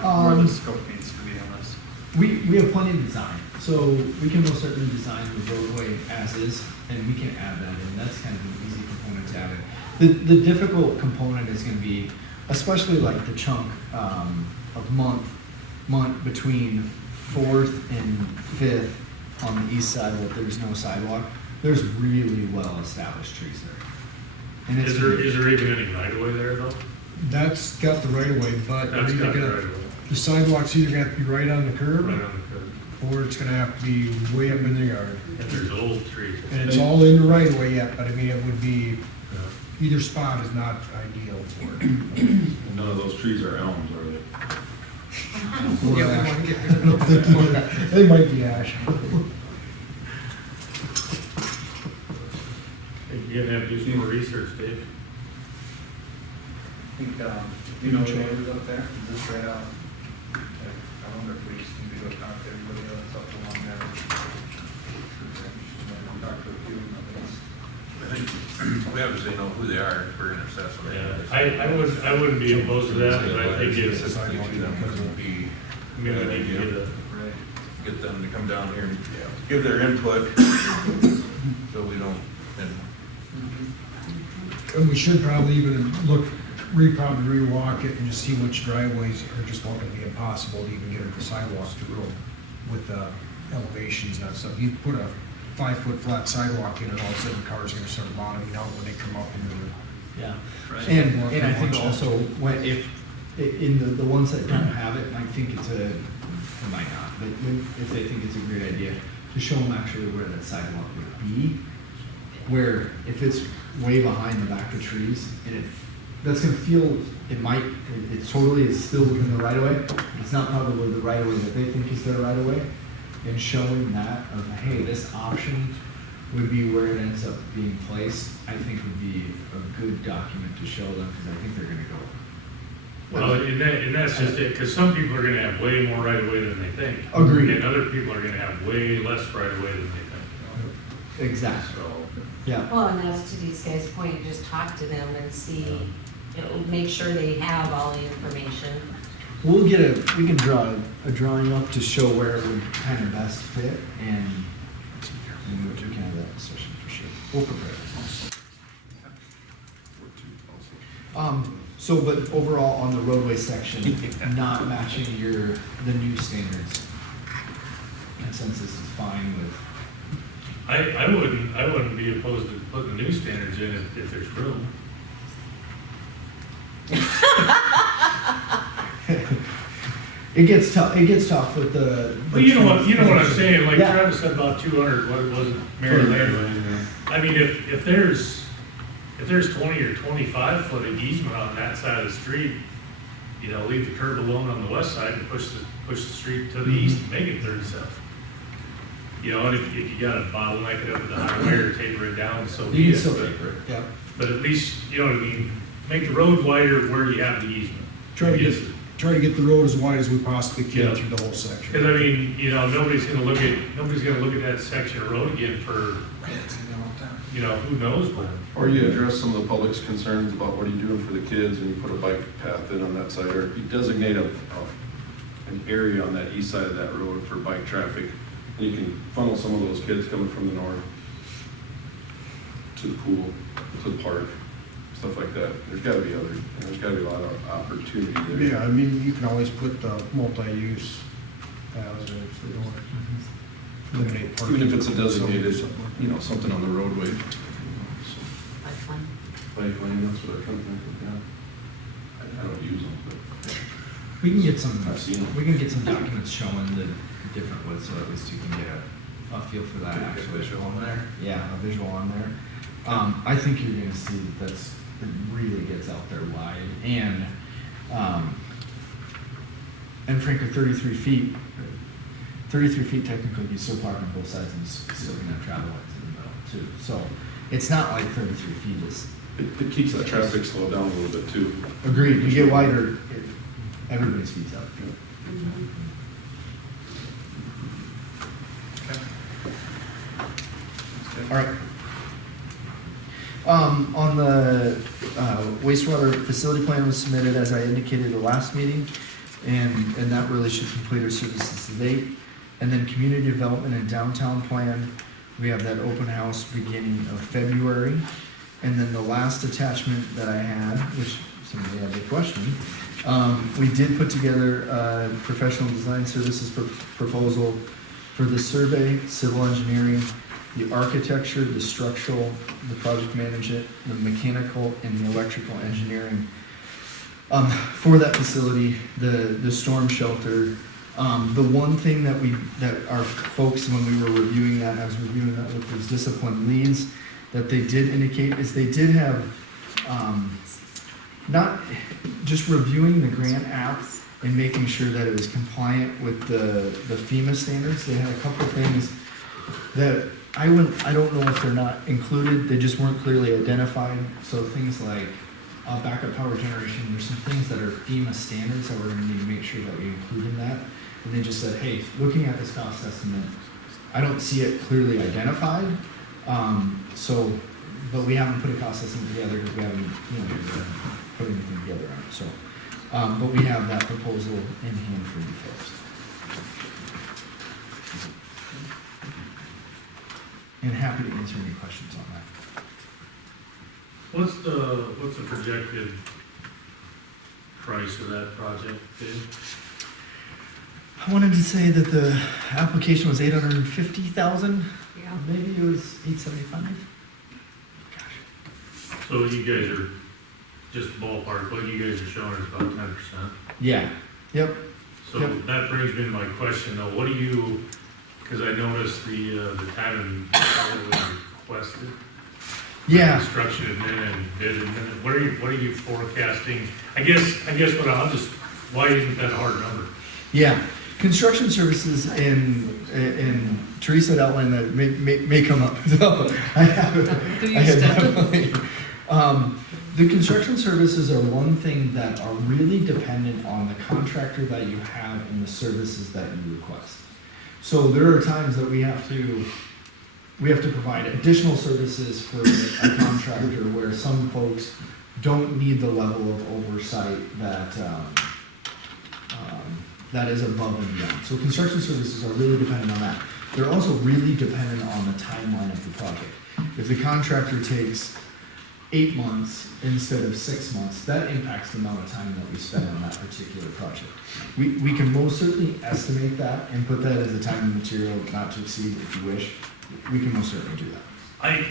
where Um, the scope needs to be on this? We have plenty of design, so we can most certainly design the roadway as is, and we can add that in, that's kind of an easy component to add in. The difficult component is gonna be, especially like the chunk, of month between Fourth and Fifth on the east side where there's no sidewalk, there's really well-established trees there. And it's Is there even any right of way there though? That's got the right of way, but That's you're got the gonna- right of way, the sidewalk's either gonna have to be right on the curb, right on the curb. or it's gonna have to be way up in the yard. And there's old trees. And it's all in the right of way yet, but I mean, it would be, Yeah. either spot is not ideal for it. And none of those trees are elms, are they? Or Yeah, we ash. wanna get I don't think they might be ash. You're gonna have to do some more research, Dave. I think, you know, the neighbors up there, just right out. I wonder if we just need to go talk to everybody else up along there. Talk to a few of them at least. I think we obviously know who they are, if we're gonna assess them. Yeah, I wouldn't be opposed to that, but I think it's, Specifically to them wouldn't be I mean, we need to get a, Right. get them to come down here and give their input, so we don't, and And we should probably even probably rewalk it and just see which driveways are just going to be impossible to even get a sidewalk through with the elevations and that stuff. You put a 5-foot flat sidewalk in and all of a sudden cars are gonna start bottoming out when they come up into the. Yeah, Right. and I think also, when, in the ones that don't have it, I think it's or might not, but if they think it's a great idea, to show them actually where that sidewalk would be, where if it's way behind the back of trees, and that's gonna feel, it totally is still within the right of way, it's not probably the right of way that they think is their right of way, and showing that of, hey, this option would be where it ends up being placed, I think would be a good document to show them, because I think they're gonna go. Well, and that's just it, because some people are gonna have way more right of way than they think. Agreed. And other people are gonna have way less right of way than they think. Exactly. Yeah. Well, and that's to these guys' point, just talk to them and see, you know, make sure they have all the information. We can draw a drawing up to show where it would kind of best fit, and we can have that discussion for sure. We'll prepare. So, but overall on the roadway section, not matching the new standards. Consensus is fine with. I wouldn't be opposed to putting the new standards in if there's room. It gets tough with the. But you know what I'm saying, like Yeah. Travis said about 200, what was it, Mary Lane? I mean, if there's 20 or 25 foot of easement on that side of the street, you know, leave the curb alone on the west side and push the street to the east and make it 37. You know, and if you gotta bottleneck it up at the highway or taper it down, so You be can it. still But- taper it, yeah. But at least, you know what I mean, make the road wider where you have the easement. Try to get the road as wide as we possibly can Yeah. through the whole section. Because I mean, you know, nobody's gonna look at that section of road again for, you know, who knows when. Or you address some of the public's concerns about what are you doing for the kids, and you put a bike path in on that side, or you designate an area on that east side of that road for bike traffic, and you can funnel some of those kids coming from the north to the pool, to the park, stuff like that. There's gotta be there's gotta be a lot of opportunity there. Yeah, I mean, you can always put multi-use paths, or if they don't eliminate parking. Even if it's a designated, you know, something on the roadway. That's fine. Bike lane, that's what I kind of think of, yeah. I don't use them, but. We can get some. I've seen them. We can get some documents showing the different woods, so at least you can get a feel for that Get a actually. visual on there. Yeah, a visual on there. I think you're gonna see it really gets out there wide, and frankly, 33 feet. 33 feet technically, you still park on both sides, and still gonna have travel lights in the middle too. So it's not like 33 feet is. It keeps that traffic slow down a little bit too. Agreed. You get wider, everybody's feet's up. All right. On the wastewater facility plan was submitted, as I indicated at the last meeting, and that really should complete our services to date. And then community development and downtown plan, we have that open house beginning of February. And then the last attachment that I had, which somebody had a question, we did put together a professional design services proposal for the survey, civil engineering, the architecture, the structural, the project management, the mechanical, and the electrical engineering for that facility, the storm shelter. The one thing that our folks, when we were reviewing that, I was reviewing that with those discipline leads, that they did indicate is they did have, not just reviewing the grant app and making sure that it was compliant with the FEMA standards. They had a couple of things that I don't know if they're not included, they just weren't clearly identified. So things like backup power generation, there's some things that are FEMA standards that we're gonna need to make sure that we include in that. And they just said, hey, looking at this cost estimate, I don't see it clearly identified. But we haven't put a cost estimate together because we haven't, put anything together on it. So, but we have that proposal in hand for you folks. And happy to answer any questions on that. What's the projected price of that project, Dave? I wanted to say that the application was 850,000. Yeah. Maybe it was 875. So you guys are, just ballpark, what you guys are showing is about 10%. Yeah. Yep. So Yep. that brings me to my question though, what do you, because I noticed the time and requested. Yeah. Construction admin and bid admin, what are you forecasting? I guess why isn't that a hard number? Yeah. construction services and Teresa had outlined that may come up. So I have definitely. The construction services are one thing that are really dependent on the contractor that you have and the services that you request. So there are times that we have to provide additional services for a contractor where some folks don't need the level of oversight that that is above and beyond. So construction services are really dependent on that. They're also really dependent on the timeline of the project. If the contractor takes 8 months instead of 6 months, that impacts the amount of time that we spend on that particular project. We can most certainly estimate that and put that as a time and material not to exceed if you wish. We can most certainly do that.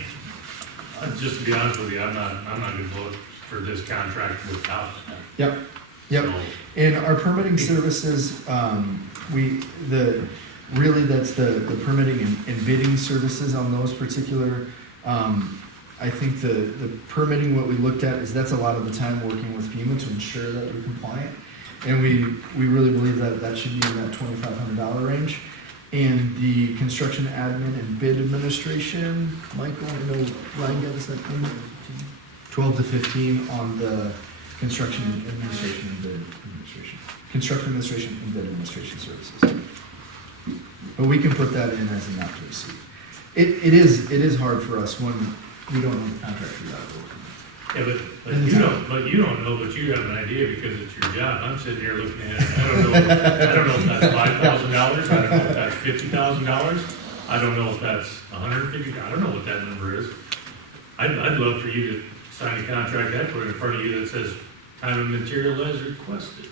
Just to be honest with you, I'm not gonna vote for this contract without that. Yep. So, And our permitting services, really that's the permitting and bidding services on those particular, I think the permitting, what we looked at is that's a lot of the time working with FEMA to ensure that you're compliant. And we really believe that that should be in that $2,500 range. And the construction admin and bid administration, Michael, I know Ryan got us that thing, 12 to 15 on the construction administration and bid administration. Construction administration and bid administration services. But we can put that in as a not to exceed. It is hard for us when we don't know the contractor that well. yeah, but you don't know, but you have an idea because it's your job. I'm sitting here looking at it, I don't know if that's $5,000, I don't know if that's $50,000, I don't know if that's $150,000, I don't know what that number is. I'd love for you to sign a contract, I put it in front of you that says, time and material as requested.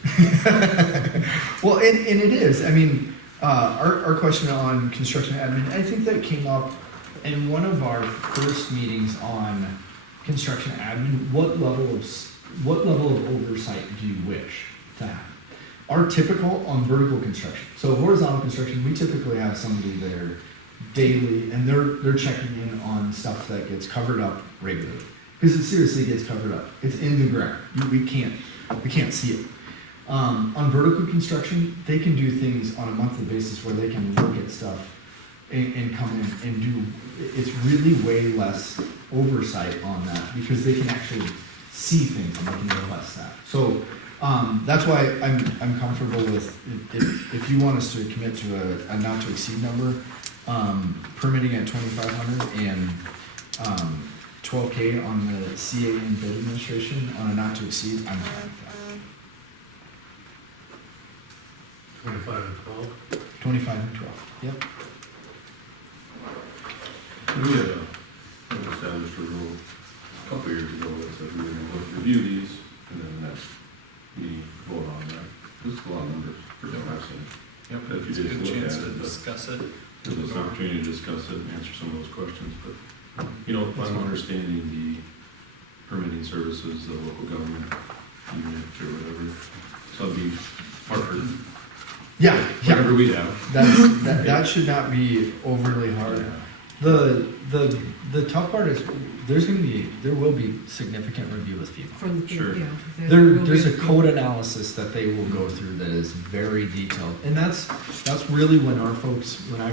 Well, and it is, I mean, our question on construction admin, I think that came up in one of our first meetings on construction admin. What level of oversight do you wish to have? Our typical on vertical construction, so horizontal construction, we typically have somebody there daily, and they're checking in on stuff that gets covered up regularly. Because it seriously gets covered up. It's in the ground. We can't see it. On vertical construction, they can do things on a monthly basis where they can look at stuff and come in and do. It's really way less oversight on that because they can actually see things and they can request that. So that's why I'm comfortable with if you want us to commit to a not to exceed number, permitting at 2,500 and 12K on the CA and bid administration on a not to exceed, I'm fine with that. 25 and 12? 25 and 12, yep. We had established a rule a couple years ago that said we were going to review these and then the next meeting vote on that. This is a lot of numbers for the last thing. Yep, If you it's a just good look chance at to it, but discuss it. gives us an opportunity to discuss it and answer some of those questions, but, you know, if I'm understanding the permitting services, the local government unit or whatever, so it'd be Hartford, Yeah, whatever we have. that should not be overly hard. The tough part is there will be significant review with FEMA. From the, Sure. yeah. there will There's be a code analysis that they will go through that is very detailed, and that's really when I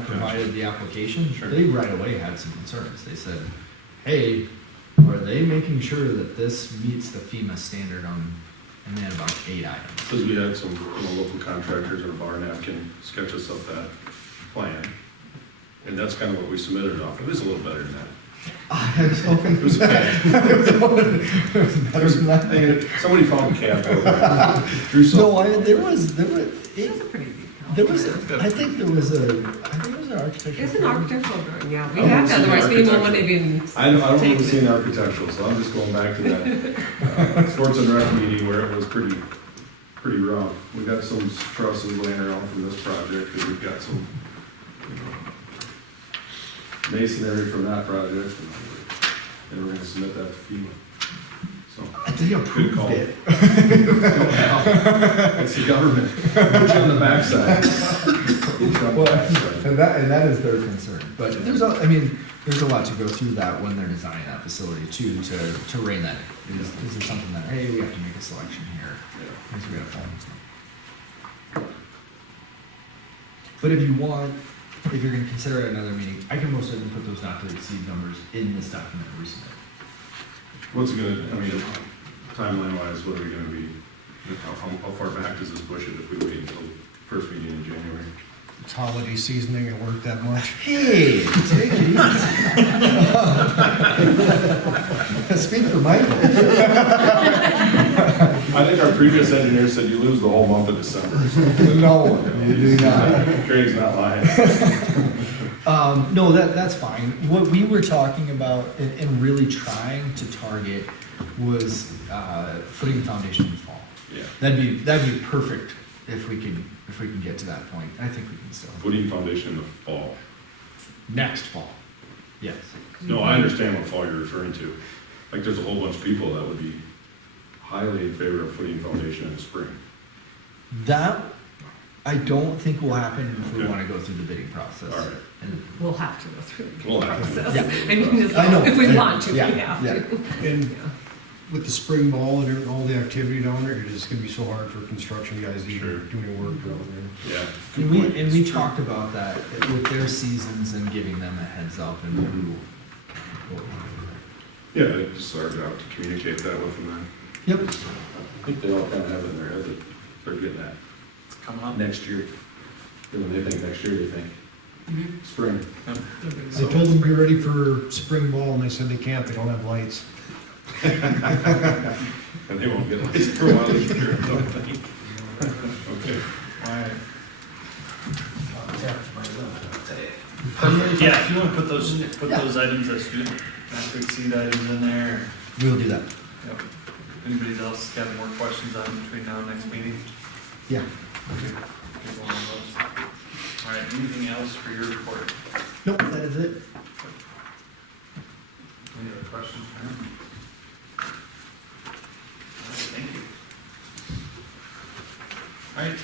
provided the application, Sure. they right away had some concerns. They said, "Hey, are they making sure that this meets the FEMA standard on?" And they had about 8 items. Because we had some, local contractors in a bar napkin sketch us up that plan, and that's kind of what we submitted off. It was a little better than that. I was hoping It was okay. I was hoping it was better than that. Somebody found a cab program. Drew something. No, there was It was a pretty big I think there was an architectural. It's an architectural drawing, yeah. We I have don't to, otherwise see people wouldn't even. I don't remember take seeing it. architectural, so I'm just going back to that sports and rec meeting where it was pretty rough. We got some trusses laying around from this project, and we've got some, masonry from that project, and we're gonna submit that to FEMA. So, They good approved call. it. It's the government. Put you on the backside. Put you on the Well, backside. and that is their concern. But there's a lot to go through that when they're designing that facility too, to rein that in. Is there something that, hey, we have to make a selection here, because we gotta follow this. But if you want, if you're gonna consider it another meeting, I can most certainly put those not to exceed numbers in this document recently. What's it gonna, I mean, timeline wise, what are we gonna be, how far back does this push it if we wait until first meeting in January? It's holiday season, they gonna work that much. Hey, take it easy. Speak for Michael. I think our previous engineer said you lose the whole month of December. No, you do not. Craig's not lying. No, that's fine. What we were talking about and really trying to target was footing the foundation in the fall. Yeah. That'd be perfect if we can get to that point. I think we can still. Footing foundation in the fall. Next fall. Yes. No, I understand what fall you're referring to. Like, there's a whole bunch of people that would be highly in favor of footing foundation in the spring. That I don't think will happen if we Okay. want to go through the bidding process. All right. And We'll have to go through the We'll have to. process. Yeah. I mean, it's- I know. if we want to, we Yeah, have yeah. to. And with the spring ball and all the activity down there, it is gonna be so hard for construction guys to Sure. even do any work down there. Yeah. And we talked about that with their seasons and giving them a heads up and who. Yeah, they just started out to communicate that with them then. Yep. I think they all kind of have it in their head that they're getting that It's coming up. next year. And when they think next year, they think spring. I told them to be ready for spring ball, and they said they can't, they don't have lights. And they won't get lights for a while this year, don't they? Okay. Alright. Yeah, if you wanna put those items as student, not to exceed items in there. We'll do that. Yep. Anybody else got more questions on between now and next meeting? Yeah. Get one of those. Alright, anything else for your report? Nope, that is it. Any other questions for him? Alright, thank you. Alright,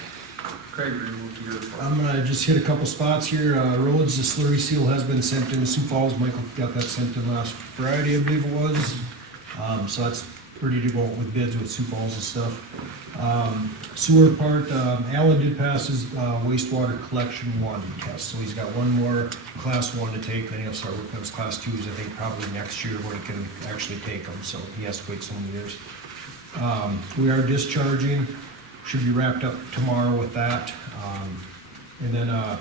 Craig, we're gonna move to your report. I'm gonna just hit a couple spots here. Roads, the slurry seal has been sent in to Sioux Falls. Michael got that sent in last Friday, I believe it was. So that's ready to go out with bids with Sioux Falls and stuff. Sewer part, Alan did pass his wastewater collection 1 test, so he's got one more class 1 to take, then he'll start working on his class 2s, I think probably next year when he can actually take them, so he has to wait some years. We are discharging, should be wrapped up tomorrow with that. And then,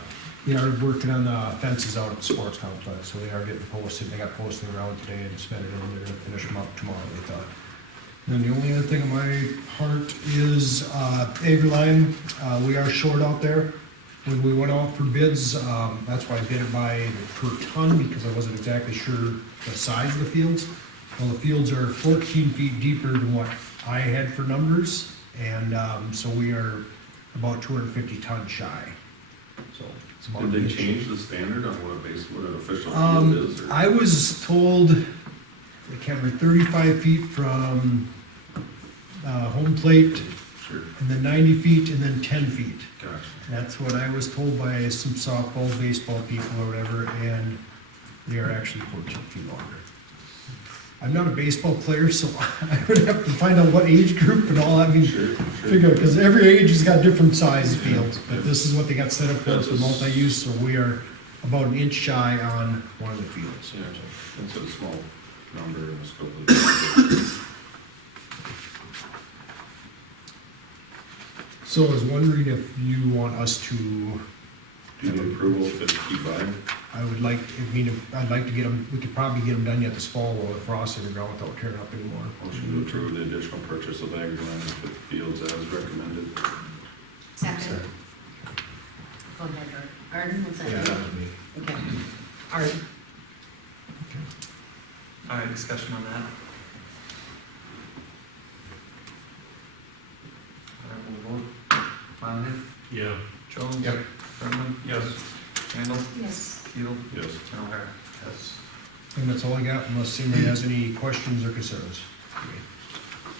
we are working on the fences out at the sports complex, so they are getting posted, they got posted around today and spent it in, they're gonna finish them up tomorrow, they thought. And then the only other thing on my heart is, AgriLine, we are short out there. When we went out for bids, that's why I bid it by per ton, because I wasn't exactly sure the size of the fields. Well, the fields are 14 feet deeper than what I had for numbers, and, so we are about 250 tons shy. So it's about Did an they inch. change the standard on what an official field is? Or? I was told, I can't remember, 35 feet from home plate, Sure. and then 90 feet, and then 10 feet. Gotcha. That's what I was told by some softball, baseball people or whatever, and they are actually 14 feet longer. I'm not a baseball player, so I would have to find out what age group and all, I mean, Sure. figure, because every age has got different size fields, but this is what they got set up for, That's for a s- multi-use, so we are about an inch shy on one of the fields. Yeah, that's a small number in the scope of the. So I was wondering if you want us to, Do you need approval to keep buying? I would like, I'd like to get them, we could probably get them done yet this fall while the frost in the ground without tearing up anymore. Motion to approve the additional purchase of AgriLine for the fields as recommended. Second. Go ahead, Arden, was that Yeah, you? that was me. Okay. Arden. Alright, discussion on that. Alright, we'll vote. Monahan? Yeah. Jones? Yep. Brennan? Yes. Randall? Yes. Keel? Yes. And O'Hara? Yes. And that's all I got, unless anybody has any questions or concerns.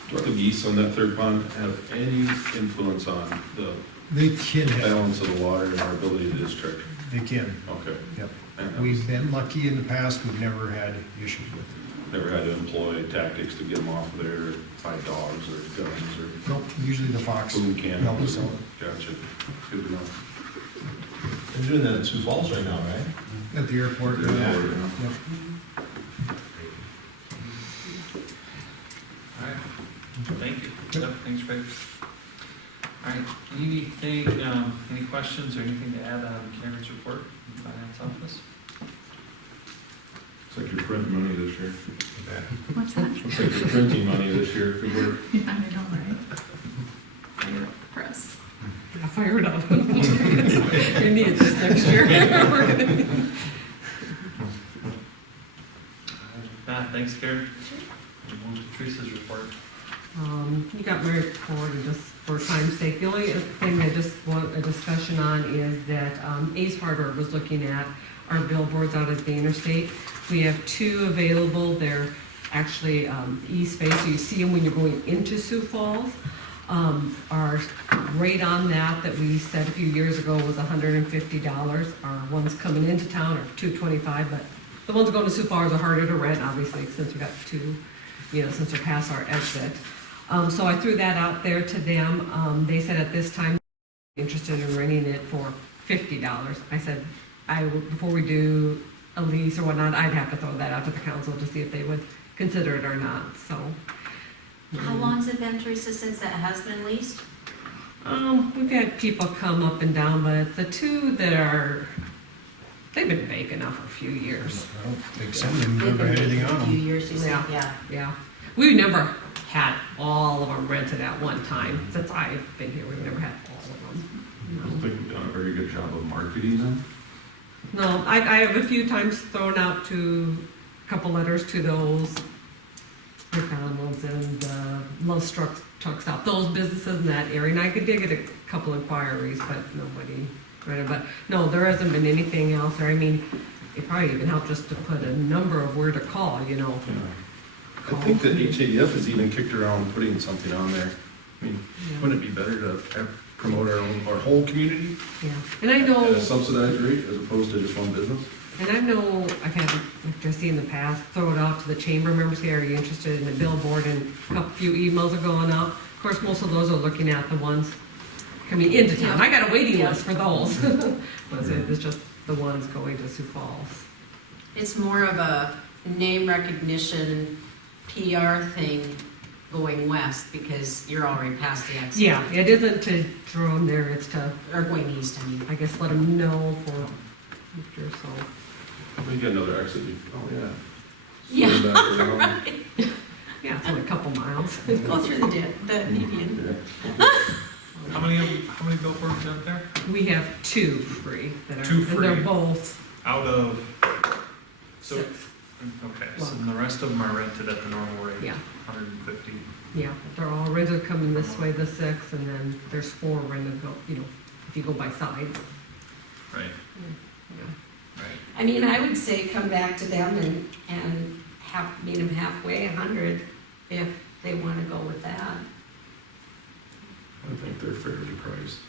Do the geese on that third pond have any influence on the They can have, balance of the water and our ability to discharge? they can, Okay. yep. And We've been lucky in the past, we've never had issues with it. never had to employ tactics to get them off of there by dogs or guns or Nope, usually the fox boom can. helps out. Gotcha. Good to know. They're doing that in Sioux Falls right now, right? At the airport. Yeah. Yep. All right, thank you. Yep, thanks, Craig. All right, anything, any questions or anything to add on Karen's report from the finance office? Looks like you're printing money this year. What's that? Looks like you're printing money this year. Good work. Yeah, I know, right? Fire up the press. I fired up. You need this next year. Thanks, Karen. We'll move to Teresa's report. You got my report, and just for time's sake, the only thing I just want a discussion on is that Ace Hardware was looking at our billboards out at the interstate. We have 2 available. They're actually east face, so you see them when you're going into Sioux Falls. Our rate on that we said a few years ago was $150. Our ones coming into town are $225, but the ones going to Sioux Falls are harder to rent, obviously, since we got 2, since they're past our exit. So I threw that out there to them. They said at this time, interested in renting it for $50. I said, before we do a lease or whatnot, I'd have to throw that out to the council to see if they would consider it or not, so. How long's it been, Teresa, since that has been leased? We've had people come up and down, but the 2 that they've been vacant now for a few years. I don't think some of them ever had anything on A few them. years, you said, yeah. Yeah. We've never had all of them rented at one time. Since I've been here, we've never had all of them. I don't think we've done a very good job of marketing them. No, I have a few times thrown out a couple letters to those McDonald's and Love's Truck Stop, those businesses in that area. And I did get a couple inquiries, but nobody rented. But no, there hasn't been anything else there. I mean, it probably even helped just to put a number of where to call, Yeah. I think that HADF has even kicked around putting something on there. I mean, wouldn't it be better to promote our whole community Yeah, and I know. at a subsidized rate as opposed to just one business? And I know I've had, Jesse in the past, throw it out to the chamber members here, are you interested in the billboard, and a few emails are going out. Of course, most of those are looking at the ones coming into town. I got a waiting list for those. But it's just the ones going to Sioux Falls. It's more of a name recognition PR thing going west because you're already past the exit. Yeah, it isn't to draw them there, it's to, Or going east, I mean. I guess, let them know for future, so. We get another exit. Oh, yeah. Yeah, Swing back around. Yeah, it's only a couple miles. Go through the median. How many billboards out there? We have 2 free that are, 2 and they're free. both Out of, so, 6. okay, so the rest of them are rented at the normal rate? Yeah. 150. Yeah, they're all rented coming this way, the 6, and then there's 4 rented, if you go by sides. Right. Yeah. Right. I mean, I would say come back to them and meet them halfway, 100, if they want to go with that. I think they're fairly priced.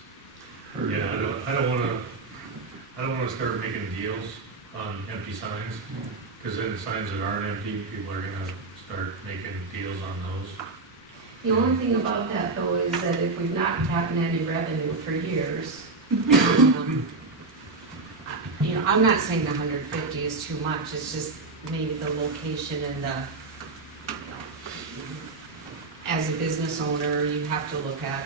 Yeah, I don't wanna start making deals on empty signs, because then signs that aren't empty, people are gonna start making deals on those. The only thing about that though is that if we've not gotten any revenue for years, I'm not saying the 150 is too much, it's just maybe the location and as a business owner, you have to look at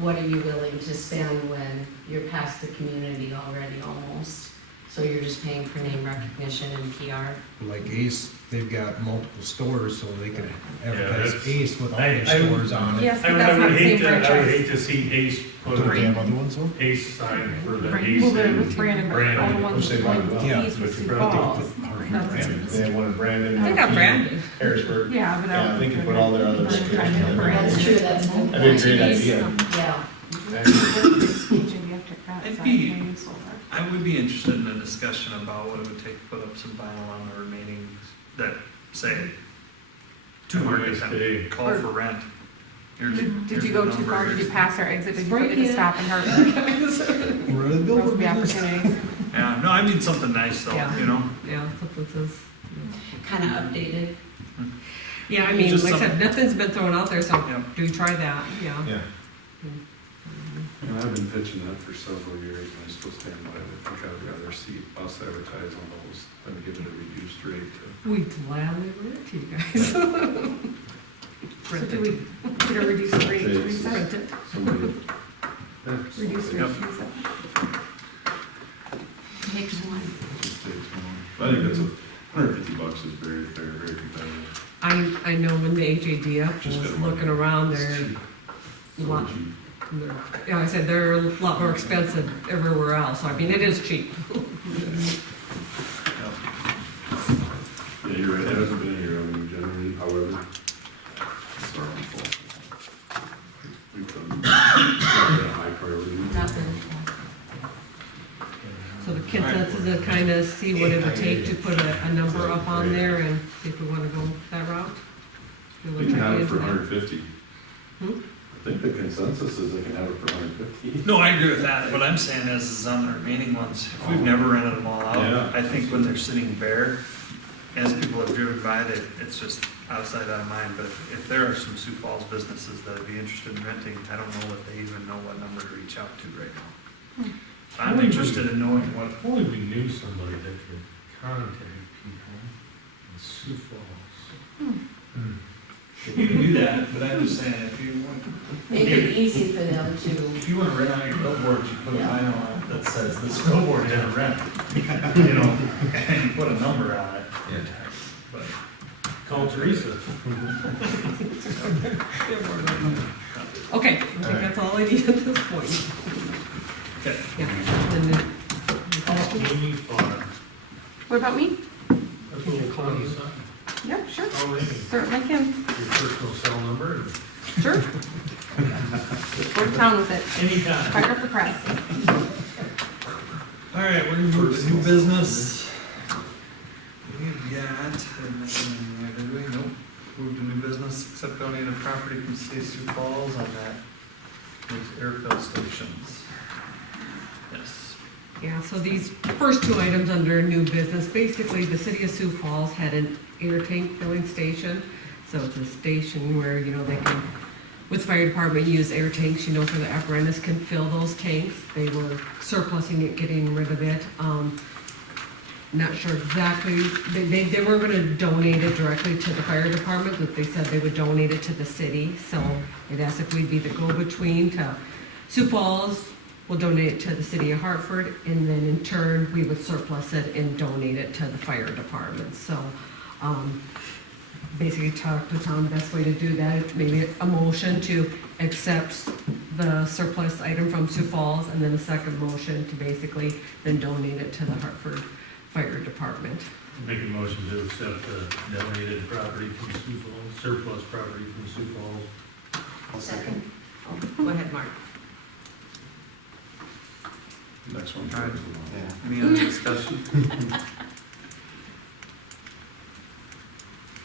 what are you willing to spend when you're past the community already almost. So you're just paying for name recognition and PR. Like Ace, they've got multiple stores, so they could advertise that's- Ace with all their stores on it. Yes, I but would, that's I not would the hate same to, I would franchise. hate to see Ace put Don't they an have other ones though? Ace sign for the Right, Ace. well, the and Brandon, but all the Brandon. ones Which they like might well. Yeah, East but with you Sioux probably Falls. think that Hartford That's- Brandon. They have one in Brandon. They got branded. Harrisburg. Yeah, but Yeah, they can put all their other Brandon, stores in there. Brandon. That's true, that's a good That'd be a great point. idea. Yeah. I would be interested in a discussion about what it would take to put up some vinyl on the remaining, that say, to market them, call for rent. Did you go too far? Did you pass our exit? Did you put Break it in. to stop in Hartford? We're in the Those billboard would be business. opportunities. Yeah, no, I mean something nice though, Yeah. you know? Yeah, something says. Kind of updated. Yeah, I mean, Just like I said, something- nothing's been thrown out there, so Yeah. do try that, yeah. Yeah. And I've been pitching that for several years, and I still stand by it. I think I'd rather see us advertise on those than give it a reduced rate. We gladly rent it to you guys. So do we get a reduced rate, Teresa? Rent it. Somebody, Reduced rate, Yep. Teresa? Takes one. I think that's $150 is very fair, very competitive. I know when the HADF Just was gotta looking around, they're a lot, yeah, I said they're a lot more expensive everywhere else, so I mean, it is cheap. Yeah, you're right, it hasn't been here, I mean, generally, however, it's our own fault. We've done, a high priority. Nothing. So the consensus is kind of see what it would take to put a number up on there and see if we want to go that route. We will We can try have it into for that. 150. Hmm? I think the consensus is they can have it for 150. No, I agree with that. What I'm saying is on the remaining ones, if we've never rented them all out, Yeah. I think when they're sitting bare, as people have driven by, it's just out of sight, out of mind. But if there are some Sioux Falls businesses that would be interested in renting, I don't know that they even know what number to reach out to right now. I'm interested in knowing what. If only we knew somebody that could contact people in Sioux Falls. You can do that, but I'm just saying, if you want. Make it easy for them to, If you want to rent out your billboard, you put a vinyl on it that says this billboard is for rent. You know, and you put a number on it. Yeah. But Call Teresa. Okay, I think that's all I need at this point. Okay. Yeah. And then- Amy Farr. What about me? That's what we'll call you. Yep, sure. Call Amy. Certainly can. Your personal cell number. And Sure. Go to town with it. Anytime. Fire up the press. All right, we're gonna move to new business. We've got, didn't mention anything there, did we? Nope. Move to new business, accept donated property from State Sioux Falls on those airfill stations. Yes. Yeah, so these first two items under new business, basically, the city of Sioux Falls had an air tank filling station. So it's a station where, you know, they can, with fire department, use air tanks, you know, for the apparatus can fill those tanks. They were surplusing it, getting rid of it. Not sure exactly, they weren't gonna donate it directly to the fire department, but they said they would donate it to the city. So it asked if we'd be the go-between to Sioux Falls, we'll donate it to the city of Hartford, and then in turn, we would surplus it and donate it to the fire department. So, basically talk to Tom, best way to do that, maybe a motion to accept the surplus item from Sioux Falls, and then a second motion to basically then donate it to the Hartford Fire Department. Make a motion to accept the donated property from Sioux Falls, surplus property from Sioux Falls. I'll second. Go ahead, Mark. Next one. All right. Any other discussion?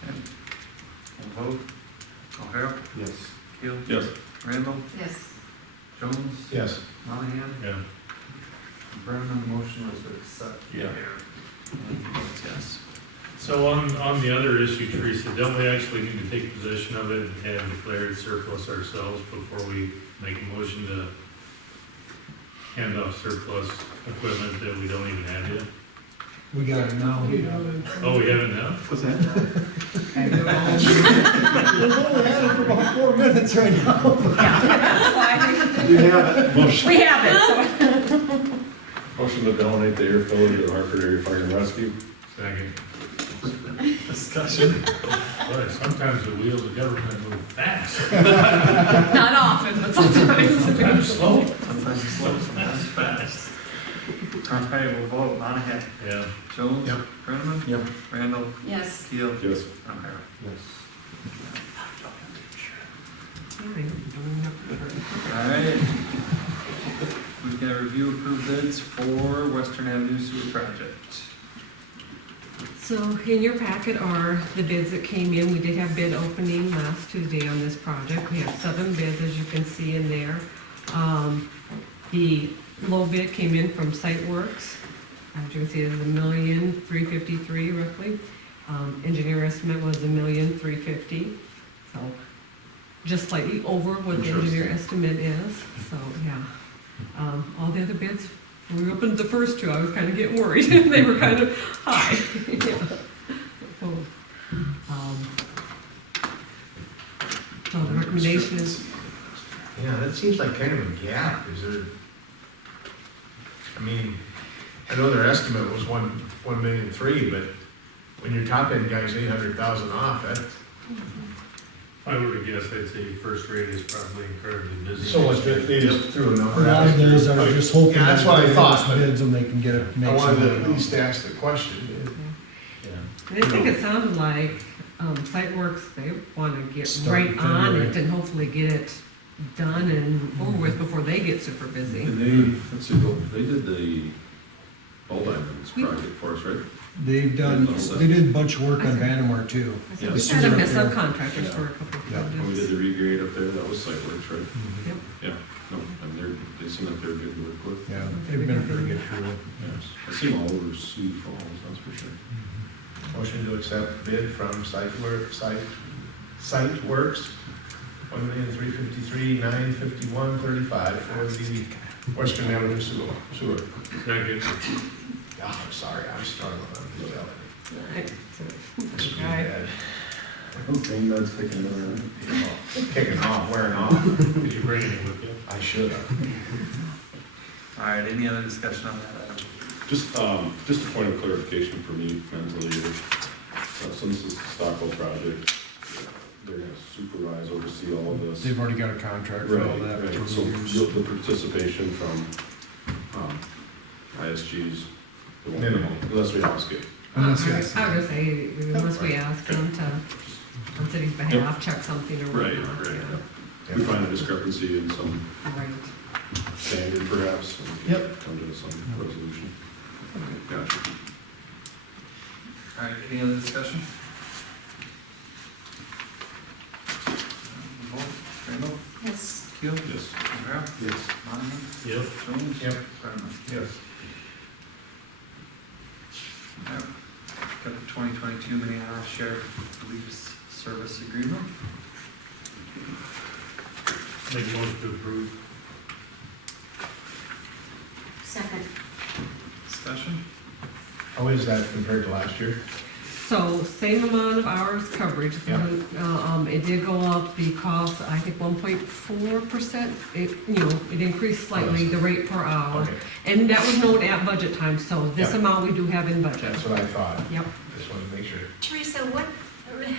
Okay. We'll vote. O'Hara? Yes. Keel? Yes. Randall? Yes. Jones? Yes. Monahan? Yeah. Brennan, the motion was to accept. Yeah. And he votes yes. So on the other issue, Teresa, don't we actually need to take possession of it and declare it surplus ourselves before we make a motion to hand off surplus equipment that we don't even have yet? We got it now. Oh, we haven't now? What's that? We've only had it for about 4 minutes right now. You have it. Motion. We have it, so. Motion to donate the air filler to the Hartford Area Fire and Rescue. Second. Discussion. Boy, sometimes the wheels of government move fast. Not often, but sometimes. Sometimes slow. Sometimes it slows, sometimes fast. All right, we'll vote. Monahan? Yeah. Jones? Yep. Brennan? Yep. Randall? Yes. Keel? Yes. O'Hara? All right. We've got review approved bids for Western Avenue Sewer Project. So in your packet are the bids that came in. We did have bid opening last Tuesday on this project. We have 7 bids, as you can see in there. The low bid came in from Siteworks. As you can see, it is $1,353,000 roughly. Engineer estimate was $1,350,000. So just slightly over what the engineer estimate is. So, yeah. All the other bids, when we opened the first two, I was kind of getting worried. They were kind of high. Yeah. So the recommendation is, Yeah, that seems like kind of a gap, is there? I mean, I know their estimate was 1,300,000, but when your top end guy's 800,000 off, that, If I were to guess, I'd say first rate is probably incredibly busy. so much, they just threw a A number lot of out. those are just hoping. Yeah, that's what I that thought, but bids and they can get it, make I some wanted to money at off. least ask the question. and I think it sounded like Siteworks, they want to get Start right on February. it and hopefully get it done and over with before they get super busy. And they, let's see, they did the ball diamonds project for us, right? They've done, they did a bunch of work on Vanamar too. I said, Yeah. we had them as subcontractors for a couple of Yeah. When we did projects. the regrade up there, that was site works, right? Mhm. Yep. Yeah, no, and they seem like they're good to work with. Yeah, they've been a pretty good crew. Yes, I see them all over Sioux Falls, that's for sure. Motion to accept bid from Site Works, 1,353,951.35 for the Western Avenue sewer. Second. Oh, I'm sorry, I'm struggling on detail. Right, so- This is Right. bad. Okay, that's taking another. Kicking off, wearing off. Did you bring any with you? I should have. All right, any other discussion on that item? Just a point of clarification for me mentally, since this is the Stockwell project, they're gonna supervise, oversee all of this. They've already got a contract for all Right, that. right, for so years. the participation from, ISG's, the one, Minimal. unless we ask it. Unless I you would ask say, unless we ask them to, on city's behalf, check something or Right, whatnot. right. Yeah. We find a discrepancy in some Right. standard perhaps, and Yep. come to some resolution. Gotcha. All right, any other discussion? Vote, Randall, Yes. Keel, Yes. Rivera, Yes. Monahan, Yep. Jones. Yep. Brenneman. Yes. Yep. Got the 2022 Minnehaha Sheriff Police Service Agreement. Make a motion to approve. Second. Discussion? How is that compared to last year? So same amount of hours coverage. Yeah. It did go up the cost, I think 1.4%. It increased slightly, the rate per hour. Okay, And that was known at budget time, so this Yeah. amount we do have in budget. that's what I thought. Yep. Just wanted to make sure. Teresa,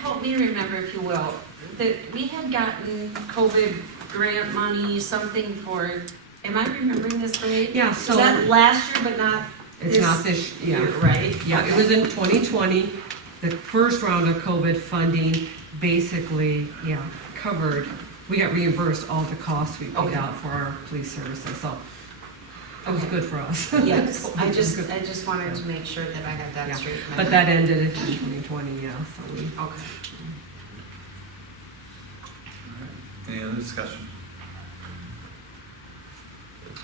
help me remember if you will, that we had gotten COVID grant money, something for, am I remembering this right? Yeah, Was so that last year but not it's not this, yeah. year, right? Yeah, it was in 2020. The first round of COVID funding basically, covered, we got reimbursed all the costs we paid Okay. out for our police services, so it was good for us. Yes, I It was just good. wanted to make sure that I had Yeah. that straight. in my But mind. that ended in 2020, yeah, so we, Okay. All right, any other discussion?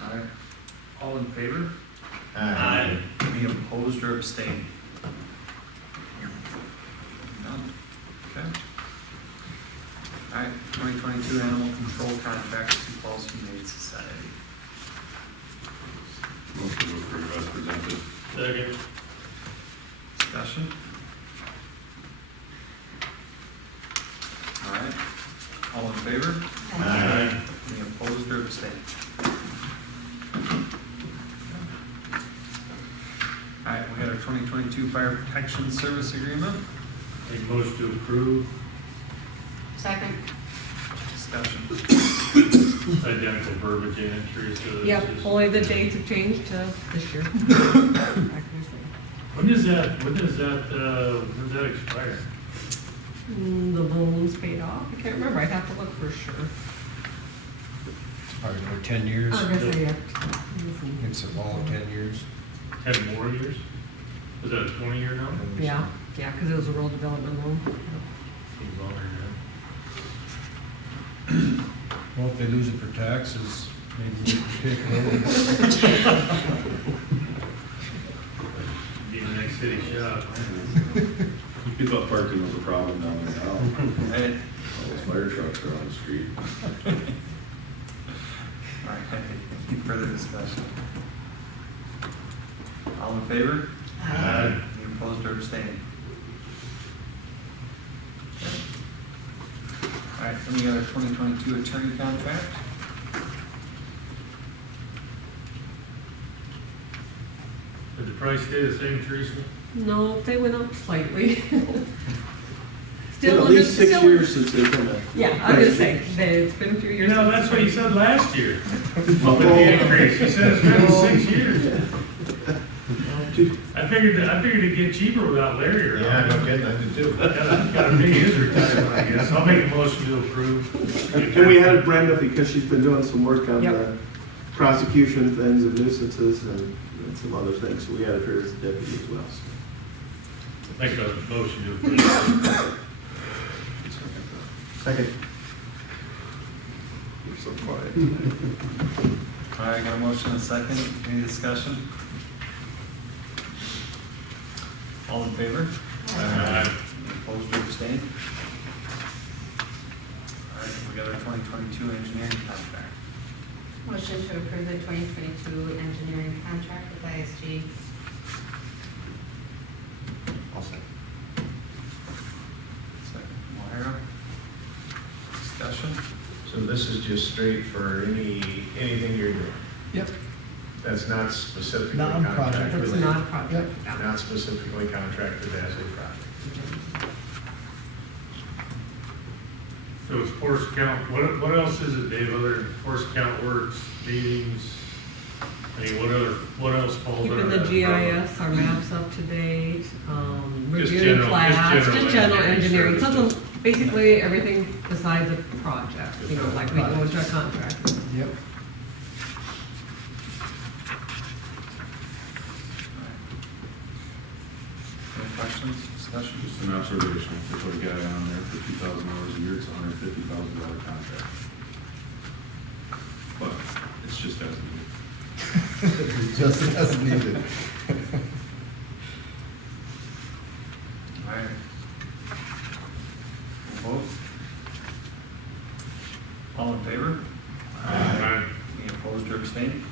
All right, all in favor? Any opposed or abstained? None. Okay. All right, 2022 Animal Control Contract, Sioux Falls Humane Society. Motion to approve as presented. Second. Discussion? All right, all in favor? Aye. Any opposed or abstained? All right, we got our 2022 Fire Protection Service Agreement. Make a motion to approve. Second. Discussion. Identical verbiage in it, Teresa. It's yep, just- only the dates have changed to this year. When does that expire? The loans paid off, I can't remember, I'd have to look for sure. Probably another 10 years. I was gonna say, yeah. It's a long 10 years. 10 more years? Was that a 20-year now? Yeah, because it was a rural development loan. Seems longer Well, if they lose it for taxes, maybe we can take it over. Be the next city shop. You thought parking was a problem down there now. Right. All those fire trucks are on the street. All right, Any further discussion? All in favor? Aye. Any opposed or abstaining? All right, then we got our 2022 attorney contract. Did the price stay the same, Teresa? No, they went up slightly. It's been at least 6 years since they've been a. Yeah, I was gonna say, it's been a few You years. know, that's what you said last year. With the increase, you said it's been 6 years. I figured it'd get cheaper without Larry around. Yeah, no kidding, I did too. Gotta pay his retirement, I guess. I'll make a motion to approve. And we added Brenda because she's been doing some work on Yep. the prosecution things of nuisances and some other things, so we added her as deputy as well. Make a motion to approve. Second. You're so quiet. All right, got a motion and a second. Any discussion? All in favor? Aye. Any opposed or abstained? All right, we got our 2022 engineering contract. Motion to approve the 2022 engineering contract with ISG. I'll second. Second, O'Hara. Discussion? So this is just straight for anything you're doing? Yep. That's not specifically Non-project contracted? It's not a project. no. Not specifically contracted as a project? So it's force count, what else is it, Dave, other than force count works, meetings? I mean, what else falls under Keeping the that? GIS, our maps up to date, reviewing general- plats, just just general general engineering, services. something, basically everything besides a project, you know, like we go into a contract. Yep. Any questions, discussion? Just an observation, if we put a guy on there for 2,000 hours a year, it's a $150,000 contract. But it's just as needed. Just as needed. All right. Vote. All in favor? Aye. Any opposed or abstained?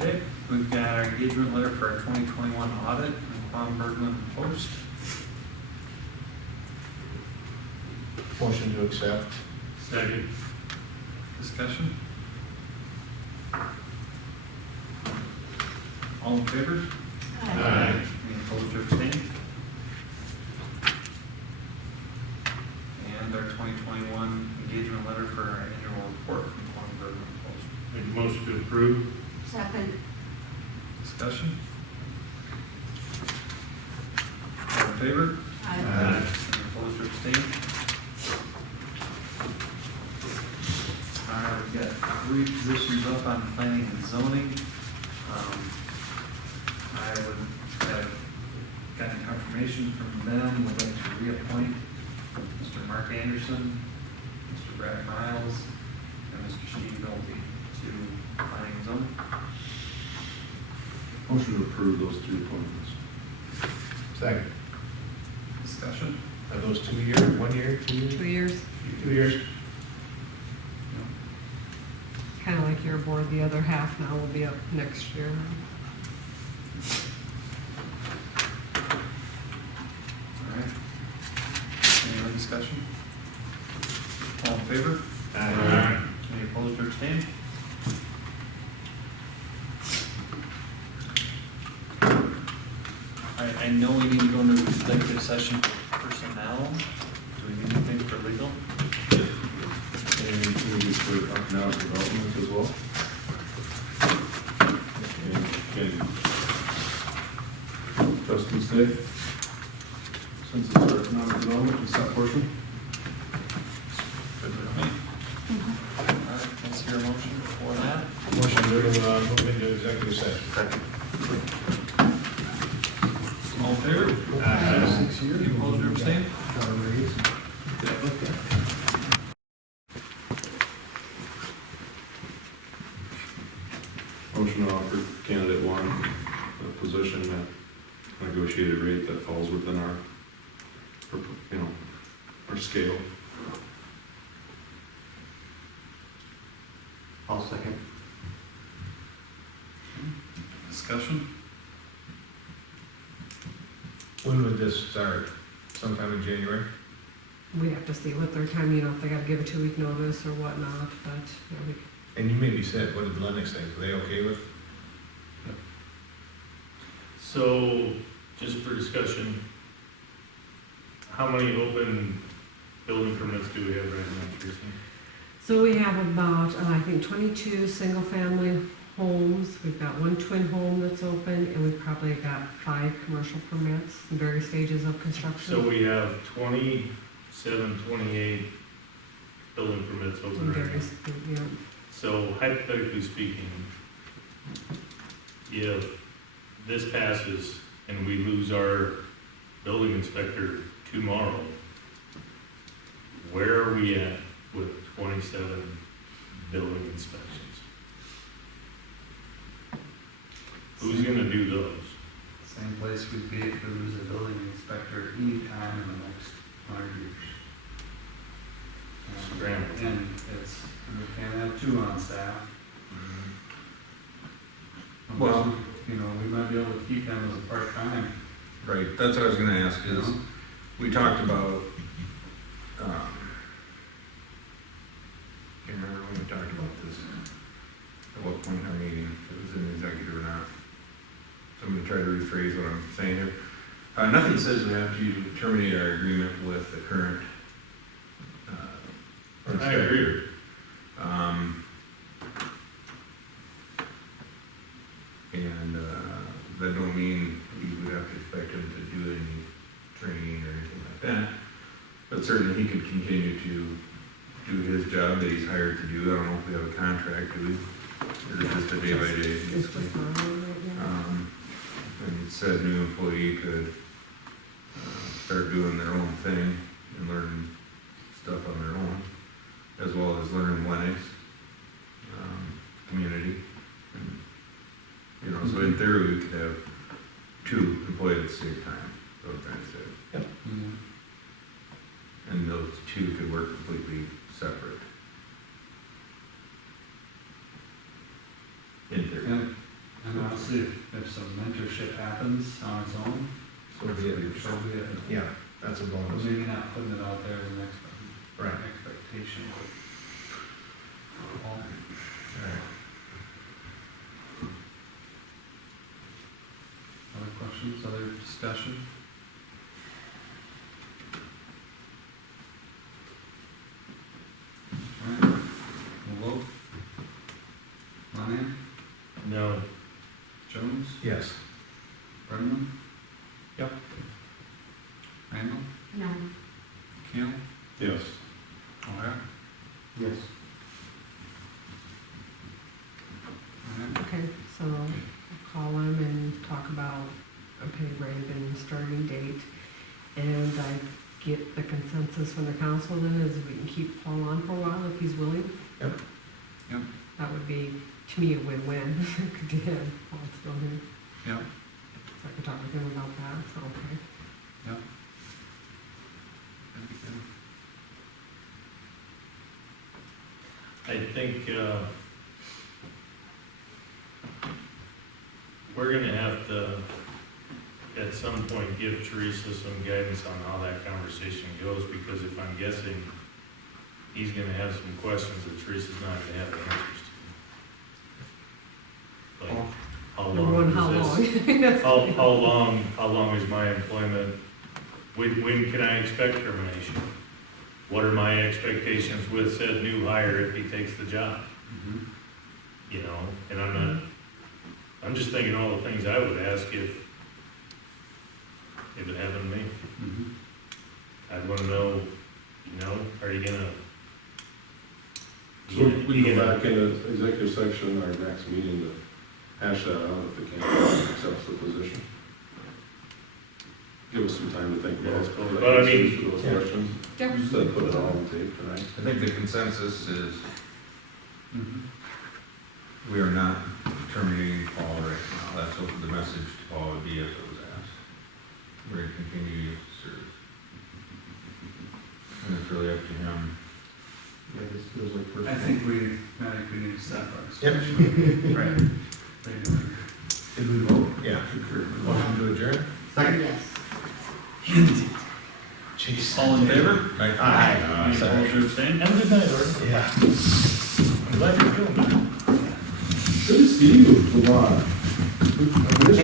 Okay, we've got our engagement letter for our 2021 audit from Quan Bergman Post. Motion to accept. Second. Discussion? All in favor? Aye. Any opposed or abstained? And our 2021 engagement letter for our annual report from Quan Bergman Post. Make a motion to approve. Second. Discussion? All in favor? Aye. Any opposed or abstained? All right, we've got 3 positions up on planning and zoning. I would have gotten confirmation from them, would like to reappoint Mr. Mark Anderson, Mr. Brad Miles, and Mr. Steve Nolte to planning and zoning. Motion to approve those 3 appointments. Second. Discussion? Are those 2 year, 1 year, 2 years? 2 years, 2 years. kind of like your board, the other half now will be up next year. All right. Any other discussion? All in favor? Aye. Any opposed or abstained? I know we need to go into executive session for personnel. Do we need anything for legal? And we need for economic development as well. And can Justin stay? Since it's our economic development, it's that portion. Good with me. All right, let's hear a motion for that. Motion to move into executive session. All in favor? Aye. 6 years. Any opposed or abstained? Got a raise. Motion to offer candidate 1 a position at negotiated rate that falls within our, our scale. Discussion? When would this start? Sometime in January? We have to see what their time, if they gotta give a 2-week notice or whatnot, but, we And you maybe said, what did Lennox think? Are they okay with? So, just for discussion, how many open building permits do we have right now, Tracy? So we have about, I think, 22 single-family homes. We've got 1 twin home that's open, and we've probably got 5 commercial permits in various stages of construction. So we have 27, 28 building permits In open right now. various, yeah. So hypothetically speaking, if this passes and we lose our building inspector tomorrow, where are we at with 27 building inspections? Who's gonna do those? Same place we'd be if we lose a building inspector anytime in the next 100 years. Scramble. And it's, we can't have 2 on staff. Well- We might be able to keep them as a part-time. Right, that's what I was gonna ask is, we talked about, can't remember when we talked about this, at what point in our meeting, if it was in the executive or not. So I'm gonna try to rephrase what I'm saying here. Nothing says we have to terminate our agreement with the current, I agree. And that don't mean we would have to expect him to do any training or anything like that. But certainly he could continue to do his job that he's hired to do. I don't know if we have a contract, do we? Or is it just a day by day? It's with Marlon right now. And said new employee could start doing their own thing and learn stuff on their own, as well as learn Lennox community. And, so in theory, we could have 2 employed at the same time, so I'm trying to say. And those 2 could work completely separate. In theory. And honestly, if some mentorship happens on its own, So be it. so be it. Yeah, that's a bonus. Maybe not putting it out there as an Right. expectation, but. All right. Other questions, other discussion? All right, we'll vote. Monahan? No. Jones? Yes. Brenneman? Yep. Randall? No. Keel? Yes. O'Hara? Yes. All right. Okay, so I'll call him and talk about a pay rate and starting date. And I get the consensus from the council then is we can keep Paul on for a while if he's willing. Yep. Yep. That would be, to me, a win-win to him, Paul's still here. Yep. So I can talk with him about that, so, okay. Yep. I think, we're gonna have to, at some point, give Teresa some guidance on how that conversation goes, because if I'm guessing, he's gonna have some questions that Teresa's not gonna have the answers to. Like, how Number one, how long is this? How long is my employment? When can I expect termination? What are my expectations with said new hire if he takes the job? And I'm just thinking all the things I would ask if it happened to me. I'd wanna know, are you gonna? So we go back into executive section, our next meeting to hash that out if the candidate accepts the position. Give us some time to think about it. But I mean- Answers to those questions. Yep. Instead of put it all on tape tonight. I think the consensus is we are not terminating Paul right now. That's what the message to Paul would be if it was asked. We're gonna continue to serve. And it's really up to him. Yeah, this feels like first. I think we need to set our Yep. Right. They do. Did we vote? Yeah. Motion to adjourn? Second? Yes. Jeez. All in favor? Aye. Any opposed or abstained? Have a good night, Lord. Yeah. I'm glad you're feeling better. Good to see you, Lamar.